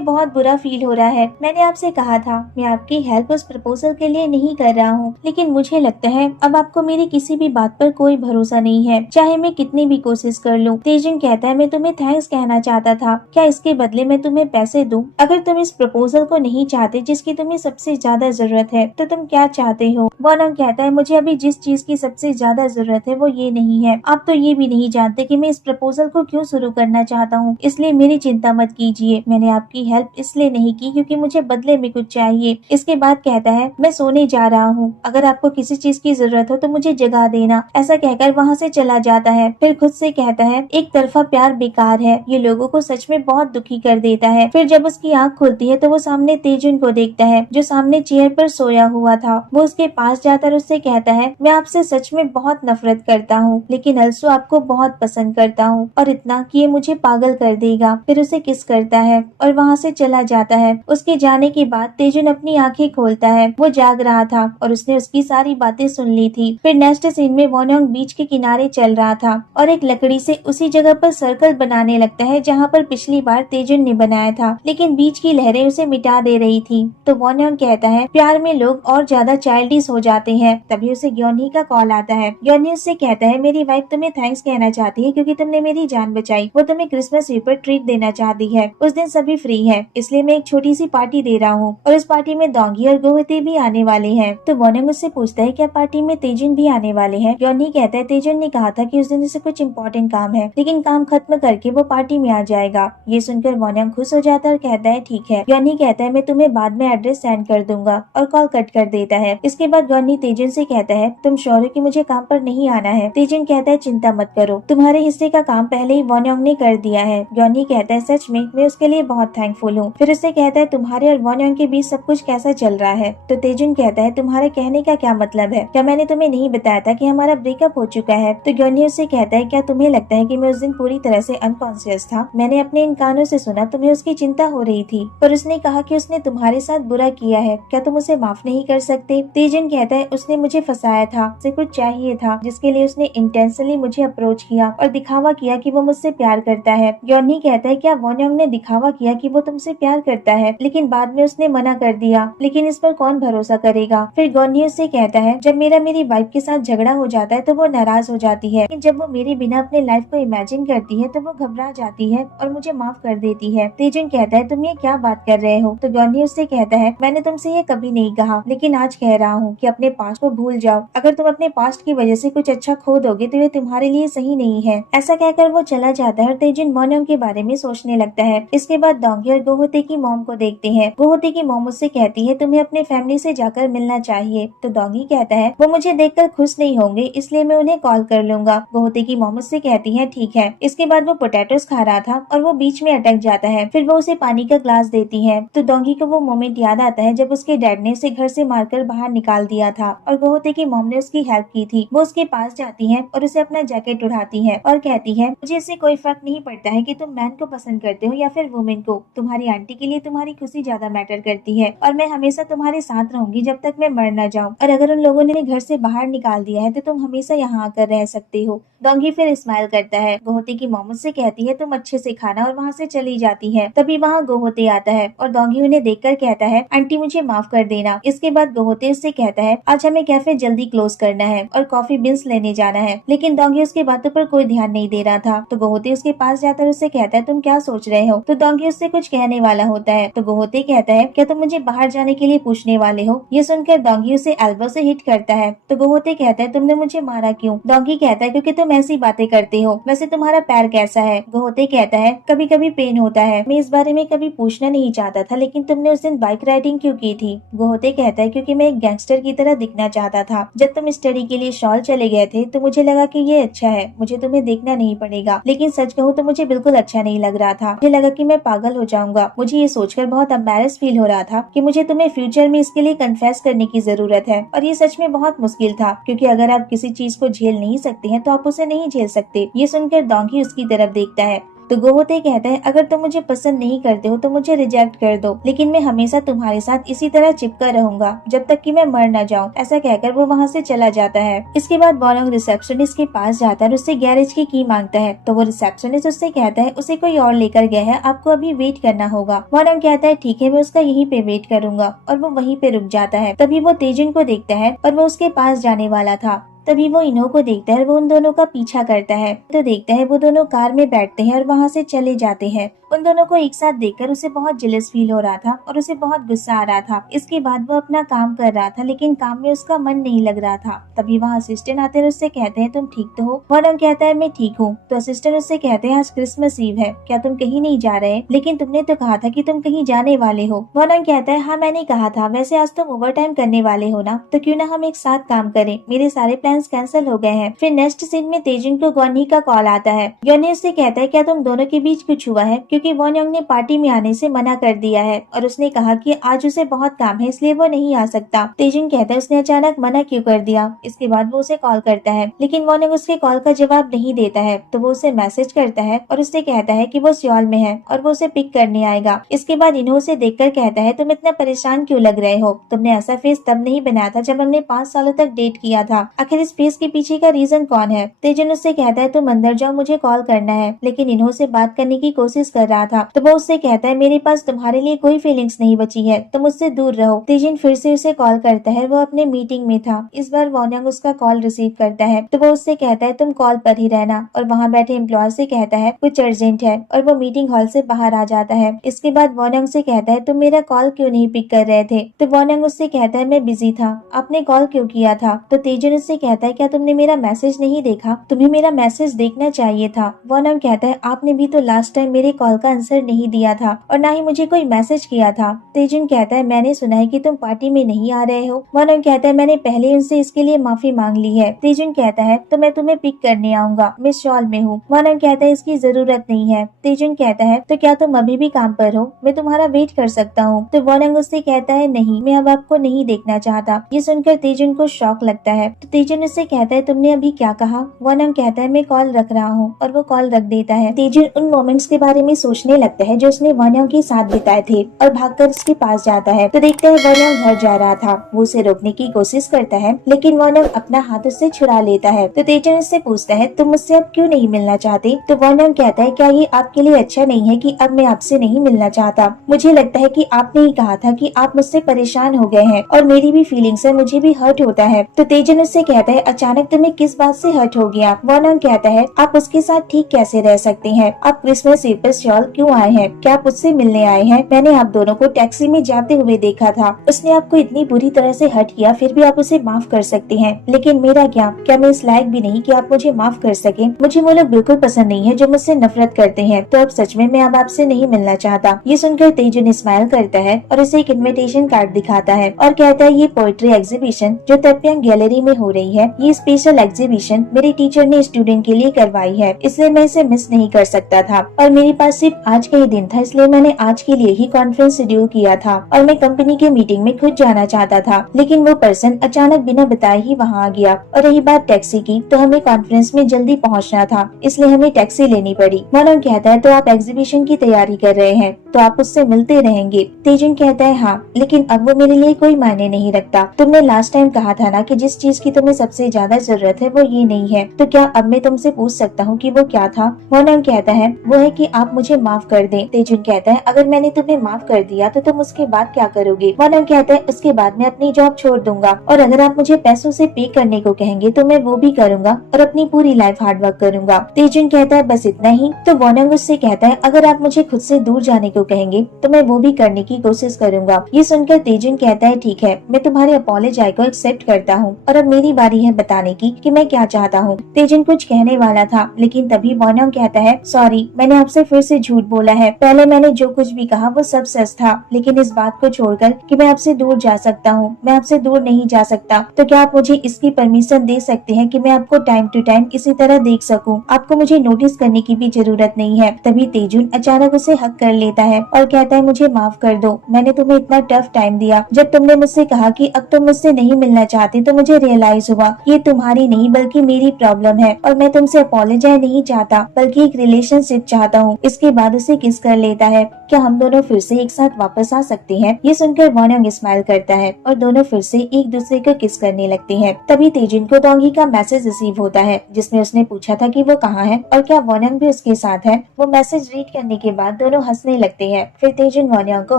बहुत बुरा फील हो रहा है। मैंने आपसे कहा था मैं आपकी हेल्प उस प्रपोजल के लिए नहीं कर रहा हूँ, लेकिन मुझे लगता है अब आपको मेरी किसी भी बात पर कोई भरोसा नहीं है, चाहे मैं कितनी भी कोशिश कर लूँ। तेजन कहता है मैं तुम्हें थैंक्स कहना चाहता था, क्या इसके बदले मैं तुम्हें पैसे दूं? अगर तुम इस प्रपोजल को नहीं चाहते जिसकी तुम्हें सबसे ज्यादा जरूरत है तो तुम क्या चाहते हो? वॉनम कहता है मुझे अभी जिस चीज की सबसे ज्यादा जरूरत है वो ये नहीं है। आप तो ये भी नहीं जानते कि मैं इस प्रपोजल को क्यों शुरू करना चाहता हूँ, इसलिए मेरी चिंता मत कीजिए। मैंने आपकी हेल्प इसलिए नहीं की क्योंकि मुझे बदले में कुछ चाहिए। इसके बाद कहता है मैं सोने जा रहा हूँ, अगर आपको किसी चीज की जरूरत हो तो मुझे जगा देना। ऐसा कहकर वहाँ से चला जाता है। फिर खुद से कहता है एक तरफा प्यार बेकार है, ये लोगों को सच में बहुत दुखी कर देता है। फिर जब उसकी आँख खुलती है तो वो सामने तेजुन को देखता है जो सामने चेयर पर सोया हुआ था। वो उसके पास जाकर उससे कहता है मैं आपसे सच में बहुत नफरत करता हूँ, लेकिन अलसो आपको बहुत पसंद करता हूँ और इतना कि ये मुझे पागल कर देगा। फिर उसे किस करता है और वहाँ से चला जाता है। उसके जाने के बाद तेजुन अपनी आंखें खोलता है। वो जाग रहा था और उसने उसकी सारी बातें सुन ली थी। फिर नेक्स्ट सीन में वॉनयोंग बीच के किनारे चल रहा था और एक लकड़ी से उसी जगह पर सर्कल बनाने लगता है जहाँ पर पिछली बार तेजुन ने बनाया था, लेकिन बीच की लहरें उसे मिटा दे रही थी। तो वॉनयोंग कहता है प्यार में लोग और ज्यादा चाइल्डिश हो जाते हैं। तभी उसे ग्योनी का कॉल आता है। ग्योनी उससे कहता है मेरी वाइफ तुम्हें थैंक्स कहना चाहती है क्योंकि तुमने मेरी जान बचाई। वो तुम्हें क्रिसमस ईव पर ट्रीट देना चाहती है। उस दिन सभी फ्री है, इसलिए मैं एक छोटी सी पार्टी दे रहा हूँ और उस पार्टी में डोंगी और गोहते भी आने वाले हैं। तो वॉनयोंग उससे पूछता है क्या पार्टी में तेजुन भी आने वाले हैं? ग्योनी कहता है तेजुन ने कहा था कि उस दिन उसे कुछ इम्पोर्टेंट काम है, लेकिन काम खत्म करके वो पार्टी में आ जाएगा। ये सुनकर वॉनयोंग खुश हो जाता है और कहता है ठीक है। ग्योनी कहता है मैं तुम्हें बाद में एड्रेस सेंड कर दूंगा और कॉल कट कर देता है। इसके बाद ग्योनी तेजुन से कहता है तुम श्योर हो कि मुझे काम पर नहीं आना है? तेजुन कहता है चिंता मत करो, तुम्हारे हिस्से का काम पहले ही वॉनयोंग ने कर दिया है। ग्योनी कहता है सच में मैं उसके लिए बहुत थैंकफुल हूँ। फिर उससे कहता है तुम्हारे और वॉनयोंग के बीच सब कुछ कैसा चल रहा है? तो तेजुन कहता है तुम्हारे कहने का क्या मतलब है? क्या मैंने तुम्हें नहीं बताया था कि हमारा ब्रेकअप हो चुका है? तो ग्योनी उससे कहता है क्या तुम्हें लगता है कि मैं उस दिन पूरी तरह से अनकॉन्शियस था? मैंने अपने इन कानों से सुना तुम्हें उसकी चिंता हो रही थी, पर उसने कहा कि उसने तुम्हारे साथ बुरा किया है। क्या तुम उसे माफ नहीं कर सकते? तेजुन कहता है उसने मुझे फंसाया था, उसे कुछ चाहिए था जिसके लिए उसने इंटेंशनली मुझे अप्रोच किया और दिखावा किया कि वो मुझसे प्यार करता है। ग्योनी कहता है क्या वॉनयोंग ने दिखावा किया कि वो तुमसे प्यार करता है, लेकिन बाद में उसने मना कर दिया, लेकिन इस पर कौन भरोसा करेगा? फिर ग्योनी उससे कहता है जब मेरी वाइफ के साथ झगड़ा हो जाता है तो वो नाराज हो जाती है, लेकिन जब वो मेरे बिना अपने लाइफ को इमेजिन करती है तो वो घबरा जाती है और मुझे माफ कर देती है। तेजुन कहता है तुम ये क्या बात कर रहे हो? तो ग्योनी उससे कहता है मैंने तुमसे ये कभी नहीं कहा, लेकिन आज कह रहा हूँ कि अपने पास्ट को भूल जाओ। अगर तुम अपने पास्ट की वजह से कुछ अच्छा खो दोगे तो ये तुम्हारे लिए सही नहीं है। ऐसा कहकर वो चला जाता है और तेजुन वॉनयोंग के बारे में सोचने लगता है। इसके बाद डोंगी और गोहते की मॉम को देखते हैं। गोहते की मॉम उससे कहती है तुम्हें अपने फैमिली से जाकर मिलना चाहिए। तो डोंगी कहता है वो मुझे देखकर खुश नहीं होंगे, इसलिए मैं उन्हें कॉल कर लूंगा। गोहते की मॉम उससे कहती है ठीक है। इसके बाद वो पोटैटोस खा रहा था और वो बीच में अटक जाता है। फिर वो उसे पानी का ग्लास देती है। तो डोंगी को वो मोमेंट याद आता है जब उसके डैड ने उसे घर से मारकर बाहर निकाल दिया था और गोहते की मॉम ने उसकी हेल्प की थी। वो उसके पास जाती है और उसे अपना जैकेट उठाती है और कहती है मुझे इससे कोई फर्क नहीं पड़ता है कि तुम मैन को पसंद करते हो या फिर वुमेन को। तुम्हारी आंटी के लिए तुम्हारी खुशी ज्यादा मैटर करती है और मैं हमेशा तुम्हारे साथ रहूंगी जब तक मैं मर न जाऊं। और अगर उन लोगों ने घर से बाहर निकाल दिया है तो तुम हमेशा यहाँ आकर रह सकते हो। डोंगी फिर स्माइल करता है। गोहते की मॉम उससे कहती है तुम अच्छे से खाना और वहाँ से चली जाती है। तभी वहाँ गोहते आता है और डोंगी उन्हें देखकर कहता है आंटी मुझे माफ कर देना। इसके बाद गोहते उससे कहता है आज हमें कैफे जल्दी क्लोज करना है और कॉफी बीन्स लेने जाना है, लेकिन डोंगी उसके बातों पर कोई ध्यान नहीं दे रहा था। तो गोहते उसके पास जाकर उससे कहता है तुम क्या सोच रहे हो? तो डोंगी उससे कुछ कहने वाला होता है तो गोहते कहता है क्या तुम मुझे बाहर जाने के लिए पूछने वाले हो? ये सुनकर डोंगी उसे एल्बो से हिट करता है। तो गोहते कहता है तुमने मुझे मारा क्यों? डोंगी कहता है क्योंकि तुम ऐसी बातें करते हो। वैसे तुम्हारा पैर कैसा है? गोहते कहता है कभी कभी पेन होता है। मैं इस बारे में कभी पूछना नहीं चाहता था, लेकिन तुमने उस दिन बाइक राइडिंग क्यों की थी? गोहते कहता है क्योंकि मैं एक गैंगस्टर की तरह दिखना चाहता था। जब तुम स्टडी के लिए शॉल चले गए थे तो मुझे लगा कि ये अच्छा है, मुझे तुम्हें देखना नहीं पड़ेगा, लेकिन सच कहूँ तो मुझे बिल्कुल अच्छा नहीं लग रहा था। मुझे लगा कि मैं पागल हो जाऊंगा। मुझे ये सोचकर बहुत एम्बैरेस फील हो रहा था कि मुझे तुम्हें फ्यूचर में इसके लिए कन्फेस करने की जरूरत है, और ये सच में बहुत मुश्किल था क्योंकि अगर आप किसी चीज को झेल नहीं सकते हैं तो आप उसे नहीं झेल सकते। ये सुनकर डोंगी उसकी तरफ देखता है तो गोहोते कहता है अगर तुम मुझे पसंद नहीं करते हो तो मुझे रिजेक्ट कर दो, लेकिन मैं हमेशा तुम्हारे साथ इसी तरह चिपका रहूंगा जब तक कि मैं मर न जाऊं। ऐसा कहकर वो वहाँ से चला जाता है। इसके बाद वॉन्ग रिसेप्शनिस्ट के पास जाता है और उससे गैरेज की मांगता है। तो वो रिसेप्शनिस्ट उससे कहता है उसे कोई और लेकर गया है, आपको अभी वेट करना होगा। वॉन्ग कहता है ठीक है, मैं उसका यहीं पे वेट करूंगा, और वो वहीं पे रुक जाता है। तभी वो तेजुन को देखता है और वो उसके पास जाने वाला था। तभी वो इन्हो को देखता है और वो उन दोनों का पीछा करता है। तो देखता है वो दोनों कार में बैठते हैं और वहाँ से चले जाते हैं। उन दोनों को एक साथ देखकर उसे बहुत जेलस फील हो रहा था और उसे बहुत गुस्सा आ रहा था। इसके बाद वो अपना काम कर रहा था, लेकिन काम में उसका मन नहीं लग रहा था। तभी वहाँ असिस्टेंट आते हैं, उससे कहते हैं तुम ठीक तो हो? वॉन्ग कहता है मैं ठीक हूँ। तो असिस्टेंट उससे कहते हैं आज क्रिसमस ईव है, क्या तुम कहीं नहीं जा रहे? लेकिन तुमने तो कहा था कि तुम कहीं जाने वाले हो। वॉन्ग कहता है हाँ मैंने कहा था, वैसे आज तुम ओवर टाइम करने वाले हो ना, तो क्यों ना हम एक साथ काम करें, मेरे सारे प्लान्स कैंसिल हो गए हैं। फिर नेक्स्ट सीन में तेजुन को ग्वानी का कॉल आता है। ग्वानी उससे कहता है क्या तुम दोनों के बीच कुछ हुआ है, क्योंकि वॉन्ग ने पार्टी में आने से मना कर दिया है और उसने कहा कि आज उसे बहुत काम है इसलिए वो नहीं आ सकता। तेजुन कहता है उसने अचानक मना क्यों कर दिया। इसके बाद वो उसे कॉल करता है, लेकिन वॉन्ग उसके कॉल का जवाब नहीं देता है। तो वो उसे मैसेज करता है और उससे कहता है कि वो सियोल में है और वो उसे पिक करने आएगा। इसके बाद इन्हों उसे देखकर कहता है तुम इतना परेशान क्यों लग रहे हो, तुमने ऐसा फेस तब नहीं बनाया था जब हमने 5 सालों तक डेट किया था, आखिर इस फेस के पीछे का रीजन कौन है? तेजुन उससे कहता है तुम अंदर जाओ, मुझे कॉल करना है। लेकिन इन्हों से बात करने की कोशिश कर रहा था। तो वो उससे कहता है मेरे पास तुम्हारे लिए कोई फीलिंग्स नहीं बची है, तुम मुझसे दूर रहो। तेजुन फिर से उसे कॉल करता है, वो अपने मीटिंग में था। इस बार वॉन्ग उसका कॉल रिसीव करता है। तो वो उससे कहता है तुम कॉल पर ही रहना, और वहाँ बैठे एम्प्लॉयर से कहता है कुछ अर्जेंट है, और वो मीटिंग हॉल से बाहर आ जाता है। इसके बाद वॉन्ग से कहता है तुम मेरा कॉल क्यों नहीं पिक कर रहे थे? तो वॉन्ग उससे कहता है मैं बिजी था, आपने कॉल क्यों किया था? तो तेजुन उससे कहता है क्या तुमने मेरा मैसेज नहीं देखा, तुम्हें मेरा मैसेज देखना चाहिए था। वॉन्ग कहता है आपने भी तो लास्ट टाइम मेरे कॉल का आंसर नहीं दिया था और ना ही मुझे कोई मैसेज किया था। तेजुन कहता है मैंने सुना है कि तुम पार्टी में नहीं आ रहे हो। वॉन्ग कहता है मैंने पहले उनसे इसके लिए माफी मांग ली है। तेजुन कहता है तो मैं तुम्हें पिक करने आऊंगा, मैं शॉल में हूँ। वॉन्ग कहता है इसकी जरूरत नहीं है। तेजुन कहता है तो क्या तुम अभी भी काम पर हो, मैं तुम्हारा वेट कर सकता हूँ। तो वॉन्ग उससे कहता है नहीं, मैं अब आपको नहीं देखना चाहता। ये सुनकर तेजुन को शॉक लगता है। तो तेजुन उससे कहता है तुमने अभी क्या कहा? वॉन्ग कहता है मैं कॉल रख रहा हूँ, और वो कॉल रख देता है। तेजुन उन मोमेंट्स के बारे में सोचने लगता है जो उसने वॉन्ग के साथ बिताए थे और भागकर उसके पास जाता है। तो देखता है वॉन्ग घर जा रहा था। वो उसे रोकने की कोशिश करता है, लेकिन वॉन्ग अपना हाथ उससे छुड़ा लेता है। तो तेजुन उससे पूछता है तुम मुझसे अब क्यों नहीं मिलना चाहते? तो वॉन्ग कहता है क्या ये आपके लिए अच्छा नहीं है कि अब मैं आपसे नहीं मिलना चाहता? मुझे लगता है कि आपने ही कहा था कि आप मुझसे परेशान हो गए हैं, और मेरी भी फीलिंग्स है, मुझे भी हर्ट होता है। तो तेजुन उससे कहता है अचानक तुम्हें किस बात से हर्ट हो गया? वॉन्ग कहता है आप उसके साथ ठीक कैसे रह सकते हैं? आप क्रिसमस ईव पर सियोल क्यों आए हैं? क्या आप उससे मिलने आए हैं? मैंने आप दोनों को टैक्सी में जाते हुए देखा था, उसने आपको इतनी बुरी तरह से हर्ट किया, फिर भी आप उसे माफ कर सकते हैं, लेकिन मेरा क्या मैं इस लायक भी नहीं कि आप मुझे माफ कर सके? मुझे वो लोग बिल्कुल पसंद नहीं है जो मुझसे नफरत करते हैं। तो अब सच में मैं अब आपसे नहीं मिलना चाहता। ये सुनकर तेजुन स्माइल करता है और उसे एक इन्विटेशन कार्ड दिखाता है और कहता है ये पोएट्री एग्जीबिशन जो तप्यांग गैलरी में हो रही है, ये स्पेशल एग्जीबिशन मेरे टीचर ने स्टूडेंट के लिए करवाई है, इसलिए मैं इसे मिस नहीं कर सकता था, और मेरे पास सिर्फ आज का ही दिन था, इसलिए मैंने आज के लिए ही कॉन्फ्रेंस शेड्यूल किया था, और मैं कंपनी के मीटिंग में खुद जाना चाहता था, लेकिन वो पर्सन अचानक बिना बताए ही वहाँ आ गया। और रही बात टैक्सी की, तो हमें कॉन्फ्रेंस में जल्दी पहुँचना था, इसलिए हमें टैक्सी लेनी पड़ी। वॉन्ग कहता है तो आप एग्जीबिशन की तैयारी कर रहे हैं, तो आप उससे मिलते रहेंगे? तेजुन कहता है हाँ, लेकिन अब वो मेरे लिए कोई मायने नहीं रखता। तुमने लास्ट टाइम कहा था ना कि जिस चीज की तुम्हें सबसे ज्यादा जरूरत है वो ये नहीं है, तो क्या अब मैं तुमसे पूछ सकता हूँ कि वो क्या था? वॉन्ग कहता है वो है कि आप मुझे माफ कर दें। तेजुन कहता है अगर मैंने तुम्हें माफ कर दिया तो तुम उसके बाद क्या करोगे? वॉन्ग कहता है उसके बाद मैं अपनी जॉब छोड़ दूंगा, और अगर आप मुझे पैसों से पे करने को कहेंगे तो मैं वो भी करूंगा और अपनी पूरी लाइफ हार्ड वर्क करूंगा। तेजुन कहता है बस इतना ही? तो वॉन्ग उससे कहता है अगर आप मुझे खुद से दूर जाने को कहेंगे तो मैं वो भी करने की कोशिश करूंगा। ये सुनकर तेजुन कहता है ठीक है, मैं तुम्हारे अपॉलोजाई को एक्सेप्ट करता हूँ, और अब मेरी बारी है बताने की कि मैं क्या चाहता हूँ। तेजुन कुछ कहने वाला था, लेकिन तभी वॉन्ग कहता है सॉरी, मैंने आपसे फिर से झूठ बोला है। पहले मैंने जो कुछ भी कहा वो सब सच था, लेकिन इस बात को छोड़कर कि मैं आपसे दूर जा सकता हूँ, मैं आपसे दूर नहीं जा सकता। तो क्या आप मुझे इसकी परमिशन दे सकते हैं कि मैं आपको टाइम टू टाइम इसी तरह देख सकूं? आपको मुझे नोटिस करने की भी जरूरत नहीं है। तभी तेजुन अचानक उसे हक कर लेता है और कहता है, मुझे माफ कर दो, मैंने तुम्हें इतना टफ टाइम दिया। जब तुमने मुझसे कहा कि अब तुम मुझसे नहीं मिलना चाहते तो मुझे रियलाइज हुआ ये तुम्हारी नहीं बल्कि मेरी प्रॉब्लम है, और मैं तुमसे अपोलोजाइज नहीं चाहता बल्कि एक रिलेशनशिप चाहता हूँ। इसके बाद उसे किस कर लेता है। क्या हम दोनों फिर से एक साथ वापस आ सकते हैं? ये सुनकर वॉन योंग स्माइल करता है और दोनों फिर से एक दूसरे को किस करने लगते हैं। तभी तेजुन को डोंगी का मैसेज रिसीव होता है जिसमें उसने पूछा था कि वो कहाँ है और क्या वॉन योंग भी उसके साथ है। वो मैसेज रीड करने के बाद दोनों हंसने लगते हैं। फिर तेजुन वॉन योंग को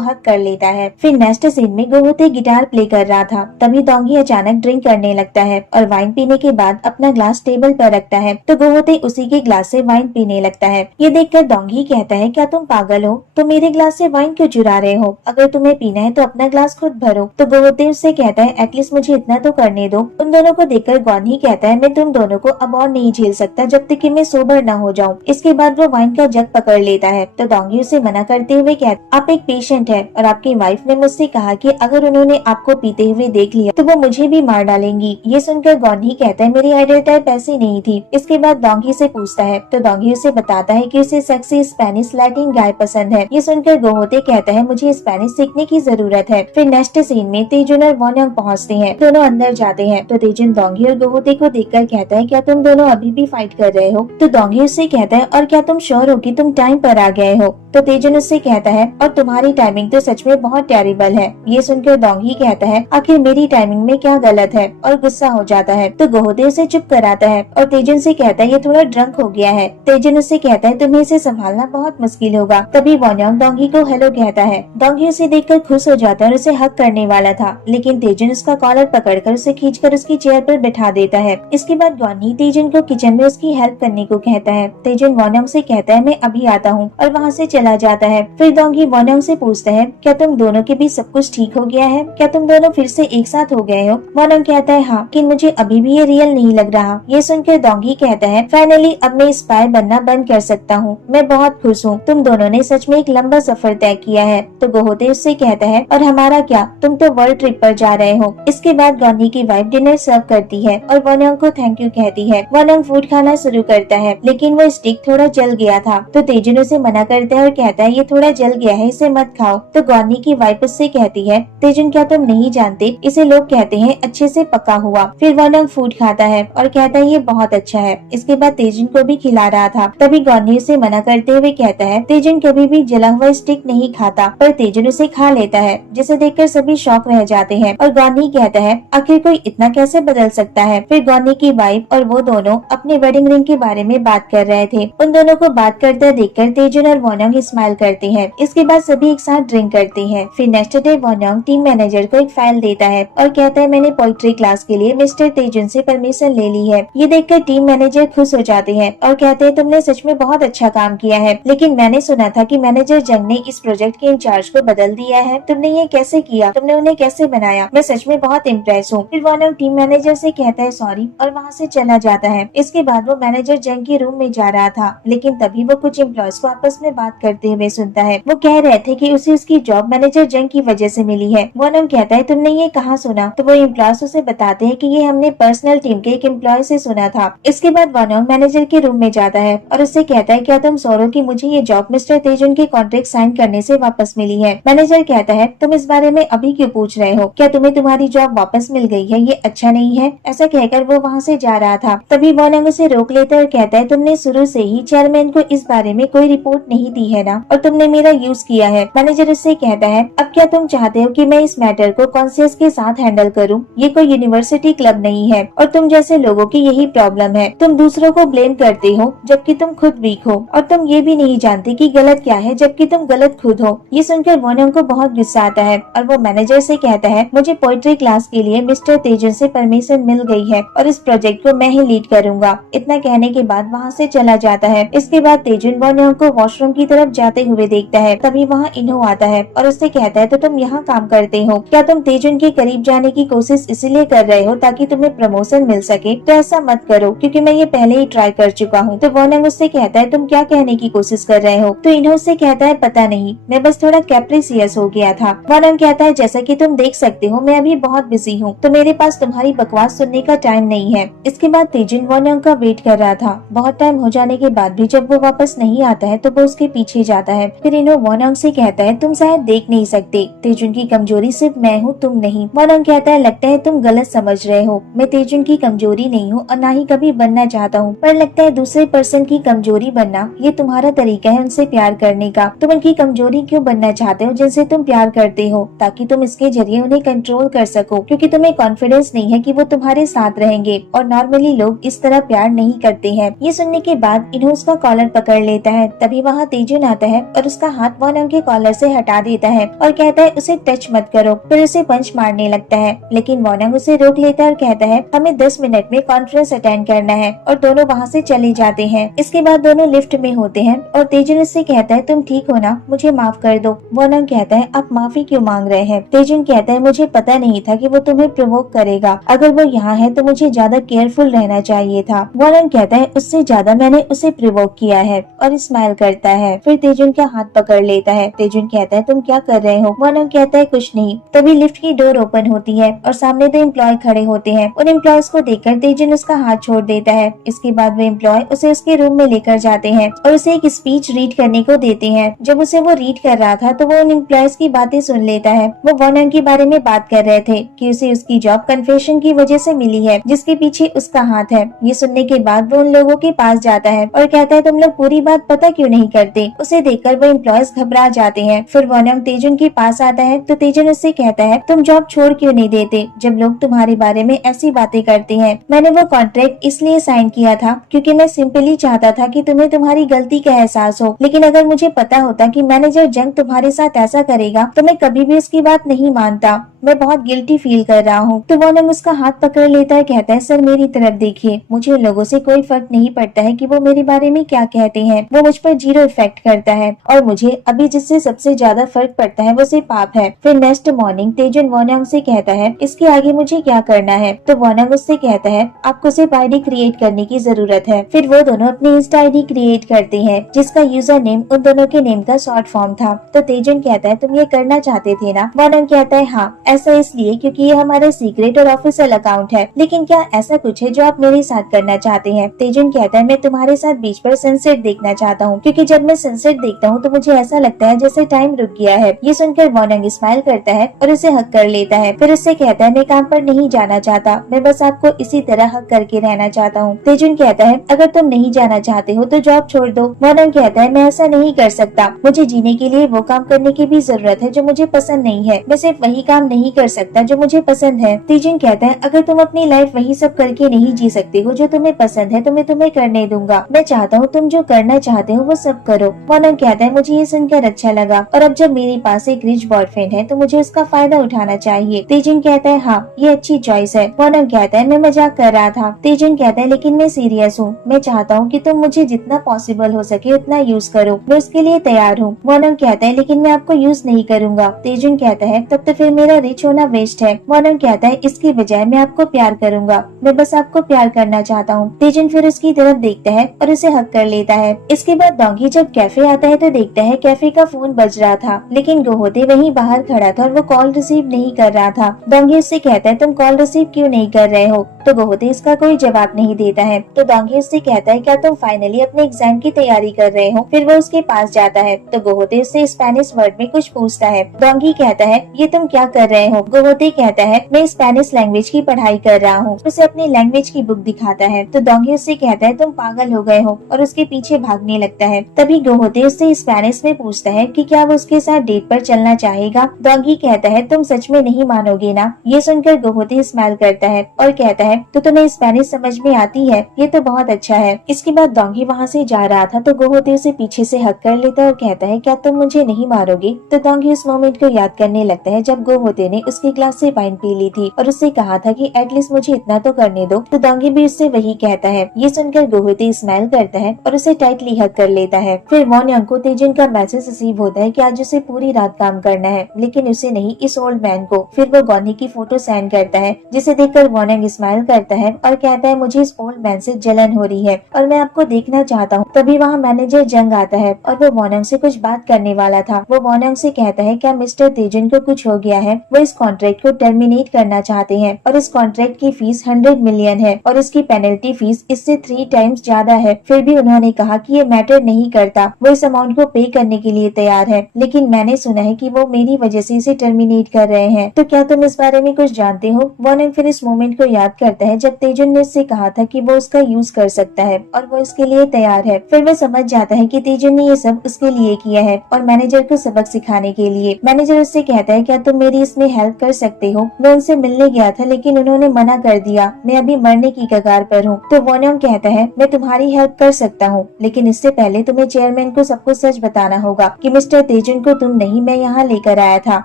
हक कर लेता है। फिर नेक्स्ट सीन में गोहोते गिटार प्ले कर रहा था। तभी डोंगी अचानक ड्रिंक करने लगता है और वाइन पीने के बाद अपना ग्लास टेबल पर रखता है तो गोहोते उसी के ग्लास से वाइन पीने लगता है। ये देखकर डोंगी कहता है, क्या तुम पागल हो? तो मेरे ग्लास से वाइन क्यों चुरा रहे हो? अगर तुम्हें पीना है तो अपना ग्लास खुद भरो। तो गोहोते उससे कहता है, एटलीस्ट मुझे इतना तो करने दो। उन दोनों को देखकर गॉनी कहता है, मैं तुम दोनों को अब और नहीं झेल सकता जब तक कि मैं सोबर न हो जाऊं। इसके बाद वो वाइन का जग पकड़ लेता है तो डोंगी उसे मना करते हुए कहता, आप एक पेशेंट है और आपकी वाइफ ने मुझसे कहा कि अगर उन्होंने आपको पीते हुए देख लिया तो वो मुझे भी मार डालेंगी। ये सुनकर गॉनी कहता है, मेरी आइडल टाइप ऐसी नहीं थी। इसके बाद डोंगी से पूछता है तो डोंगी उसे बताता है कि उसे सेक्सी स्पेनिश लैटिन गाय पसंद है। ये सुनकर गोहोते कहता है, मुझे स्पेनिश सीखने की जरूरत है। फिर नेक्स्ट सीन में तेजुन और वॉन योंग पहुँचते हैं। दोनों अंदर जाते हैं तो तेजुन डोंगी और गोहोते को देखकर कहता है, क्या तुम दोनों अभी भी फाइट कर रहे हो? तो डोंगी उससे कहता है, और क्या तुम श्योर हो कि तुम टाइम पर आ गए हो? तो तेजुन उससे कहता है, और तुम्हारी टाइमिंग तो सच में बहुत टेरिबल है। ये सुनकर डोंगी कहता है, आखिर मेरी टाइमिंग में क्या गलत है? और गुस्सा हो जाता है तो गोहोते उसे चुप कराता है और तेजुन से कहता है, ये थोड़ा ड्रंक हो गया है। तेजुन उससे कहता है, तुम्हें इसे संभालना बहुत मुश्किल होगा। तभी वॉन योंग डोंगी को हेलो कहता है। डोंगी उसे देखकर खुश हो जाता है और उसे हक करने वाला था, लेकिन तेजुन उसका कॉलर पकड़कर उसे खींचकर उसकी चेयर पर बैठा देता है। इसके बाद गॉनी तेजुन को किचन में उसकी हेल्प करने को कहता है। तेजुन वॉन योंग से कहता है, मैं अभी आता हूँ, और वहाँ से चला जाता है। फिर डोंगी वॉन योंग से पूछता है, क्या तुम दोनों के बीच सब कुछ ठीक हो गया है? क्या तुम दोनों फिर से एक साथ हो गए हो? वॉन योंग कहता है, हाँ, लेकिन मुझे अभी भी ये रियल नहीं लग रहा। ये सुनकर डोंगी कहता है, फाइनली अब मैं स्पाई बनना बंद कर सकता हूँ। मैं बहुत खुश हूँ, तुम दोनों ने सच में एक लंबा सफर तय किया है। तो गोहोते उससे कहता है, और हमारा क्या, तुम तो वर्ल्ड ट्रिप पर जा रहे हो। इसके बाद गॉनी की वाइफ डिनर सर्व करती है और वॉन योंग को थैंक यू कहती है। वॉन योंग फूड खाना शुरू करता है, लेकिन वो स्टिक थोड़ा जल गया था तो तेजुन उसे मना करता है और कहता है, ये थोड़ा जल गया है, इसे मत खाओ। तो गॉनी की वाइफ उससे कहती है, तेजुन क्या तुम नहीं जानते, इसे लोग कहते हैं अच्छे से पका हुआ। फिर वॉन योंग फूड खाता है और कहता है, ये बहुत अच्छा है। इसके बाद तेजुन को भी खिला रहा था। तभी गॉनी उसे मना करते हुए कहता है, तेजुन कभी भी जला हुआ स्टिक नहीं खाता, पर तेजुन उसे खा लेता है, जिसे देखकर सभी शॉक रह जाते हैं। और गॉनी कहता है, आखिर कोई इतना कैसे बदल सकता है? फिर गॉनी की वाइफ और वो दोनों अपने वेडिंग रिंग के बारे में बात कर रहे थे। उन दोनों को बात करते देखकर तेजुन और वॉन योंग स्माइल करते हैं। इसके बाद सभी एक साथ ड्रिंक करते हैं। फिर next day Won Yong team manager को एक फाइल देता है और कहता है, मैंने पोइट्री क्लास के लिए मिस्टर तेजुन से परमिशन ले ली है। ये देखकर टीम मैनेजर खुश हो जाते हैं और कहते हैं, तुमने सच में बहुत अच्छा काम किया है, लेकिन मैंने सुना था कि मैनेजर जंग ने इस प्रोजेक्ट के इंचार्ज को बदल दिया है। तुमने ये कैसे किया? तुमने उन्हें कैसे बनाया? मैं सच में बहुत इम्प्रेस हूँ। फिर वॉन योंग टीम मैनेजर से कहता है सॉरी और वहाँ से चला जाता है। इसके बाद वो मैनेजर जंग के रूम में जा रहा था, लेकिन तभी वो कुछ एम्प्लॉयज को आपस में बात करते हुए सुनता है। वो कह रहे थे कि उसे उसकी जॉब मैनेजर जंग की वजह से मिली है। वॉन योंग कहता है, तुमने ये कहाँ सुना? तो वो एम्प्लॉयज उसे बताते हैं कि ये हमने पर्सनल टीम के एक एम्प्लॉय से सुना था। इसके बाद वॉन योंग मैनेजर के रूम में जाता है और उससे कहता है, क्या तुम सौरो कि मुझे ये जॉब मिस्टर तेजुन के कॉन्ट्रैक्ट साइन करने से वापस मिली है? मैनेजर कहता है, तुम इस बारे में अभी क्यों पूछ रहे हो? क्या तुम्हें तुम्हारी जॉब वापस मिल गई है? ये अच्छा नहीं है। ऐसा कहकर वो वहाँ से जा रहा था। तभी वॉन योंग उसे रोक लेता है और कहता है, तुमने शुरू से ही चेयरमैन को इस बारे में कोई रिपोर्ट नहीं दी है ना, और तुमने मेरा यूज किया है। मैनेजर उससे कहता है, अब क्या तुम चाहते हो कि मैं इस मैटर को कॉन्शियस के साथ हैंडल करूं? ये कोई यूनिवर्सिटी क्लब नहीं है और तुम जैसे लोगों की यही प्रॉब्लम है। तुम दूसरों को ब्लेम करते हो जबकि तुम खुद वीक हो, और तुम ये भी नहीं जानते कि गलत क्या है जबकि तुम गलत खुद हो। ये सुनकर वॉन योंग को बहुत गुस्सा आता है और वो मैनेजर से कहता है, मुझे पोइट्री क्लास के लिए मिस्टर तेजुन से परमिशन मिल गई है और इस प्रोजेक्ट को मैं ही लीड करूंगा। इतना कहने के बाद वहाँ से चला जाता है। इसके बाद तेजुन वॉन योंग को वॉशरूम की तरफ जाते हुए देखता है। तभी वहाँ इन्हो आता है और उससे कहता है, तो तुम यहाँ काम करते हो? क्या तुम तेजुन के करीब जाने की कोशिश इसलिए कर रहे हो ताकि तुम्हें प्रमोशन मिल सके? तो ऐसा मत करो, क्योंकि मैं ये पहले ही ट्राई कर चुका हूँ। तो वॉन योंग उससे कहता है, तुम क्या कहने की कोशिश कोशिश कर रहे हो। तो इन्हों से कहता है पता नहीं, मैं बस थोड़ा कैप्रिसियस हो गया था। वॉनंग कहता है जैसा कि तुम देख सकते हो मैं अभी बहुत बिजी हूँ, तो मेरे पास तुम्हारी बकवास सुनने का टाइम नहीं है। इसके बाद तेजुन वॉनंग का वेट कर रहा था। बहुत टाइम हो जाने के बाद भी जब वो वापस नहीं आता है तो वो उसके पीछे जाता है। फिर इन्हों वॉनंग से कहता है तुम शायद देख नहीं सकते, तेजुन की कमजोरी सिर्फ मैं हूँ, तुम नहीं। वॉनंग कहता है लगता है तुम गलत समझ रहे हो, मैं तेजुन की कमजोरी नहीं हूँ और न ही कभी बनना चाहता हूँ, पर लगता है दूसरे पर्सन की कमजोरी बनना ये तुम्हारा तरीका है उनसे प्यार करने का। तुम उनकी कमजोरी क्यों बनना चाहते हो जिनसे तुम प्यार करते हो, ताकि तुम इसके जरिए उन्हें कंट्रोल कर सको, क्योंकि तुम्हें कॉन्फिडेंस नहीं है कि वो तुम्हारे साथ रहेंगे और नॉर्मली लोग इस तरह प्यार नहीं करते हैं। ये सुनने के बाद इन्हों उसका कॉलर पकड़ लेता है। तभी वहाँ तेजुन आता है और उसका हाथ वॉनंग के कॉलर से हटा देता है और कहता है उसे टच मत करो। फिर उसे पंच मारने लगता है, लेकिन वॉनंग उसे रोक लेता है और कहता है हमें 10 मिनट में कॉन्फ्रेंस अटेंड करना है, और दोनों वहाँ से चले जाते हैं। इसके बाद दोनों लिफ्ट में होते हैं और तेजुन उससे कहता है तुम ठीक हो ना, मुझे माफ कर दो। वॉनंग कहता है आप माफी क्यों मांग रहे हैं। तेजुन कहता है मुझे पता नहीं था कि वो तुम्हें प्रोवोक करेगा, अगर वो यहाँ है तो मुझे ज्यादा केयरफुल रहना चाहिए था। वॉनंग कहता है उससे ज्यादा मैंने उसे प्रोवोक किया है और स्माइल करता है। फिर तेजुन का हाथ पकड़ लेता है। तेजुन कहता है तुम क्या कर रहे हो। वॉनंग कहता है कुछ नहीं। तभी लिफ्ट की डोर ओपन होती है और सामने 2 एम्प्लॉय खड़े होते हैं। उन एम्प्लॉयज को देखकर तेजुन उसका हाथ छोड़ देता है। इसके बाद वे एम्प्लॉय उसे उसके रूम में लेकर जाते हैं और उसे एक स्पीच रीड करने को देते हैं। जब उसे वो रीड कर रहा था तो वो उन एम्प्लॉयज की बातें सुन लेता है। वो वॉनंग के बारे में बात कर रहे थे कि उसे उसकी जॉब कन्फेशन की वजह से मिली है, जिसके पीछे उसका हाथ है। ये सुनने के बाद वो उन लोगों के पास जाता है और कहता है तुम लोग पूरी बात पता क्यों नहीं करते। उसे देखकर वो एम्प्लॉयज घबरा जाते हैं। फिर वॉनंग तेजुन के पास आता है तो तेजुन उससे कहता है तुम जॉब छोड़ क्यों नहीं देते जब लोग तुम्हारे बारे में ऐसी बातें करते हैं। मैंने वो कॉन्ट्रैक्ट इसलिए साइन किया था क्योंकि मैं सिंपली चाहता था कि तुम्हें तुम्हारी गलती का एहसास हो, लेकिन अगर मुझे पता होता कि मैनेजर जंग तुम्हारे साथ ऐसा करेगा तो मैं कभी भी उसकी बात नहीं मानता। मैं बहुत गिल्टी फील कर रहा हूँ। तो वॉनंग उसका हाथ पकड़ लेता है, कहता है सर मेरी तरफ देखिए, मुझे उन लोगों से कोई फर्क नहीं पड़ता है कि वो मेरे बारे में क्या कहते हैं, वो मुझ पर 0 इफेक्ट करता है और मुझे अभी जिससे सबसे ज्यादा फर्क पड़ता है वो सिर्फ आप है। फिर नेक्स्ट मॉर्निंग तेजुन वॉनंग से कहता है इसके आगे मुझे क्या करना है। तो वॉनंग उससे कहता है आपको सिर्फ आईडी क्रिएट करने की जरूरत है। फिर वो दोनों अपनी इंस्टा आईडी क्रिएट करते हैं जिसका यूजर नेम उन दोनों के नेम का शॉर्ट फॉर्म था। तो तेजुन कहता है तुम ये करना चाहते थे ना। वॉनंग कहता है हाँ, ऐसा इसलिए क्योंकि ये हमारा सीक्रेट और ऑफिशियल अकाउंट है, लेकिन क्या ऐसा कुछ है जो आप मेरे साथ करना चाहते हैं। तेजुन कहता है मैं तुम्हारे साथ बीच पर सनसेट देखना चाहता हूँ, क्योंकि जब मैं सनसेट देखता हूँ तो मुझे ऐसा लगता है जैसे टाइम रुक गया है। ये सुनकर वॉनंग स्माइल करता है और उसे हक कर लेता है। फिर उससे कहता है मैं काम पर नहीं जाना चाहता, मैं बस आपको इसी तरह हक करके रहना चाहता हूँ। तेजुन कहता है अगर तुम नहीं जाना चाहते हो तो जॉब छोड़ दो। वॉनंग कहता है मैं ऐसा नहीं कर सकता, मुझे जीने के लिए वो काम करने की भी जरूरत है जो मुझे पसंद नहीं है, मैं सिर्फ वही काम नहीं कर सकता जो मुझे पसंद है। तेजुन कहता है अगर तुम अपनी लाइफ वही सब करके नहीं जी सकते हो जो तुम्हें पसंद है तो मैं तुम्हें करने दूंगा। मैं चाहता हूँ तुम जो करना चाहते हो वो सब करो। वॉनंग कहता है मुझे ये सुनकर अच्छा लगा और अब जब मेरे पास एक रिच बॉयफ्रेंड है तो मुझे उसका फायदा उठाना चाहिए। तेजुन कहता है हाँ ये अच्छी चॉइस है। वॉनंग कहता है मैं मजाक कर रहा था। तेजुन कहता है लेकिन मैं सीरियस हूँ, मैं चाहता हूँ कि तुम मुझे जितना पॉसिबल हो सके उतना यूज करो, मैं उसके लिए तैयार हूँ। वॉनंग कहता है लेकिन मैं आपको यूज नहीं करूंगा। तेजुन कहता है तब तो फिर मेरा रिच होना वेस्ट है। वॉनंग कहता है इसकी बजाय मैं आपको प्यार करूंगा, मैं बस आपको प्यार करना चाहता हूँ। तेजुन फिर उसकी तरफ देखता है और उसे हक कर लेता है। इसके बाद डोंगी जब कैफे आता है तो देखता है कैफे का फोन बज रहा था, लेकिन गोहोते वहीं बाहर खड़ा था और वो कॉल रिसीव नहीं कर रहा था। डोंगी उससे कहता है तुम कॉल रिसीव क्यों नहीं कर रहे हो। तो गोहोते इसका कोई जवाब नहीं देता है। तो डोंगी उससे कहता है क्या तुम फाइनली अपने एग्जाम की तैयारी कर रहे हो। फिर वो उसके पास जाता है तो गोहोते उससे स्पेनिश वर्ड में कुछ पूछता है। डोंगी कहता है ये तुम क्या कर रहे हो। गोहोते कहता है मैं स्पेनिश लैंग्वेज की पढ़ाई कर रहा हूँ। उसे अपनी लैंग्वेज की बुक दिखाता है तो डोंगी उससे कहता है तुम पागल हो गए हो और उसके पीछे भागने लगता है। तभी गोहोते उससे स्पेनिश में पूछता है कि क्या वो उसके साथ डेट पर चलना चाहेगा। डोंगी कहता है तुम सच में नहीं मानोगे ना। ये सुनकर गोहोते स्माइल करता है और कहता है तो तुम्हें स्पेनिश समझ में आती है, ये तो बहुत अच्छा है। इसके बाद डोंगी वहाँ से जा रहा था तो गोहोते उसे पीछे से हक कर लेता है और कहता है क्या तुम मुझे नहीं मारोगे। तो डोंगी उस मोमेंट को याद करने लगता है जब गोहोते ने उसके ग्लास से वाइन पी ली थी और उससे कहा था कि एटलीस्ट मुझे इतना तो करने दो। तो डोंगी भी उससे वही कहता है। ये सुनकर गोहोते स्माइल करता है और उसे टाइटली हक कर लेता है। फिर वॉनंग को तेजुन का मैसेज रिसीव होता है कि आज उसे पूरी रात काम करना है, लेकिन उसे नहीं, इस ओल्ड मैन को। फिर वो गॉनी की फोटो सेंड करता है जिसे देखकर वॉनंग स्माइल करता है और कहता है मुझे इस ओल्ड मैन से जलन हो रही है और मैं आपको देखना चाहता हूँ। तभी वहाँ मैनेजर जंग आता है और वो वॉनंग से कुछ बात करने वाला था। वो वॉनंग से कहता है क्या मिस्टर तेजुन को कुछ हो गया है, वो इस कॉन्ट्रैक्ट को टर्मिनेट करना चाहते हैं और इस कॉन्ट्रैक्ट की फीस 100 मिलियन है और इसकी पेनल्टी फीस इससे 3 टाइम्स ज्यादा है। फिर भी उन्होंने कहा कि ये मैटर नहीं करता, वो इस अमाउंट को पे करने के लिए तैयार है, लेकिन मैंने सुना है कि वो मेरी वजह से इसे टर्मिनेट कर रहे हैं। तो क्या तुम इस बारे में कुछ जानते हो? वॉनंग फिर इस मोमेंट को याद करता है जब तेजुन ने उससे कहा था कि वो उसका यूज कर सकता है और वो इसके लिए तैयार है। फिर वो समझ जाता है कि तेजुन ने ये सब उसके लिए किया है और मैनेजर को सबक सिखाने के लिए। मैनेजर उससे कहता है क्या तुम मेरी इसमें हेल्प कर सकते हो? मैं उनसे मिलने गया था लेकिन उन्होंने मना कर दिया, मैं अभी मरने की कगार पर हूँ। तो वॉनंग कहता है मैं तुम्हारी हेल्प कर सकता हूँ, लेकिन इससे पहले तुम्हें चेयरमैन को सब कुछ सच बताना होगा कि मिस्टर तेजुन को तुम नहीं मैं यहाँ लेकर आया था।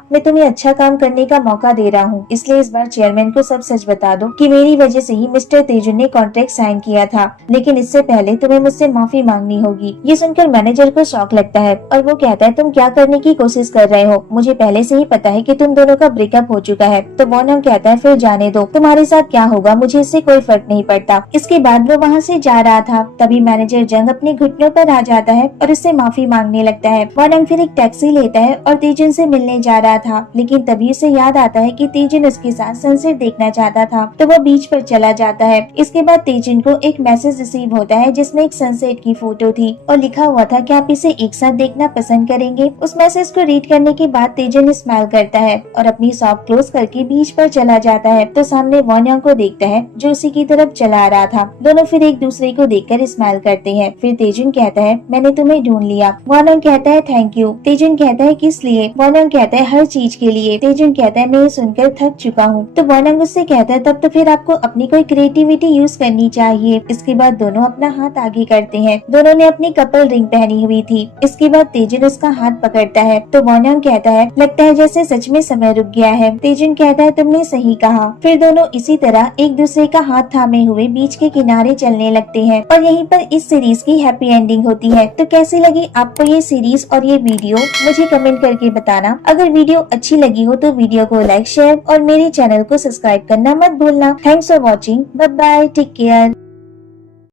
मैं तुम्हें अच्छा काम करने का मौका दे रहा हूँ, इसलिए इस बार चेयरमैन को सब सच बता दो कि मेरी वजह से ही मिस्टर तेजुन ने कॉन्ट्रैक्ट साइन किया था, लेकिन इससे पहले तुम्हें मुझसे माफी मांगनी होगी। ये सुनकर मैनेजर को शॉक लगता है और वो कहता है तुम क्या करने की कोशिश कर रहे हो? मुझे पहले से ही पता है कि तुम दोनों का ब्रेकअप हो चुका है। तो वॉनंग कहता है फिर जाने दो, तुम्हारे साथ क्या होगा मुझे इससे कोई फर्क नहीं पड़ता। इसके बाद वो वहाँ से जा रहा था, तभी मैनेजर जंग अपने घुटनों पर आ जाता है और उससे माफी मांगने लगता है। वॉनंग फिर एक टैक्सी लेता है और तेजुन से मिलने जा रहा था, लेकिन तभी उसे याद आता है कि तेजुन उसके साथ सनसेट देखना चाहता था, तो वो बीच पर चला जाता है। इसके बाद तेजुन को एक मैसेज रिसीव होता है जिसमें एक सनसेट की फोटो थी और लिखा हुआ था कि आप इसे एक साथ देखना पसंद करेंगे। उस मैसेज को रीड करने के बाद तेजुन स्माइल करता है और अपनी शॉप क्लोज करके बीच पर चला जाता है। तो सामने वॉनंग को देखता है जो उसी की तरफ चला आ रहा था। दोनों फिर एक दूसरे को देखकर स्माइल करते हैं। फिर तेजुन कहता है मैंने तुम्हें ढूंढ लिया। वॉनंग कहता है थैंक यू। तेजुन कहता है किस लिए? वॉनंग कहता है हर चीज के लिए। तेजुन कहता है मैं ये सुनकर थक चुका हूँ। तो वॉनंग उससे कहता है तब तो फिर आपको अपनी कोई क्रिएटिविटी यूज करनी चाहिए। इसके बाद दोनों अपना हाथ आगे करते हैं। दोनों ने अपनी कपल रिंग पहनी हुई थी। इसके बाद तेजुन उसका हाथ पकड़ता है तो वॉनंग कहता है लगता है जैसे सच में समय रुक गया है। तेजुन कहता है तुमने सही कहा। फिर दोनों इसी तरह एक दूसरे का हाथ थामे हुए बीच के किनारे चलने लगते हैं और यहीं पर इस सीरीज की हैप्पी एंडिंग होती है। तो कैसी लगी आपको ये सीरीज और ये वीडियो मुझे कमेंट करके बताना। अगर वीडियो अच्छी लगी हो तो वीडियो को लाइक शेयर और मेरे चैनल को सब्सक्राइब करना मत भूलना। Thanks for watching. Bye bye, take care.